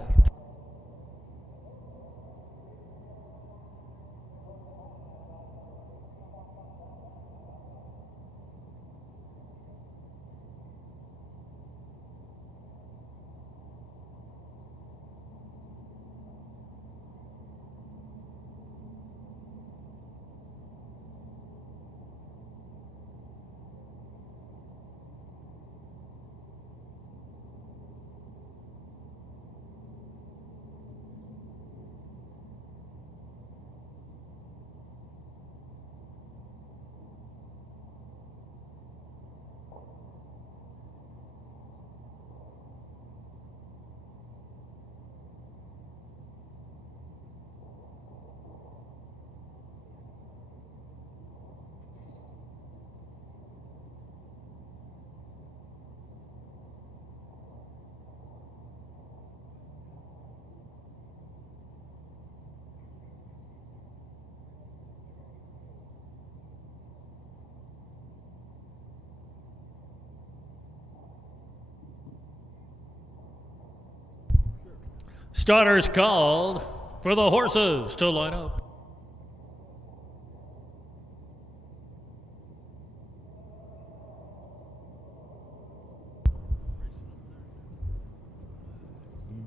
Starters called for the horses to line up.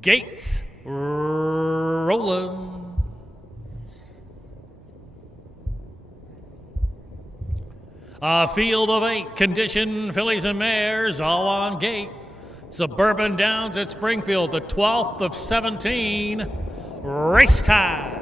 Gates rolling. A field of 8 conditioned fillies and mares all on gate. Suburban Downs at Springfield, the 12th of 17, race time.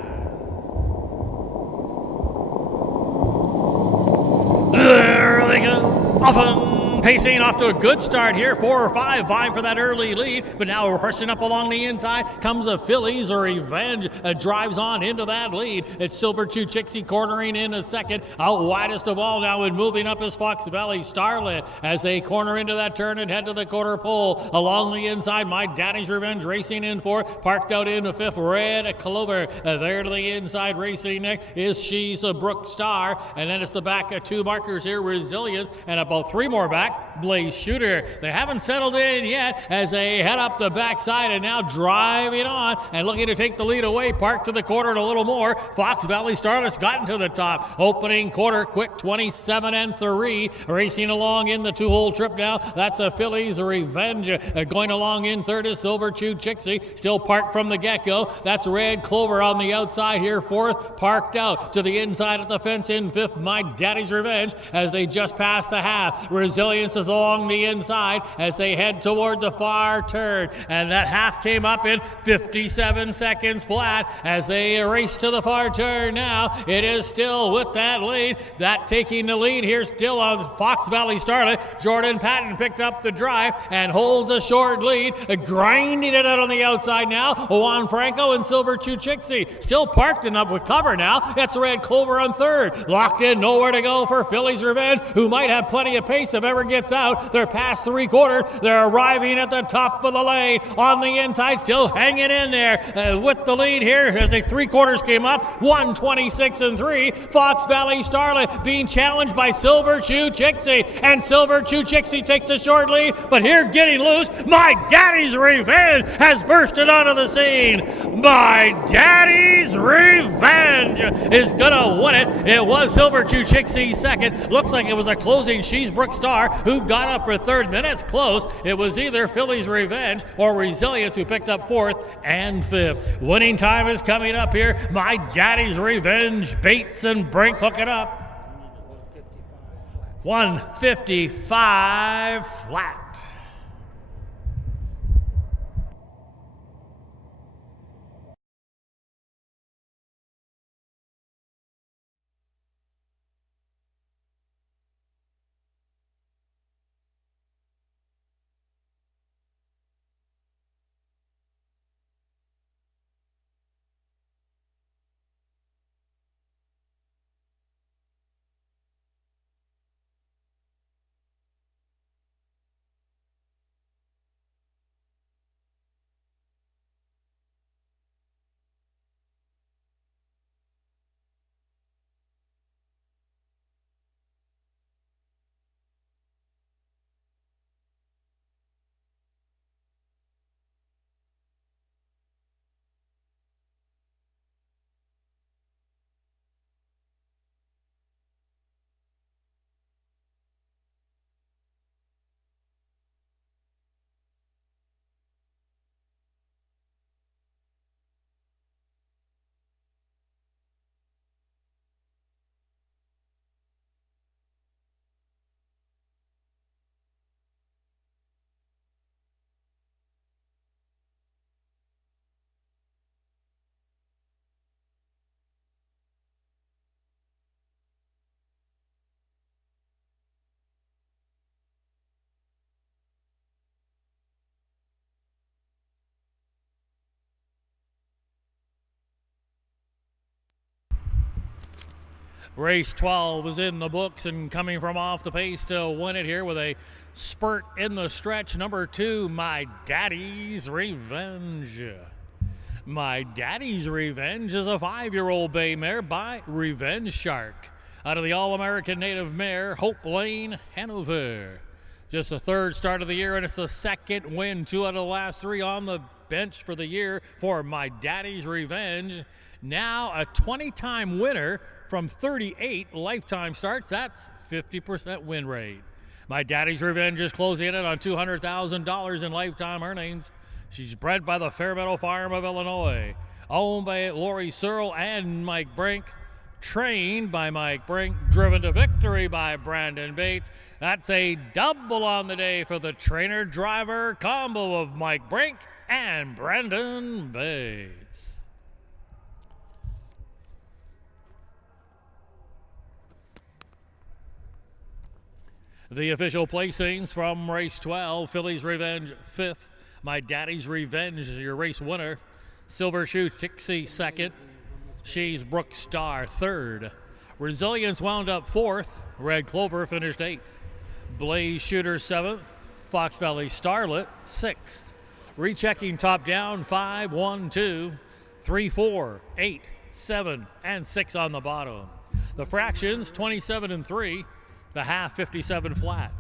There they go. Often pacing off to a good start here. 4 or 5 vying for that early lead, but now rushing up along the inside comes a Fillies Revenge. Drives on into that lead. It's Silver Chew Chixie cornering in a second. Out widest of all now and moving up is Fox Valley Starlet as they corner into that turn and head to the quarter pole. Along the inside, My Daddy's Revenge racing in 4th. Parked out in the 5th, Red Clover. There to the inside racing next is She's a Brook Star. And then it's the back 2 markers here, Resilience, and about 3 more back, Blaze Shooter. They haven't settled in yet as they head up the backside and now driving on and looking to take the lead away. Parked to the quarter and a little more. Fox Valley Starlet's gotten to the top. Opening quarter quick, 27 and 3. Racing along in the 2-hole trip now. That's a Fillies Revenge. Going along in 3rd is Silver Chew Chixie. Still parked from the get-go. That's Red Clover on the outside here. 4th, parked out to the inside at the fence in 5th. My Daddy's Revenge as they just pass the half. Resilience is along the inside as they head toward the far turn. And that half came up in 57 seconds flat as they race to the far turn now. It is still with that lead. That taking the lead here still on Fox Valley Starlet. Jordan Patton picked up the drive and holds a short lead. Grinding it out on the outside now. Juan Franco and Silver Chew Chixie still parked and up with cover now. That's Red Clover on 3rd. Locked in, nowhere to go for Fillies Revenge, who might have plenty of pace if ever gets out. They're past 3/4. They're arriving at the top of the lane. On the inside, still hanging in there with the lead here as the 3/4 came up. 1:26.3. Fox Valley Starlet being challenged by Silver Chew Chixie. And Silver Chew Chixie takes the short lead. But here getting loose, My Daddy's Revenge has bursted onto the scene. My Daddy's Revenge is gonna win it. It was Silver Chew Chixie second. Looks like it was a closing Sheesbrook Star who got up for third. Then it's close. It was either Philly's Revenge or Resilience who picked up fourth and fifth. Winning time is coming up here. My Daddy's Revenge, Bates and Brink hook it up. 155 flat. Race 12 is in the books and coming from off the pace to win it here with a spurt in the stretch. Number 2, My Daddy's Revenge. My Daddy's Revenge is a 5-year-old bay mare by Revenge Shark out of the All-American Native Mare, Hope Lane, Hanover. Just the third start of the year, and it's the second win. 2 out of the last 3 on the bench for the year for My Daddy's Revenge. Now a 20-time winner from 38 lifetime starts. That's 50% win rate. My Daddy's Revenge is closing in on $200,000 in lifetime earnings. She's bred by the Fairmeadow Farm of Illinois, owned by Lori Searle and Mike Brink, trained by Mike Brink, driven to victory by Brandon Bates. That's a double on the day for the trainer-driver combo of Mike Brink and Brandon Bates. The official placings from race 12, Philly's Revenge 5th, My Daddy's Revenge, your race winner. Silver Chew Chixie 2nd, Sheesbrook Star 3rd. Resilience wound up 4th, Red Clover finished 8th. Blaze Shooter 7th, Fox Valley Starlet 6th. Rechecking top down 5, 1, 2, 3, 4, 8, 7, and 6 on the bottom. The fractions 27 and 3. The half 57 flat,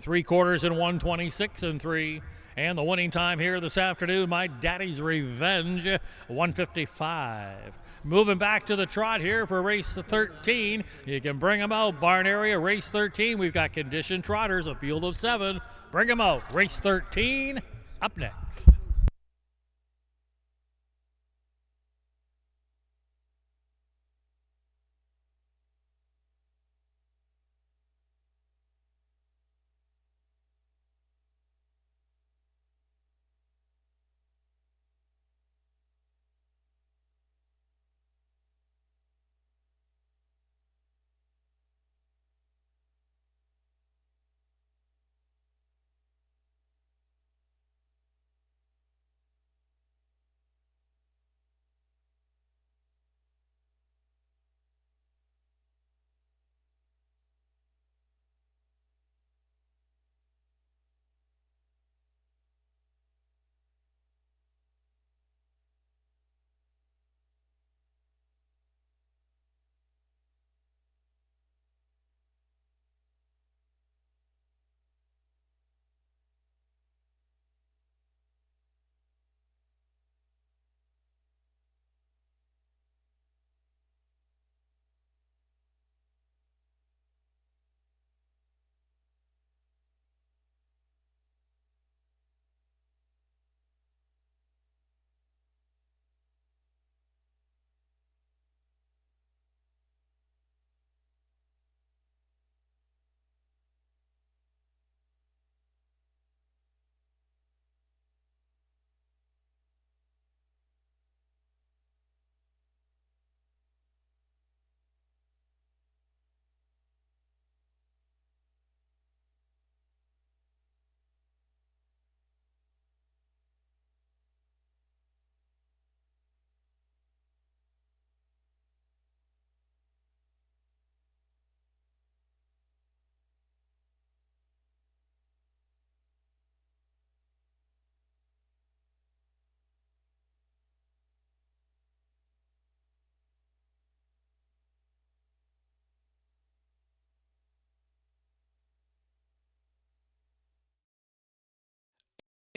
3/4 and 1:26.3, and the winning time here this afternoon, My Daddy's Revenge, 155. Moving back to the trot here for race 13. You can bring them out. Barn area, race 13. We've got conditioned trotters, a field of 7. Bring them out. Race 13 up next.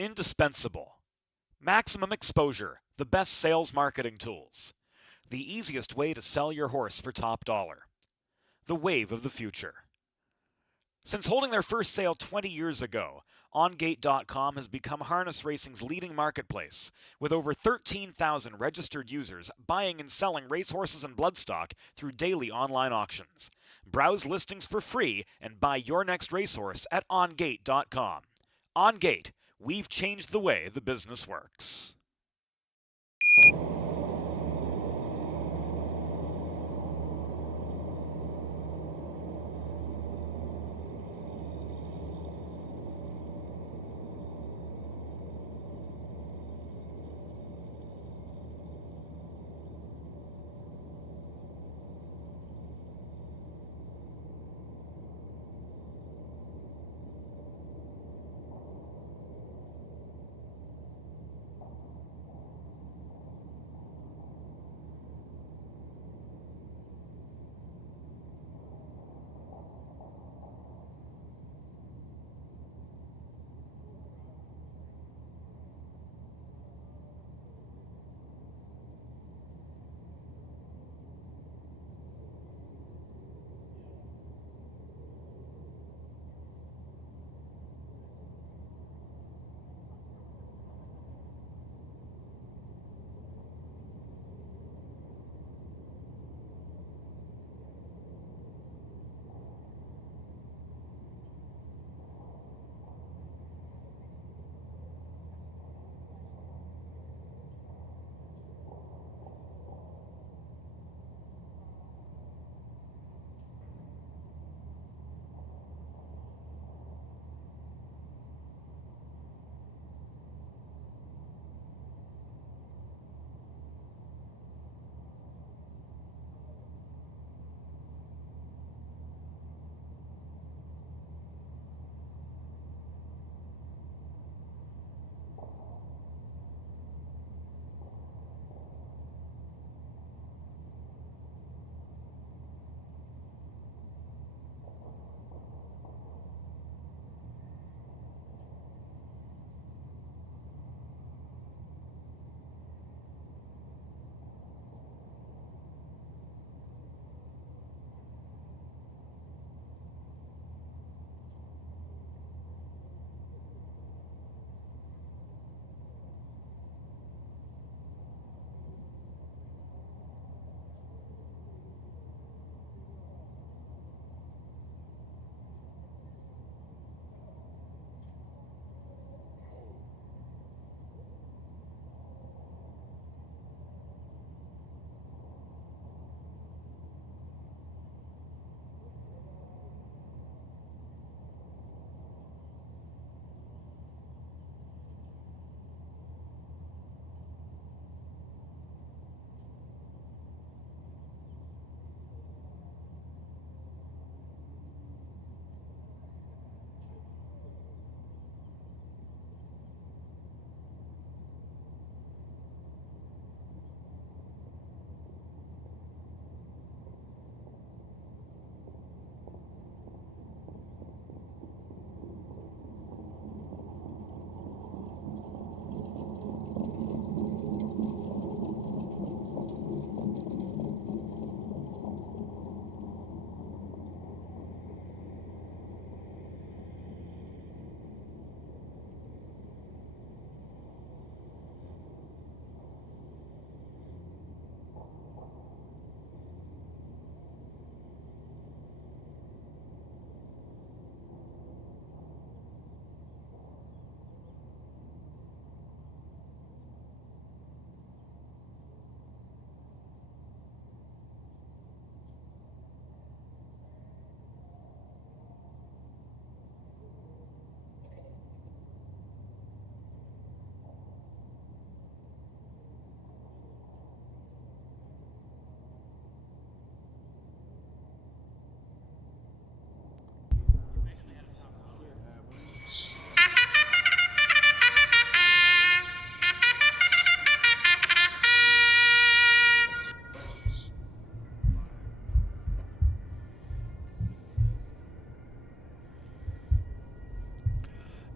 Indispensable. Maximum exposure, the best sales marketing tools. The easiest way to sell your horse for top dollar. The wave of the future. Since holding their first sale 20 years ago, OnGate.com has become harness racing's leading marketplace, with over 13,000 registered users buying and selling racehorses and bloodstock through daily online auctions. Browse listings for free and buy your next racehorse at OnGate.com. OnGate, we've changed the way the business works.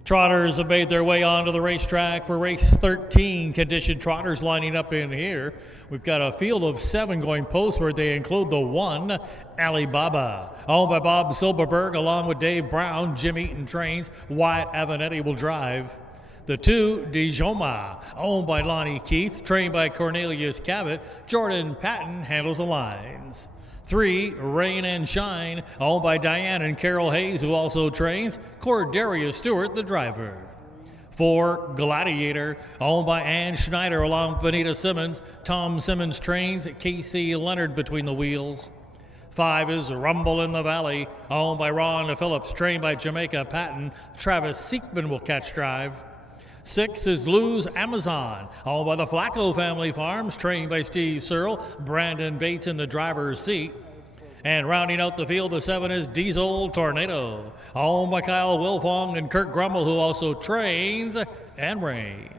Trotters have made their way onto the racetrack for race 13. Conditioned trotters lining up in here. We've got a field of 7 going postward. They include the 1, Alibaba, owned by Bob Silberberg, along with Dave Brown. Jim Eaton trains. Wyatt Avanetti will drive. The 2, Dijoma, owned by Lonnie Keith, trained by Cornelius Cabot. Jordan Patton handles the lines. 3, Rain and Shine, owned by Diane and Carol Hayes, who also trains. Cordelia Stewart, the driver. 4, Gladiator, owned by Ann Schneider, along with Benita Simmons. Tom Simmons trains. Casey Leonard between the wheels. 5 is Rumble in the Valley, owned by Ron Phillips, trained by Jamaica Patton. Travis Siekman will catch drive. 6 is Lou's Amazon, owned by the Flacco Family Farms, trained by Steve Searle. Brandon Bates in the driver's seat. And rounding out the field of 7 is Diesel Tornado, owned by Kyle Wilfong and Kurt Grummel, who also trains and reigns.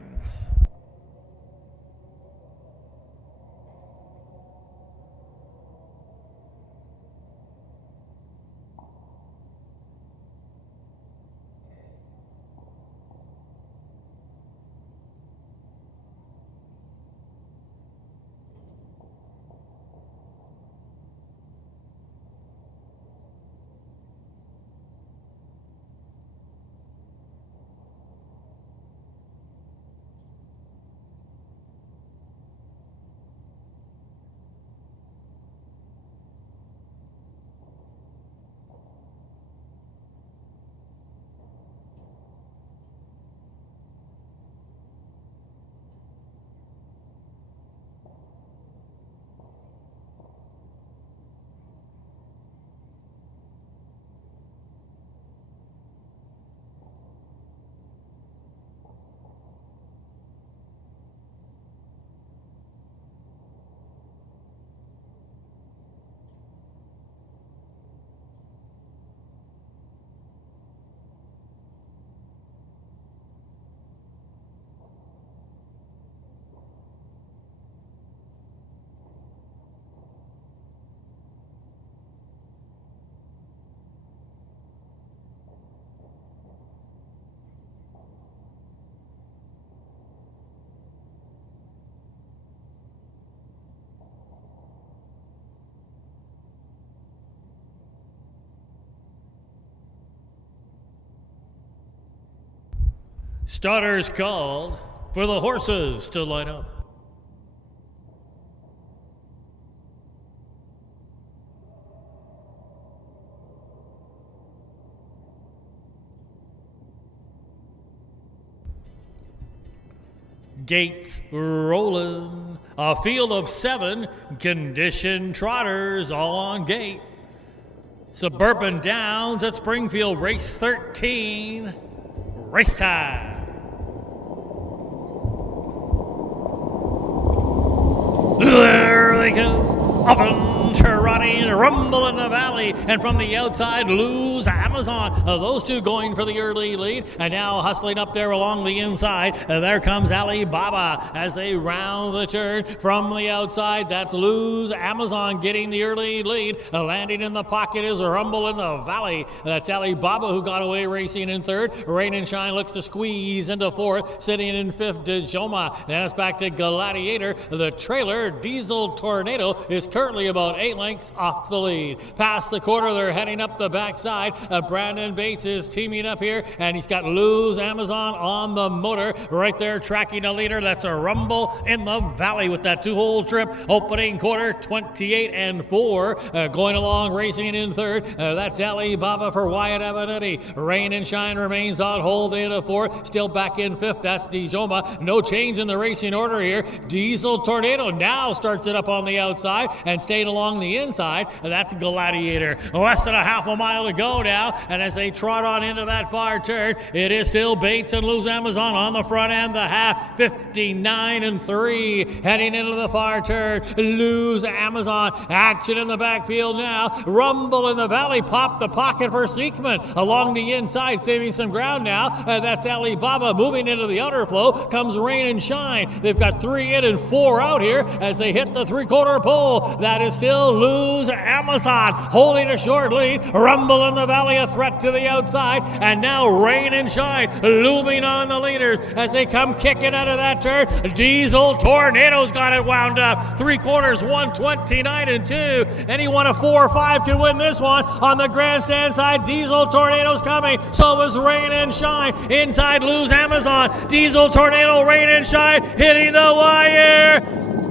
Starters called for the horses to line up. Gates rolling. A field of 7 conditioned trotters all on gate. Suburban Downs at Springfield, race 13. Race time. There they go, often trotting, Rumble in the Valley, and from the outside, Lou's Amazon. Those two going for the early lead, and now hustling up there along the inside. There comes Alibaba as they round the turn from the outside. That's Lou's Amazon getting the early lead. Landing in the pocket is Rumble in the Valley. That's Alibaba who got away racing in 3rd. Rain and Shine looks to squeeze into 4th. Sitting in 5th, Dijoma. Then it's back to Gladiator. The trailer, Diesel Tornado, is currently about 8 lengths off the lead. Past the quarter, they're heading up the backside. Brandon Bates is teaming up here, and he's got Lou's Amazon on the motor. Right there, tracking a leader. That's a Rumble in the Valley with that 2-hole trip. Opening quarter, 28 and 4. Going along, racing in 3rd. That's Alibaba for Wyatt Avanetti. Rain and Shine remains on hold in 4th. Still back in 5th. That's Dijoma. No change in the racing order here. Diesel Tornado now starts it up on the outside and staying along the inside. That's Gladiator. Less than a half a mile to go now, and as they trot on into that far turn, it is still Bates and Lou's Amazon on the front end, the half, 59 and 3. Heading into the far turn, Lou's Amazon. Action in the backfield now. Rumble in the Valley, pop the pocket for Siekman. Along the inside, saving some ground now. That's Alibaba moving into the outer flow. Comes Rain and Shine. They've got 3 in and 4 out here as they hit the 3/4 pole. That is still Lou's Lose Amazon holding a short lead. Rumble in the Valley, a threat to the outside. And now Rain and Shine looming on the leaders as they come kicking out of that turn. Diesel Tornado's got it wound up. 3/4, 129 and 2. Anyone of 4 or 5 can win this one. On the grandstand side, Diesel Tornado's coming. So is Rain and Shine. Inside, Lose Amazon. Diesel Tornado, Rain and Shine hitting the wire.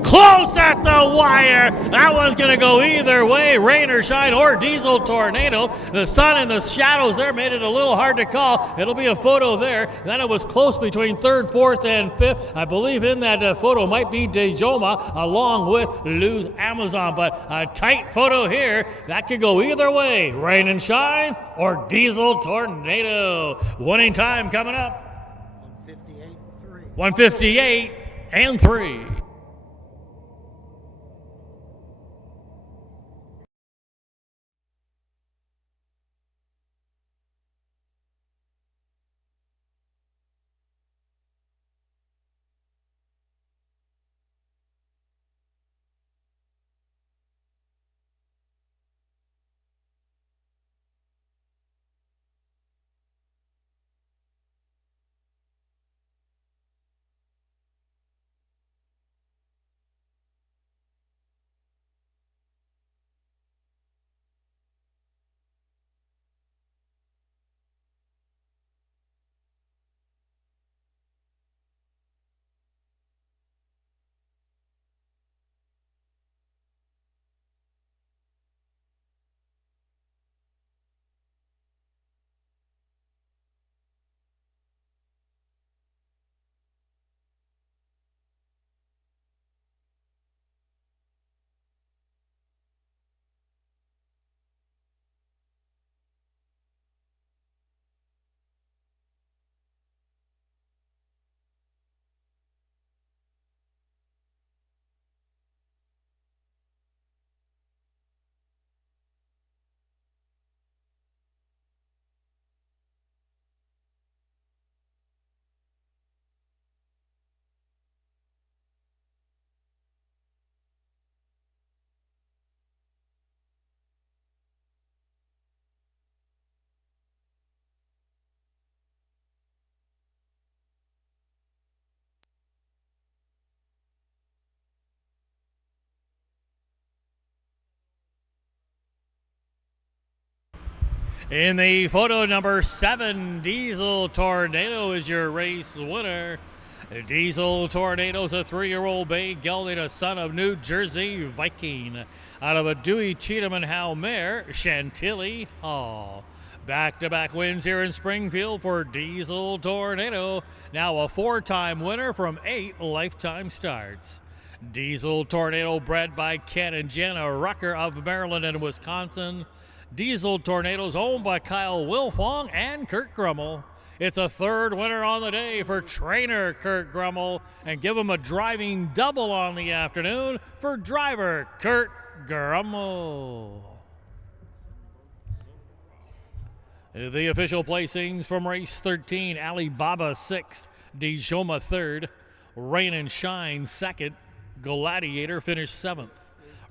Close at the wire. That one's going to go either way, Rain or Shine or Diesel Tornado. The sun and the shadows there made it a little hard to call. It'll be a photo there. Then it was close between 3rd, 4th, and 5th. I believe in that photo might be Dejoma along with Lose Amazon. But a tight photo here. That could go either way, Rain and Shine or Diesel Tornado. Winning time coming up. 158 and 3. In the photo number 7, Diesel Tornado is your race winner. Diesel Tornado's a 3-year-old bay gelding, a son of New Jersey Viking, out of a Dewey Cheatham and Howe mare, Chantilly Hall. Back-to-back wins here in Springfield for Diesel Tornado, now a 4-time winner from 8 lifetime starts. Diesel Tornado bred by Ken and Jenna Rucker of Maryland and Wisconsin. Diesel Tornado's owned by Kyle Wilfong and Kurt Grummel. It's a 3rd winner on the day for trainer Kurt Grummel, and give him a driving double on the afternoon for driver Kurt Grummel. The official placings from race 13, Alibaba 6th, Dejoma 3rd, Rain and Shine 2nd, Gladiator finished 7th,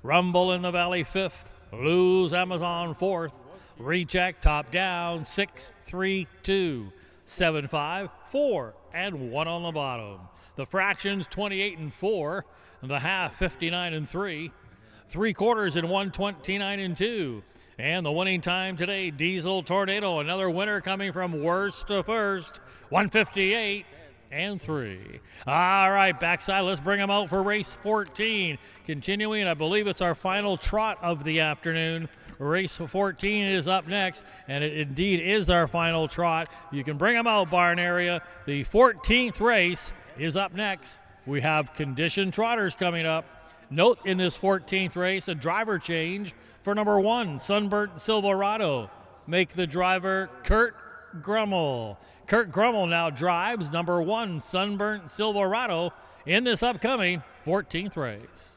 Rumble in the Valley 5th, Lose Amazon 4th, Recheck top down 6, 3, 2, 7, 5, 4, and 1 on the bottom. The fractions 28 and 4, and the half 59 and 3, 3/4 and 129 and 2. And the winning time today, Diesel Tornado, another winner coming from worst to first, 158 and 3. All right, backside, let's bring them out for race 14. Continuing, I believe it's our final trot of the afternoon. Race 14 is up next, and it indeed is our final trot. You can bring them out, barn area. The 14th race is up next. We have conditioned trotters coming up. Note in this 14th race, a driver change for number 1, Sunburnt Silverado. Make the driver Kurt Grummel. Kurt Grummel now drives number 1, Sunburnt Silverado, in this upcoming 14th race.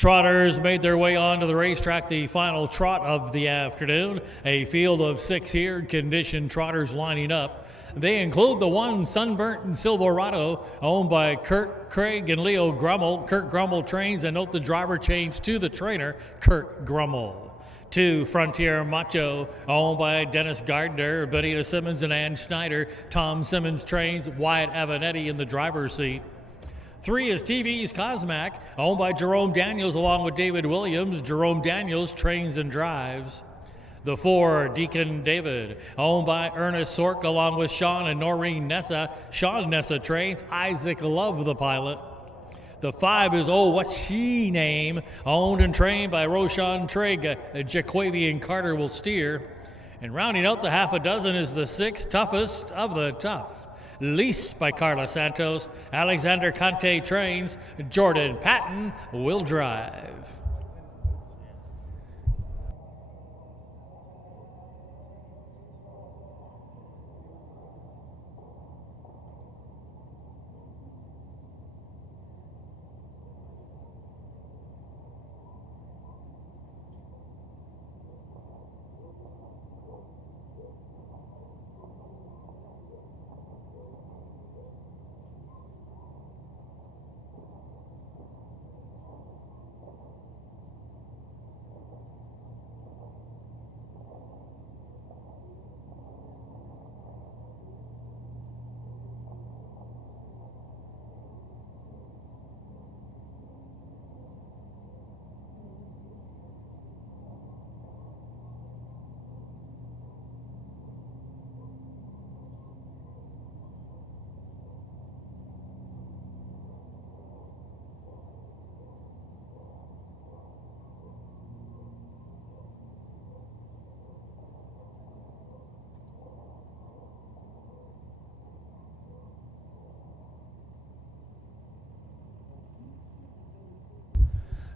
Trotters made their way onto the racetrack, the final trot of the afternoon. A field of 6 here, conditioned trotters lining up. They include the one Sunburnt and Silverado, owned by Kurt Craig and Leo Grummel. Kurt Grummel trains, and note the driver changed to the trainer, Kurt Grummel. 2 Frontier Macho, owned by Dennis Gardner, Benita Simmons, and Ann Schneider. Tom Simmons trains, Wyatt Avanetti in the driver's seat. 3 is TV's Cosmac, owned by Jerome Daniels along with David Williams. Jerome Daniels trains and drives. The 4, Deacon David, owned by Ernest Sork along with Sean and Noreen Nessa. Sean Nessa trains, Isaac Love the pilot. The 5 is Oh What's She Name, owned and trained by Roshan Trigg. Jaquavian Carter will steer. And rounding out the half a dozen is the 6, Toughest of the Tough, leased by Carla Santos. Alexander Conte trains, Jordan Patton will drive.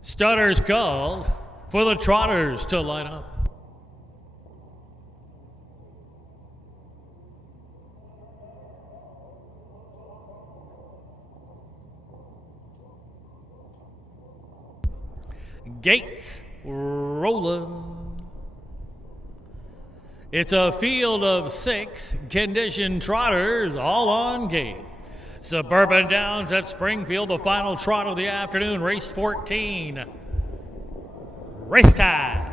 Starters called for the Trotters to line up. Gates rolling. It's a field of 6 conditioned trotters all on gate. Suburban Downs at Springfield, the final trot of the afternoon, race 14. Race time.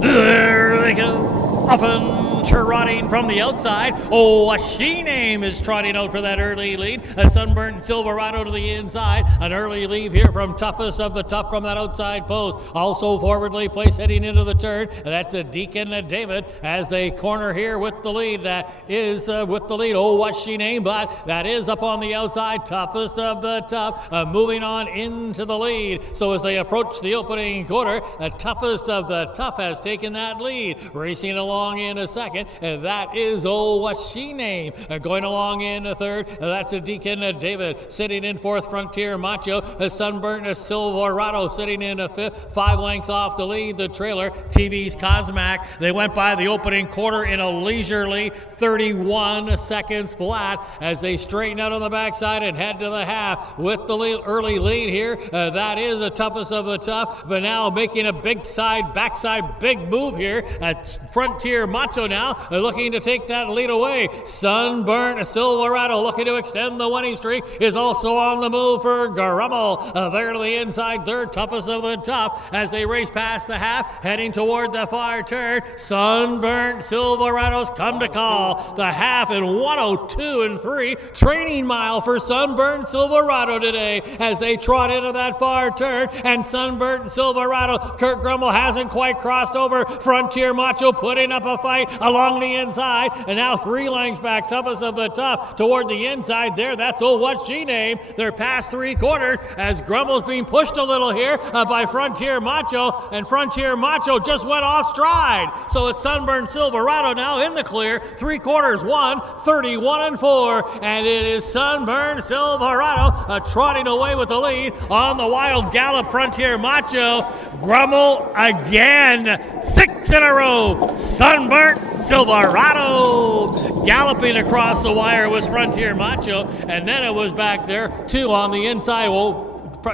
There they go. Often trotting from the outside. Oh, What's She Name is trotting out for that early lead. A Sunburnt Silverado to the inside. An early lead here from Toughest of the Tough from that outside post. Also forwardly placed heading into the turn. That's a Deacon David as they corner here with the lead. That is with the lead. Oh, What's She Name? But that is up on the outside. Toughest of the Tough moving on into the lead. So as they approach the opening quarter, the Toughest of the Tough has taken that lead. Racing along in a second, and that is Oh What's She Name. Going along in a third, that's a Deacon David. Sitting in fourth, Frontier Macho. A Sunburnt Silverado sitting in a fifth, 5 lengths off the lead. The trailer, TV's Cosmac. They went by the opening quarter in a leisurely 31 seconds flat as they straighten out on the backside and head to the half with the early lead here. That is the Toughest of the Tough, but now making a big backside big move here at Frontier Macho now, looking to take that lead away. Sunburnt Silverado looking to extend the winning streak is also on the move for Grummel. There to the inside third, Toughest of the Tough as they race past the half, heading toward the far turn. Sunburnt Silverado's come to call the half in 1:02 3. Training mile for Sunburnt Silverado today as they trot into that far turn, and Sunburnt Silverado, Kurt Grummel hasn't quite crossed over. Frontier Macho putting up a fight along the inside, and now 3 lengths back, Toughest of the Tough toward the inside there. That's Oh What's She Name. They're past 3/4 as Grummel's being pushed a little here by Frontier Macho, and Frontier Macho just went off stride. So it's Sunburnt Silverado now in the clear. 3/4 won, 31 4, and it is Sunburnt Silverado trotting away with the lead on the wild gallop. Frontier Macho Grummel again. 6 in a row. Sunburnt Silverado. Galloping across the wire was Frontier Macho, and then it was back there, 2 on the inside. Well,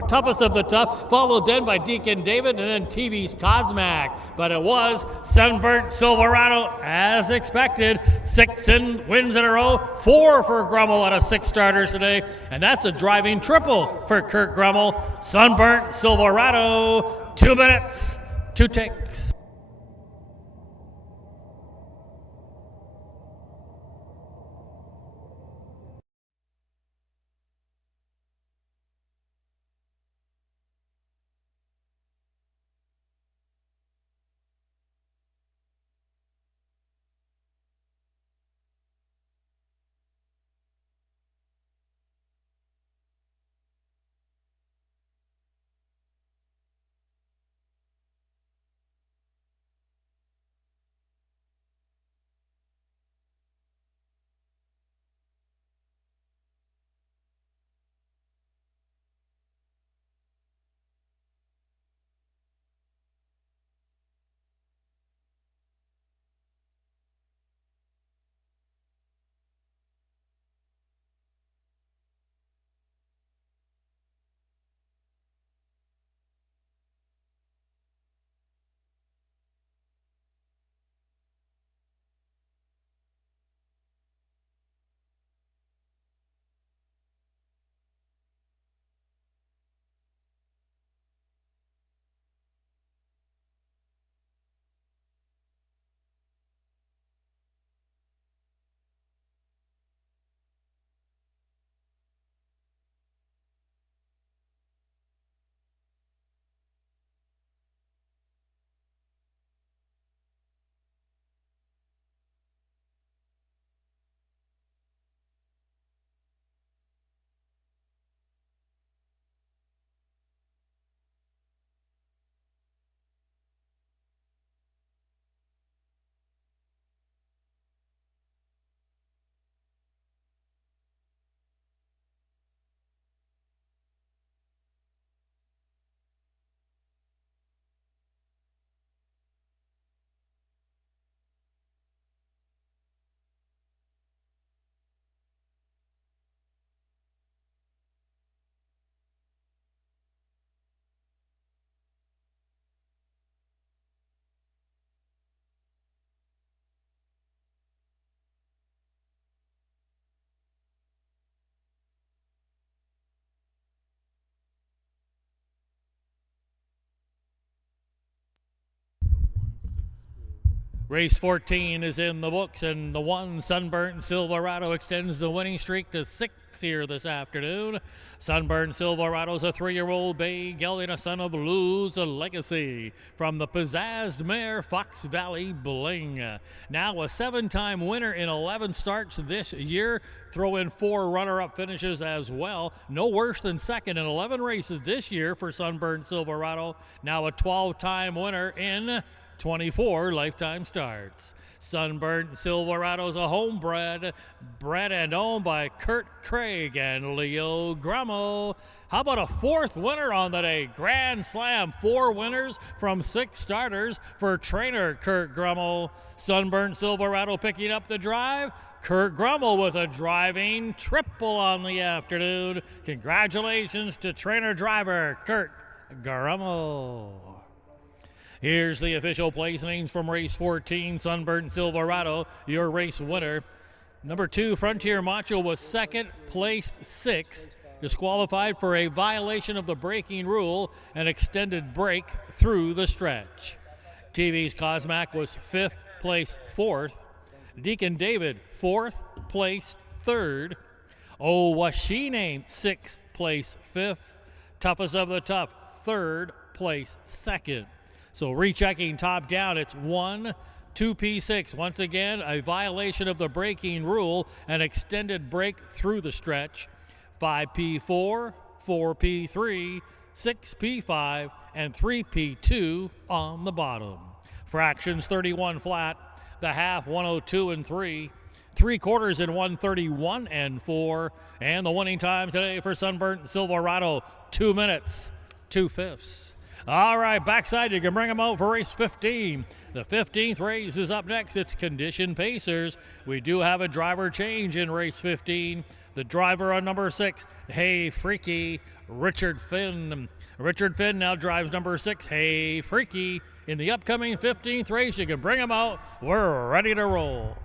toughest of the tough, followed then by Deacon David and then TV's Cosmac. But it was Sunburnt Silverado as expected. 6 wins in a row, 4 for Grummel out of 6 starters today. And that's a driving triple for Kurt Grummel. Sunburnt Silverado, 2 minutes, 2 takes. Race 14 is in the books, and the 1 Sunburnt Silverado extends the winning streak to 6 here this afternoon. Sunburnt Silverado's a 3-year-old bay gelding, a son of Lou's Legacy from the pizzazzed mare Fox Valley Bling. Now a 7-time winner in 11 starts this year. Throw in 4 runner-up finishes as well. No worse than second in 11 races this year for Sunburnt Silverado. Now a 12-time winner in 24 lifetime starts. Sunburnt Silverado's a homebred, bred and owned by Kurt Craig and Leo Grummel. How about a 4th winner on the day? Grand Slam, 4 winners from 6 starters for trainer Kurt Grummel. Sunburnt Silverado picking up the drive. Kurt Grummel with a driving triple on the afternoon. Congratulations to trainer driver Kurt Grummel. Here's the official placings from race 14, Sunburnt Silverado, your race winner. Number 2, Frontier Macho was second, placed 6th, disqualified for a violation of the braking rule, an extended break through the stretch. TV's Cosmac was 5th, placed 4th. Deacon David, 4th, placed 3rd. Oh, was she named 6th, place 5th. Toughest of the tough, 3rd, place 2nd. So rechecking top down, it's 1, 2P6. Once again, a violation of the braking rule, an extended break through the stretch. 5P4, 4P3, 6P5, and 3P2 on the bottom. Fractions 31 flat, the half 102 and 3, 3/4 in 131 and 4, and the winning time today for Sunburnt Silverado, 2 minutes, 2/5. All right, backside, you can bring them out for race 15. The 15th race is up next. It's Condition Pacers. We do have a driver change in race 15. The driver on number 6, Hey Freaky, Richard Finn. Richard Finn now drives number 6, Hey Freaky. In the upcoming 15th race, you can bring them out. We're ready to roll.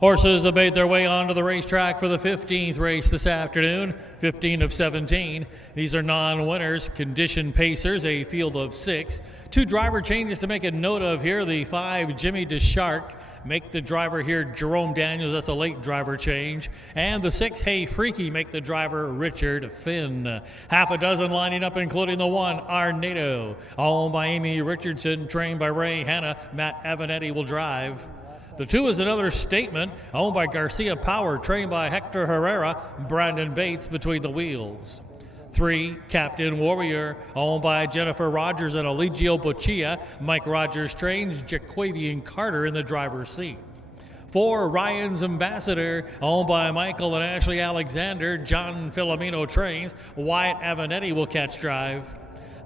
Horses have made their way onto the racetrack for the 15th race this afternoon, 15 of 17. These are non-winners, condition pacers, a field of 6. 2 driver changes to make a note of here. The 5, Jimmy DeShark, make the driver here Jerome Daniels, that's a late driver change. And the 6, Hey Freaky, make the driver Richard Finn. Half a dozen lining up, including the 1, Arnado. Owned by Amy Richardson, trained by Ray Hanna. Matt Avanetti will drive. The 2 is Another Statement, owned by Garcia Power, trained by Hector Herrera, Brandon Bates between the wheels. 3, Captain Warrior, owned by Jennifer Rogers and Eligio Boccia. Mike Rogers trains, Jaquavian Carter in the driver's seat. 4, Ryan's Ambassador, owned by Michael and Ashley Alexander. John Filomeno trains, Wyatt Avanetti will catch drive.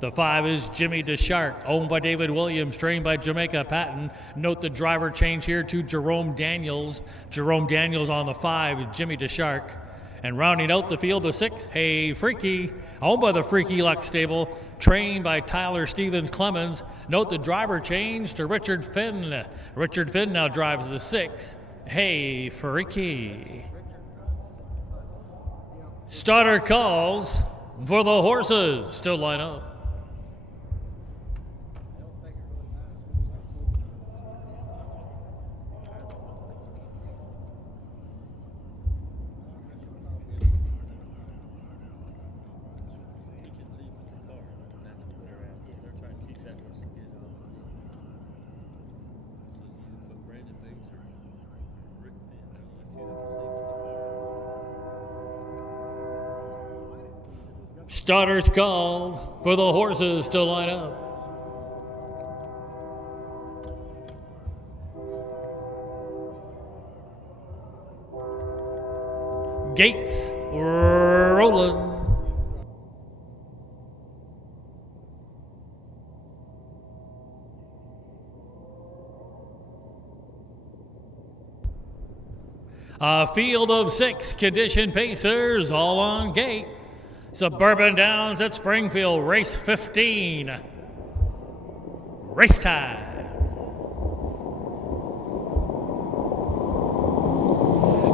The 5 is Jimmy DeShark, owned by David Williams, trained by Jamaica Patton. Note the driver change here to Jerome Daniels. Jerome Daniels on the 5, Jimmy DeShark. And rounding out the field, the 6, Hey Freaky, owned by the Freaky Luck Stable, trained by Tyler Stevens Clemens. Note the driver change to Richard Finn. Richard Finn now drives the 6, Hey Freaky. Starter calls for the horses to line up. Starters called for the horses to line up. Gates rolling. A field of 6 condition pacers, all on gate. Suburban Downs at Springfield, race 15. Race time.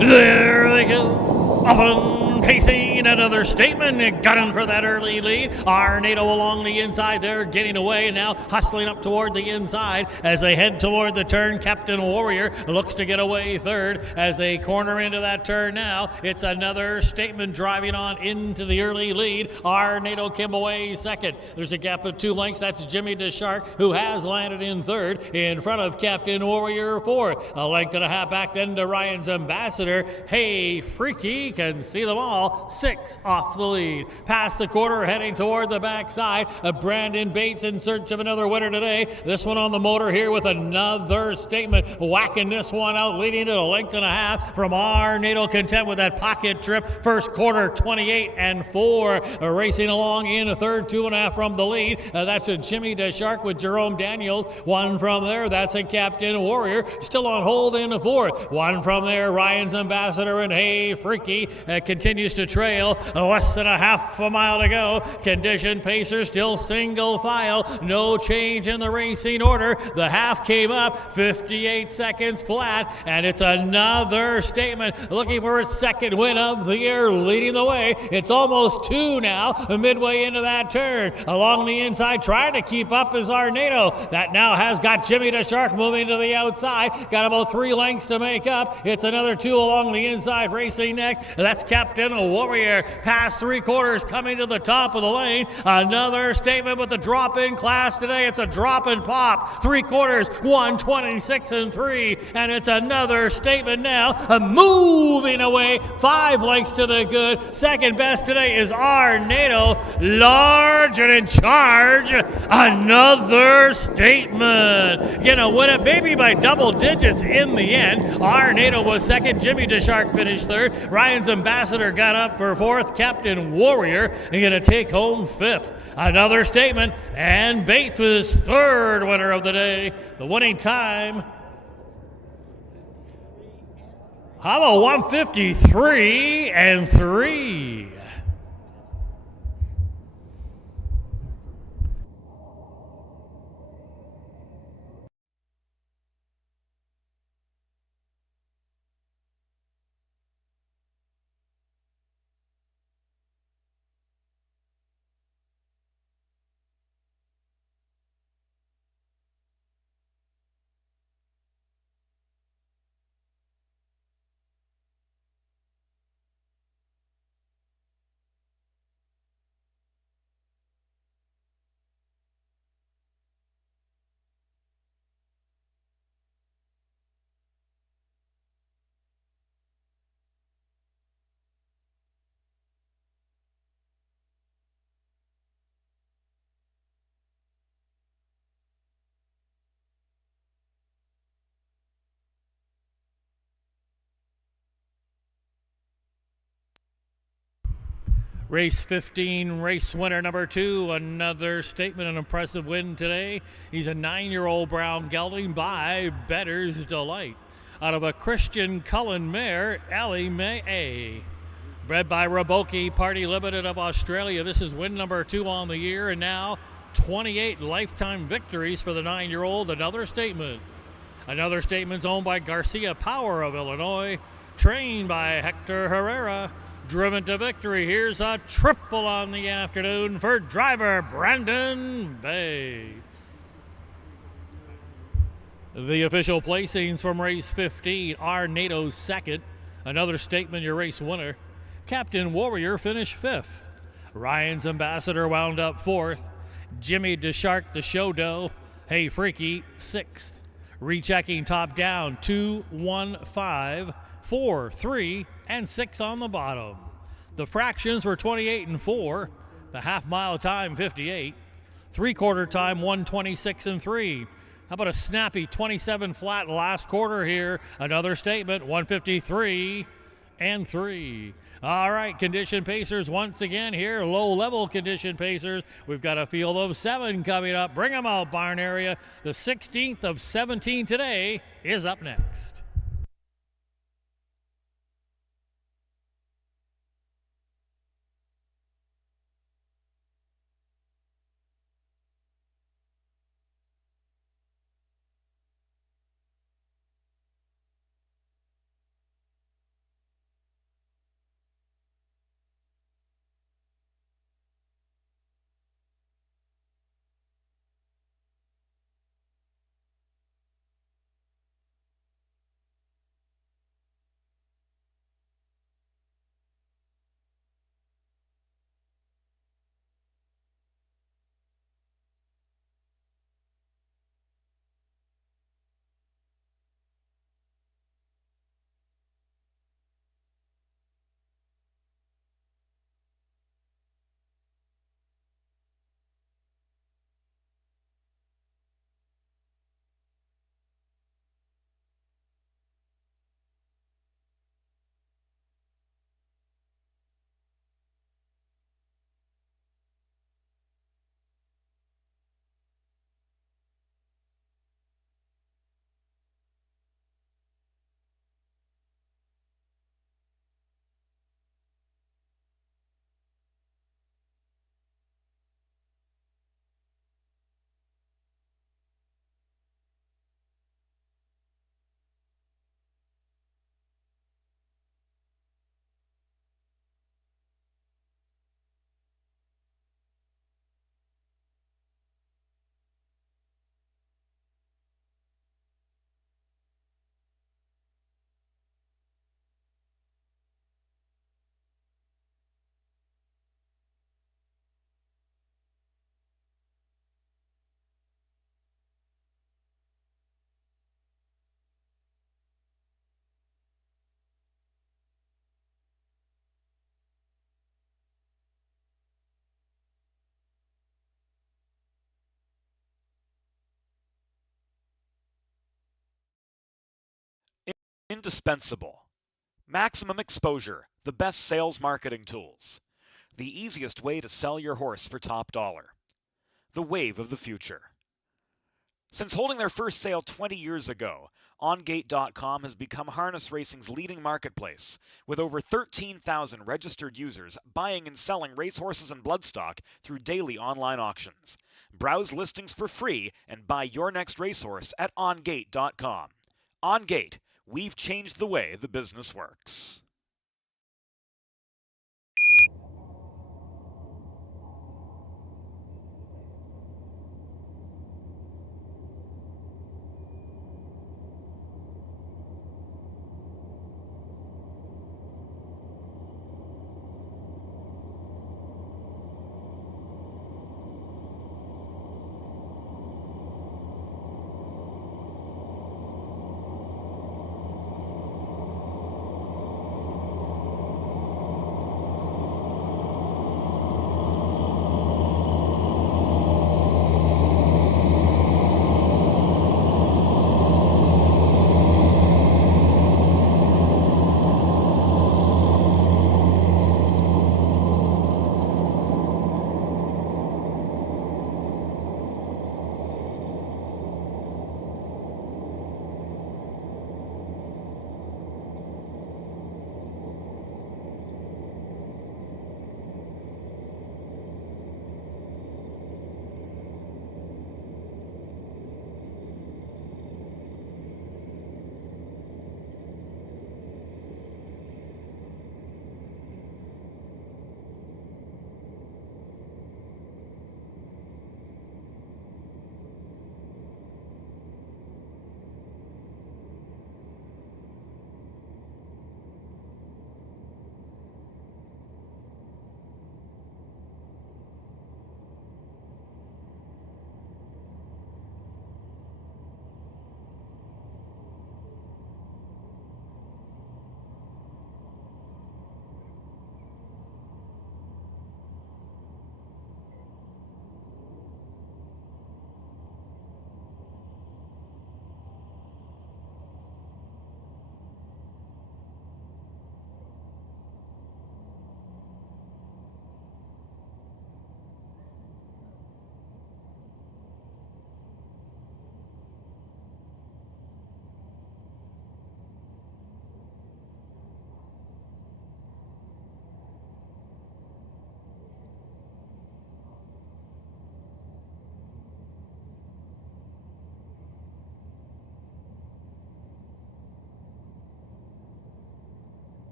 There they go. Often pacing, Another Statement. Got him for that early lead. Arnado along the inside there, getting away, and now hustling up toward the inside as they head toward the turn. Captain Warrior looks to get away third as they corner into that turn now. It's Another Statement driving on into the early lead. Arnado came away second. There's a gap of 2 lengths. That's Jimmy DeShark, who has landed in third in front of Captain Warrior fourth. A length and a half back then to Ryan's Ambassador. Hey Freaky can see them all. 6 off the lead. Past the quarter, heading toward the backside. Brandon Bates in search of another winner today. This one on the motor here with Another Statement. Whacking this one out, leading to a length and a half from Arnado, content with that pocket trip. First quarter, 28 and 4. Racing along in a third, 2.5 from the lead. That's a Jimmy DeShark with Jerome Daniels. 1 from there, that's a Captain Warrior. Still on hold in the fourth. 1 from there, Ryan's Ambassador and Hey Freaky continues to trail. Less than a half a mile to go. Condition pacer still single file. No change in the racing order. The half came up 58 seconds flat, and it's Another Statement looking for its second win of the year, leading the way. It's almost 2 now, midway into that turn. Along the inside, trying to keep up is Arnado. That now has got Jimmy DeShark moving to the outside. Got about 3 lengths to make up. It's another 2 along the inside, racing next. That's Captain Warrior. Past 3/4, coming to the top of the lane. Another Statement with the drop-in class today. It's a drop-in pop. 3/4, 1:26 and 3. And it's Another Statement now. Moving away 5 lengths to the good. Second best today is Arnado. Large and in charge. Another Statement. Gonna win it maybe by double digits in the end. Arnado was second. Jimmy DeShark finished third. Ryan's Ambassador got up for fourth. Captain Warrior is going to take home fifth. Another Statement, and Bates with his third winner of the day. The winning time, how about 153 and 3? Race 15, race winner number 2, another statement, an impressive win today. He's a 9-year-old brown gelding by Better's Delight out of a Christian Cullen mare, Ellie May. Bred by Raboki Party Limited of Australia. This is win number 2 on the year, and now 28 lifetime victories for the 9-year-old. Another statement. Another statement's owned by Garcia Power of Illinois, trained by Hector Herrera. Driven to victory. Here's a triple on the afternoon for driver Brandon Bates. The official placings from race 15 are NATO's second. Another statement, your race winner. Captain Warrior finished 5th. Ryan's Ambassador wound up 4th. Jimmy DeShark, the show doe, Hey Freaky, 6th. Rechecking top down, 2, 1, 5, 4, 3, and 6 on the bottom. The fractions were 28 and 4. The half mile time, 58. 3/4 time, 126 and 3. How about a snappy 27 flat last quarter here? Another statement, 153 and 3. All right, condition pacers once again here. Low-level condition pacers. We've got a field of 7 coming up. Bring them out, barn area. The 16th of 17 today is up next. Indispensable. Maximum exposure, the best sales marketing tools. The easiest way to sell your horse for top dollar. The wave of the future. Since holding their first sale 20 years ago, OnGate.com has become harness racing's leading marketplace, with over 13,000 registered users buying and selling racehorses and bloodstock through daily online auctions. Browse listings for free and buy your next racehorse at OnGate.com. OnGate, we've changed the way the business works.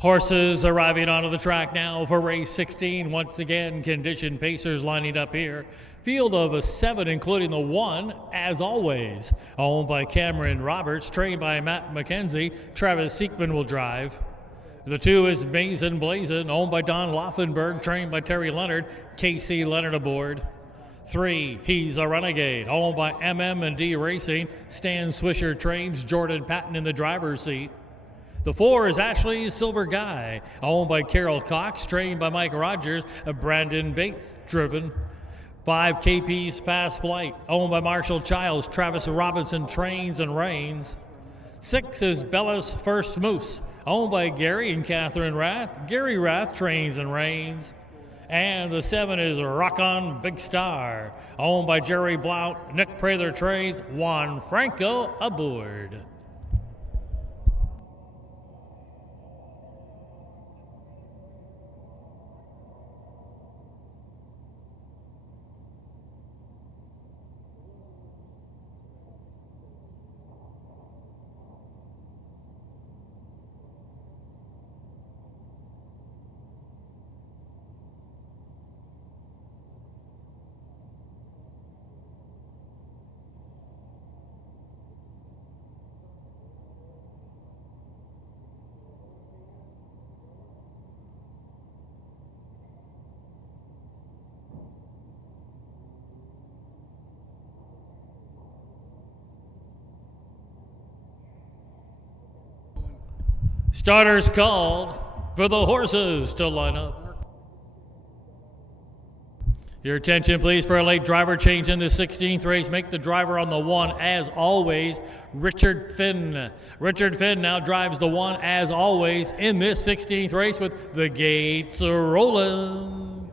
Horses arriving onto the track now for race 16. Once again, conditioned pacers lining up here. Field of 7, including the 1, as always. Owned by Cameron Roberts, trained by Matt McKenzie. Travis Seekman will drive. The 2 is Mason Blazin, owned by Don Laufenberg, trained by Terry Leonard. Casey Leonard aboard. 3, He's a Renegade, owned by MM&D Racing. Stan Swisher trains, Jordan Patton in the driver's seat. The 4 is Ashley Silver Guy, owned by Carol Cox, trained by Mike Rogers. Brandon Bates driven. 5, KP's Fast Flight, owned by Marshall Childs. Travis Robinson trains and reigns. 6 is Bella's First Moose, owned by Gary and Catherine Rath. Gary Rath trains and reigns. And the 7 is Rock On Big Star, owned by Jerry Blount. Nick Prather trains. Juan Franco aboard. Starters called for the horses to line up. Your attention, please, for a late driver change in the 16th race. Make the driver on the 1, as always, Richard Finn. Richard Finn now drives the 1, as always, in this 16th race with the gates rolling.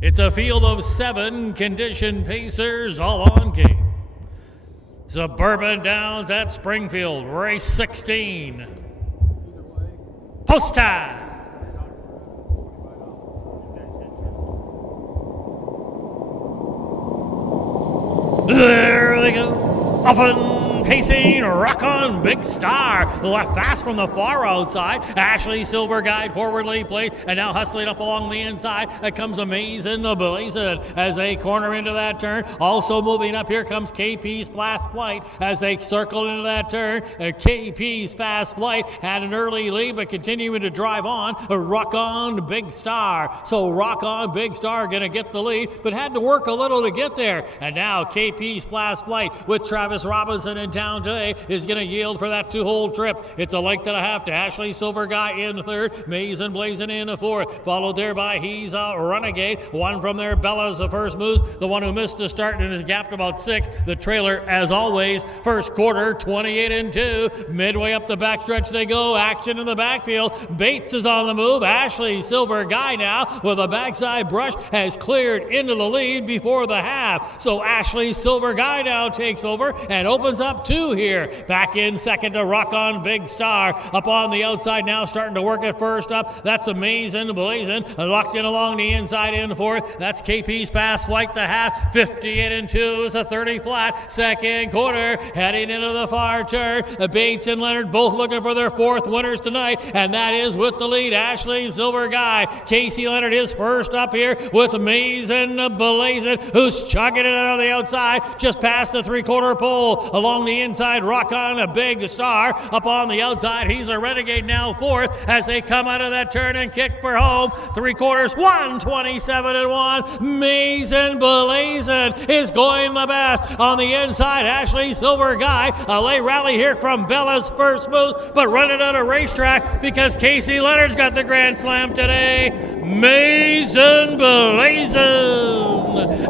It's a field of 7 conditioned pacers, all on gate. Suburban Downs at Springfield, race 16. Post time. There they go. Often pacing, Rock On Big Star. Left fast from the far outside. Ashley Silver Guide forwardly placed and now hustling up along the inside. That comes Amazing Blazin as they corner into that turn. Also moving up, here comes KP's Fast Flight as they circle into that turn. KP's Fast Flight had an early lead but continuing to drive on. Rock On Big Star. So Rock On Big Star going to get the lead but had to work a little to get there. And now KP's Fast Flight with Travis Robinson in town today is going to yield for that 2-hole trip. It's a length and a half to Ashley Silver Guy in third. Mason Blazin in the fourth. Followed there by He's a Renegade. 1 from there, Bella's the First Moose. The one who missed the start and is gapped about 6. The trailer, as always, first quarter, 28-2. Midway up the backstretch they go. Action in the backfield. Bates is on the move. Ashley Silver Guy now with a backside brush has cleared into the lead before the half. So Ashley Silver Guy now takes over and opens up 2 here. Back in second to Rock On Big Star. Up on the outside now, starting to work it first up. That's Amazing Blazin. Locked in along the inside in fourth. That's KP's Fast Flight, the half. 58-2 is a 30 flat. Second quarter, heading into the far turn. Bates and Leonard both looking for their 4th winners tonight, and that is with the lead, Ashley Silver Guy. Casey Leonard is first up here with Amazing Blazin, who's chugging it out of the outside, just past the 3/4 pole. Along the inside, Rock On a Big Star. Up on the outside, He's a Renegade now 4th as they come out of that turn and kick for home. 3/4, 127-1. Mason Blazin is going the best. On the inside, Ashley Silver Guy. A late rally here from Bella's First Moose, but running out of racetrack because Casey Leonard's got the Grand Slam today. Mason Blazin.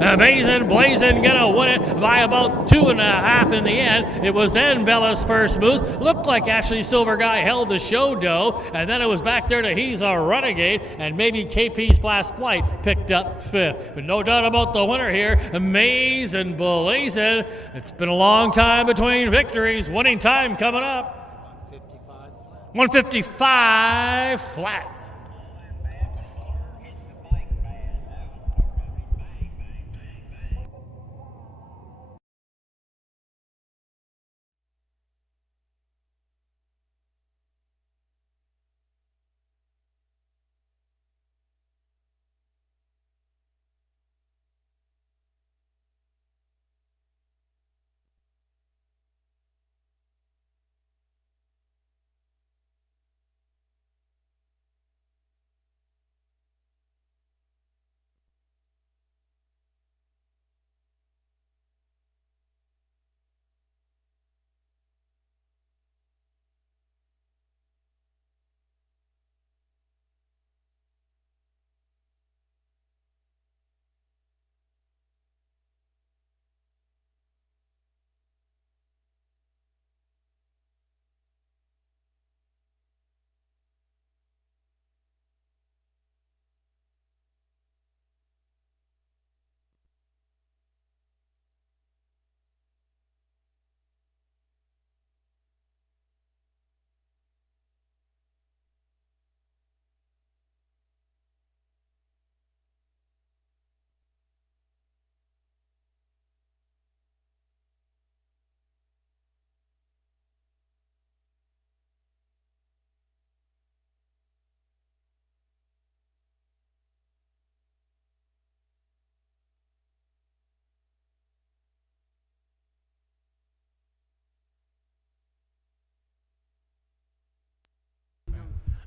Amazing Blazin gonna win it by about 2.5 in the end. It was then Bella's First Moose. Looked like Ashley Silver Guy held the show dough, and then it was back there to He's a Renegade, and maybe KP's Fast Flight picked up 5th. But no doubt about the winner here, Amazing Blazin. It's been a long time between victories. Winning time coming up. 155 flat.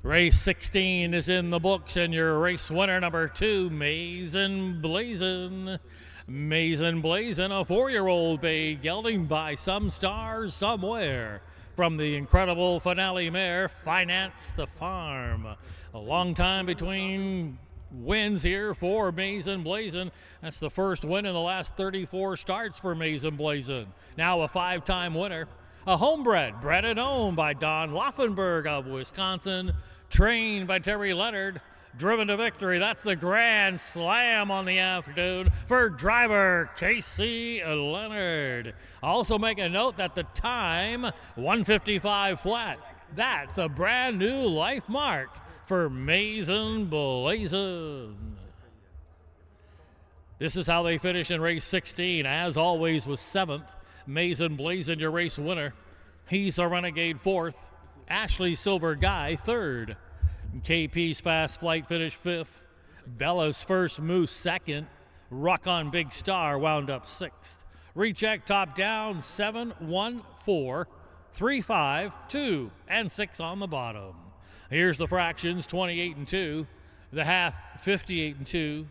Race 16 is in the books, and your race winner, number 2, Mazin Blazin'. Mazin Blazin', a 4-year-old bay gelding by some stars somewhere. From the incredible finale mare, Finance the Farm. A long time between wins here for Mazin Blazin'. That's the first win in the last 34 starts for Mazin Blazin'. Now a 5-time winner. A homebred, bred and owned by Don Laufenberg of Wisconsin, trained by Terry Leonard, driven to victory. That's the Grand Slam on the afternoon for driver Casey Leonard. Also make a note that the time, 1:55 flat. That's a brand new life mark for Mazin Blazin'. This is how they finish in race 16. As always, was 7th. Mazin Blazin', your race winner. He's a Renegade 4th. Ashley Silver Guy 3rd. KP's Fast Flight finished 5th. Bella's First Moose 2nd. Ruck on Big Star wound up 6th. Recheck top down 7, 1, 4, 3, 5, 2, and 6 on the bottom. Here's the fractions, 28 and 2. The half, 58 and 2.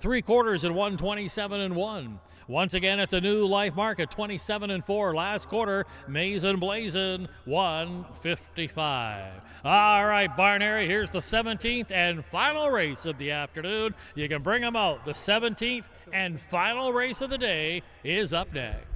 3/4 and 1, 27 and 1. Once again, it's a new life mark at 27 and 4. Last quarter, Mazin Blazin', 1:55. All right, Barn Area, here's the 17th and final race of the afternoon. You can bring them out. The 17th and final race of the day is up next.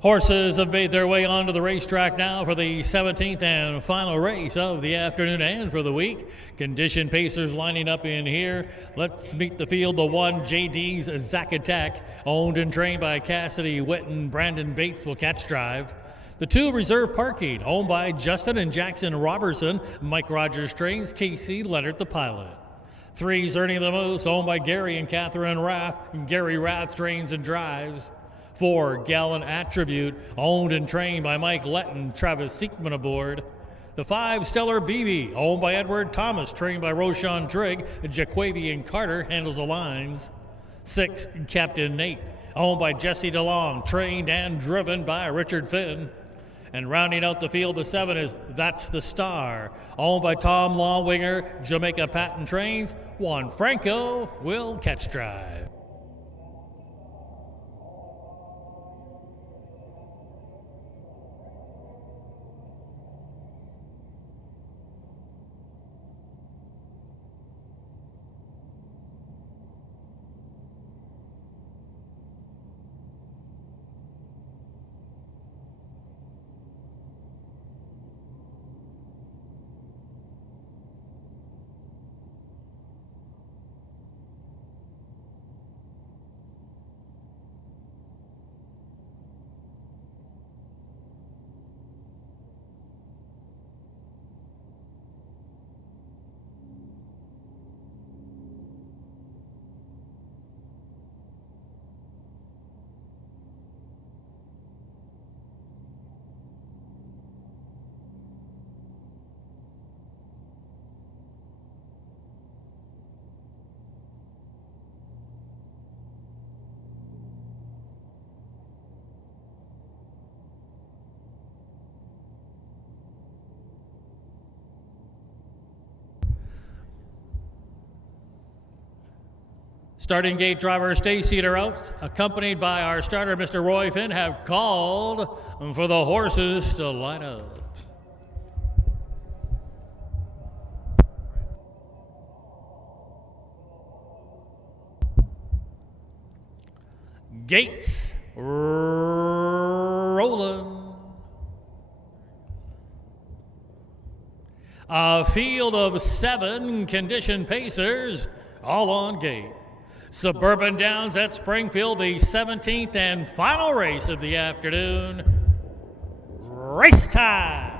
Horses have made their way onto the racetrack now for the 17th and final race of the afternoon and for the week. Condition pacers lining up in here. Let's meet the field. The one, JD's Zacatec, owned and trained by Cassidy Witten. Brandon Bates will catch drive. The two, Reserve Parking, owned by Justin and Jackson Robertson. Mike Rogers trains. Casey Leonard the pilot. 3's Ernie the Moose, owned by Gary and Catherine Rath. Gary Rath trains and drives. 4, Gallon Attribute, owned and trained by Mike Letton, Travis Siekman aboard. The 5, Stellar BB, owned by Edward Thomas, trained by Roshan Trigg. Jaquavian Carter handles the lines. 6, Captain Nate, owned by Jesse DeLong, trained and driven by Richard Finn. And rounding out the field, the 7 is That's the Star, owned by Tom Lawwinger, Jamaica Patton trains. Juan Franco will catch drive. Starting gate driver Stacy Rout, accompanied by our starter, Mr. Roy Finn, have called for the horses to line up. Gates rolling. A field of 7 condition pacers, all on gate. Suburban Downs at Springfield, the 17th and final race of the afternoon. Race time!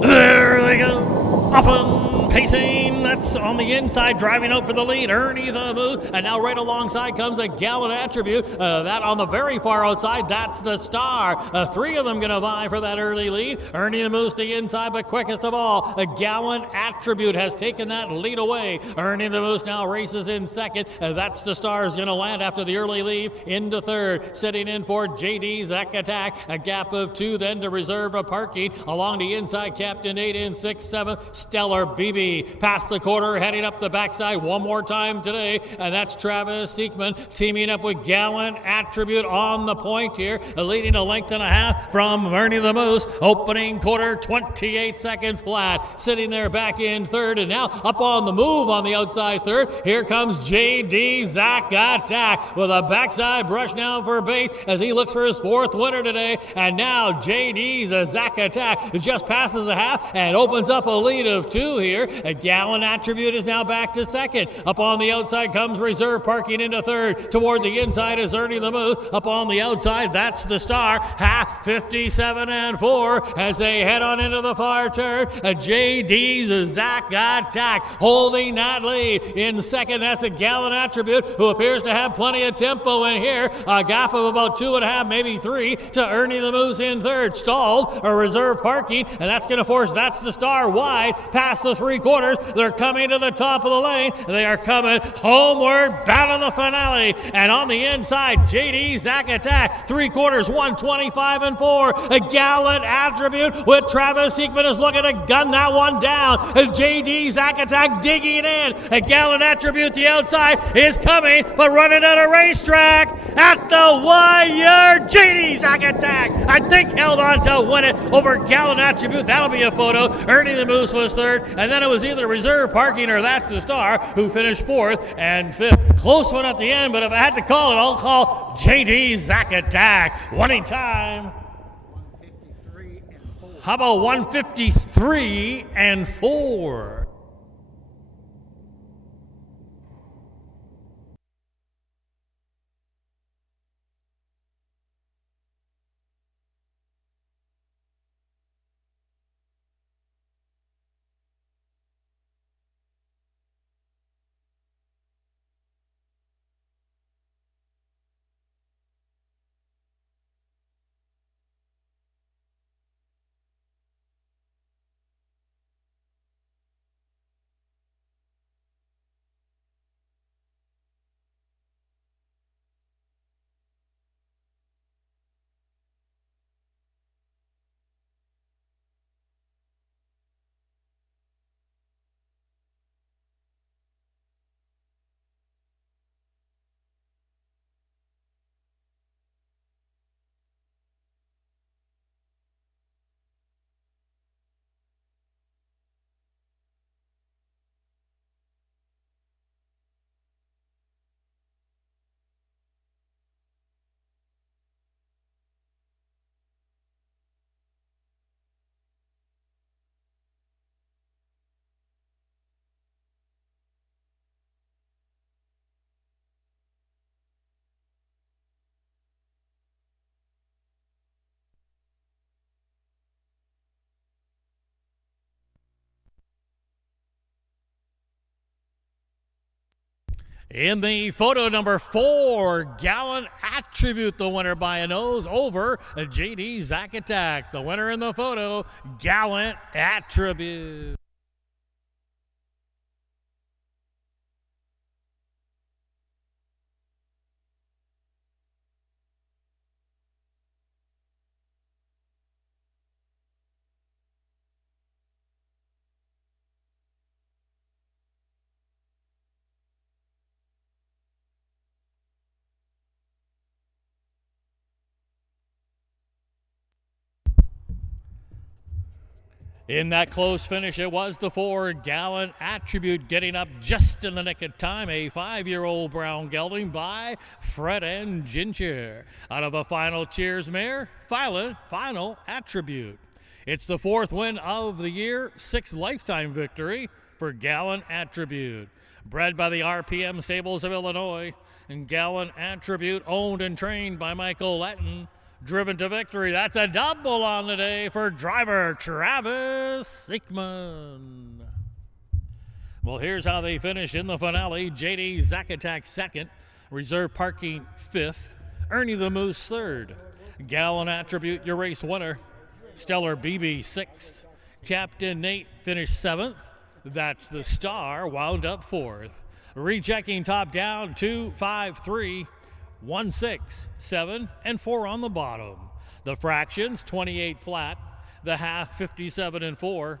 There they go. Often pacing, that's on the inside, driving out for the lead, Ernie the Moose, and now right alongside comes a Gallon Attribute. That on the very far outside, that's the Star. 3 of them going to vie for that early lead. Ernie the Moose the inside, but quickest of all, a Gallon Attribute has taken that lead away. Ernie the Moose now races in second. That's the Star is going to land after the early lead into third. Sitting in for JD's Attack, a gap of 2 then to Reserve a Parking. Along the inside, Captain 8 in 6, 7, Stellar BB. Past the quarter, heading up the backside one more time today, and that's Travis Siekman teaming up with Gallon Attribute on the point here, leading a length and a half from Ernie the Moose. Opening quarter, 28 seconds flat. Sitting there back in third, and now up on the move on the outside third. Here comes JD Attack with a backside brush now for Bates as he looks for his 4th winner today. And now JD's Attack just passes the half and opens up a lead of 2 here. A Gallon Attribute is now back to second. Up on the outside comes Reserve Parking into third. Toward the inside is Ernie the Moose. Up on the outside, that's the Star. Half 57 and 4 as they head on into the far turn. JD's Attack holding that lead. In second, that's a Gallon Attribute who appears to have plenty of tempo in here. A gap of about 2.5, maybe 3 to Ernie the Moose in third. Stalled, a Reserve Parking, and that's going to force That's the Star wide past the 3/4. They're coming to the top of the lane. They are coming homeward, bound in the finale. And on the inside, JD's Attack, 3/4, 125 and 4. A Gallon Attribute with Travis Siekman is looking to gun that one down. JD's Attack digging in. A Gallon Attribute, the outside, is coming, but running at a racetrack at the wire. JD's Attack, I think, held on to win it over Gallon Attribute. That'll be a photo. Ernie the Moose was third, and then it was either Reserve Parking, or That's the Star, who finished 4th and 5th. Close one at the end, but if I had to call it, I'll call JD Zacatech. Winning time. 153 and 4. How about 153 and 4? In the photo number 4, Gallant Attribute, the winner by a nose over JD Zacatech. The winner in the photo, Gallant Attribute. In that close finish, it was the 4, Gallant Attribute, getting up just in the nick of time. A 5-year-old brown gelding by Fred and Ginger. Out of a final cheers mare, Final Attribute. It's the 4th win of the year, 6th lifetime victory for Gallant Attribute. Bred by the RPM Stables of Illinois, and Gallant Attribute owned and trained by Michael Letton. Driven to victory. That's a double on the day for driver Travis Sickman. Well, here's how they finished in the finale. JD Zacatech 2nd, Reserve Parking 5th, Ernie the Moose 3rd, Gallant Attribute, your race winner, Stellar BB 6th, Captain Nate finished 7th, That's the Star wound up 4th. Rechecking top down, 2, 5, 3, 1, 6, 7, and 4 on the bottom. The fractions, 28 flat. The half, 57 and 4.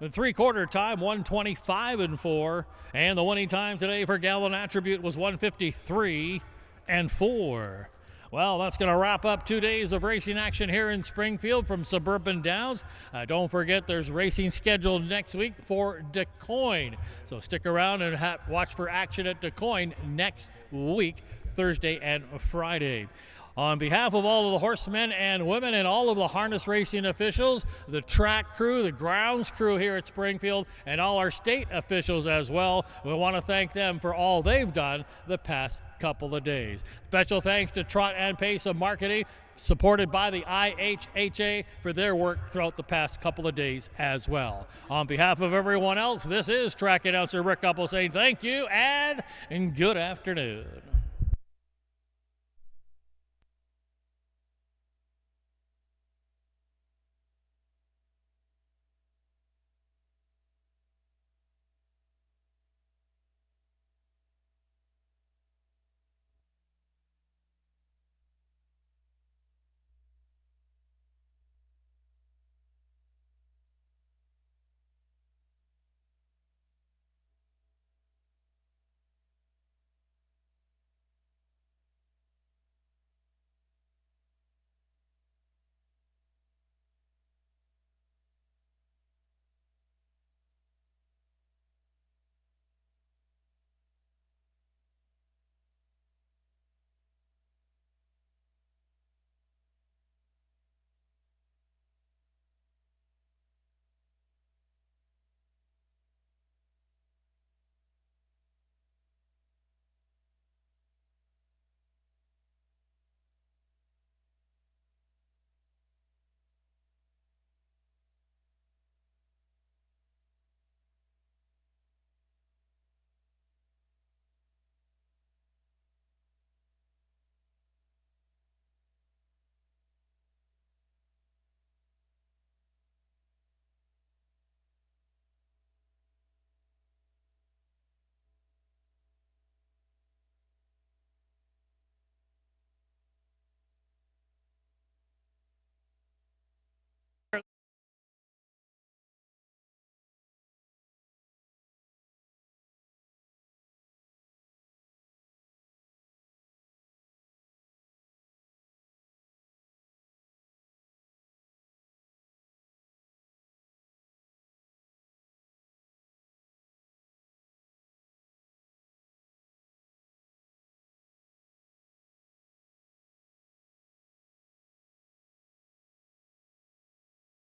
The 3/4 time, 125 and 4. And the winning time today for Gallant Attribute was 153 and 4. Well, that's going to wrap up 2 days of racing action here in Springfield from Suburban Downs. Don't forget, there's racing scheduled next week for DeCoin. So stick around and watch for action at DeCoin next week, Thursday and Friday. On behalf of all of the horsemen and women and all of the harness racing officials, the track crew, the grounds crew here at Springfield, and all our state officials as well, we want to thank them for all they've done the past couple of days. Special thanks to Trot and Pace of Marketing, supported by the IHHA, for their work throughout the past couple of days as well. On behalf of everyone else, this is track announcer Rick Uppel saying thank you and good afternoon.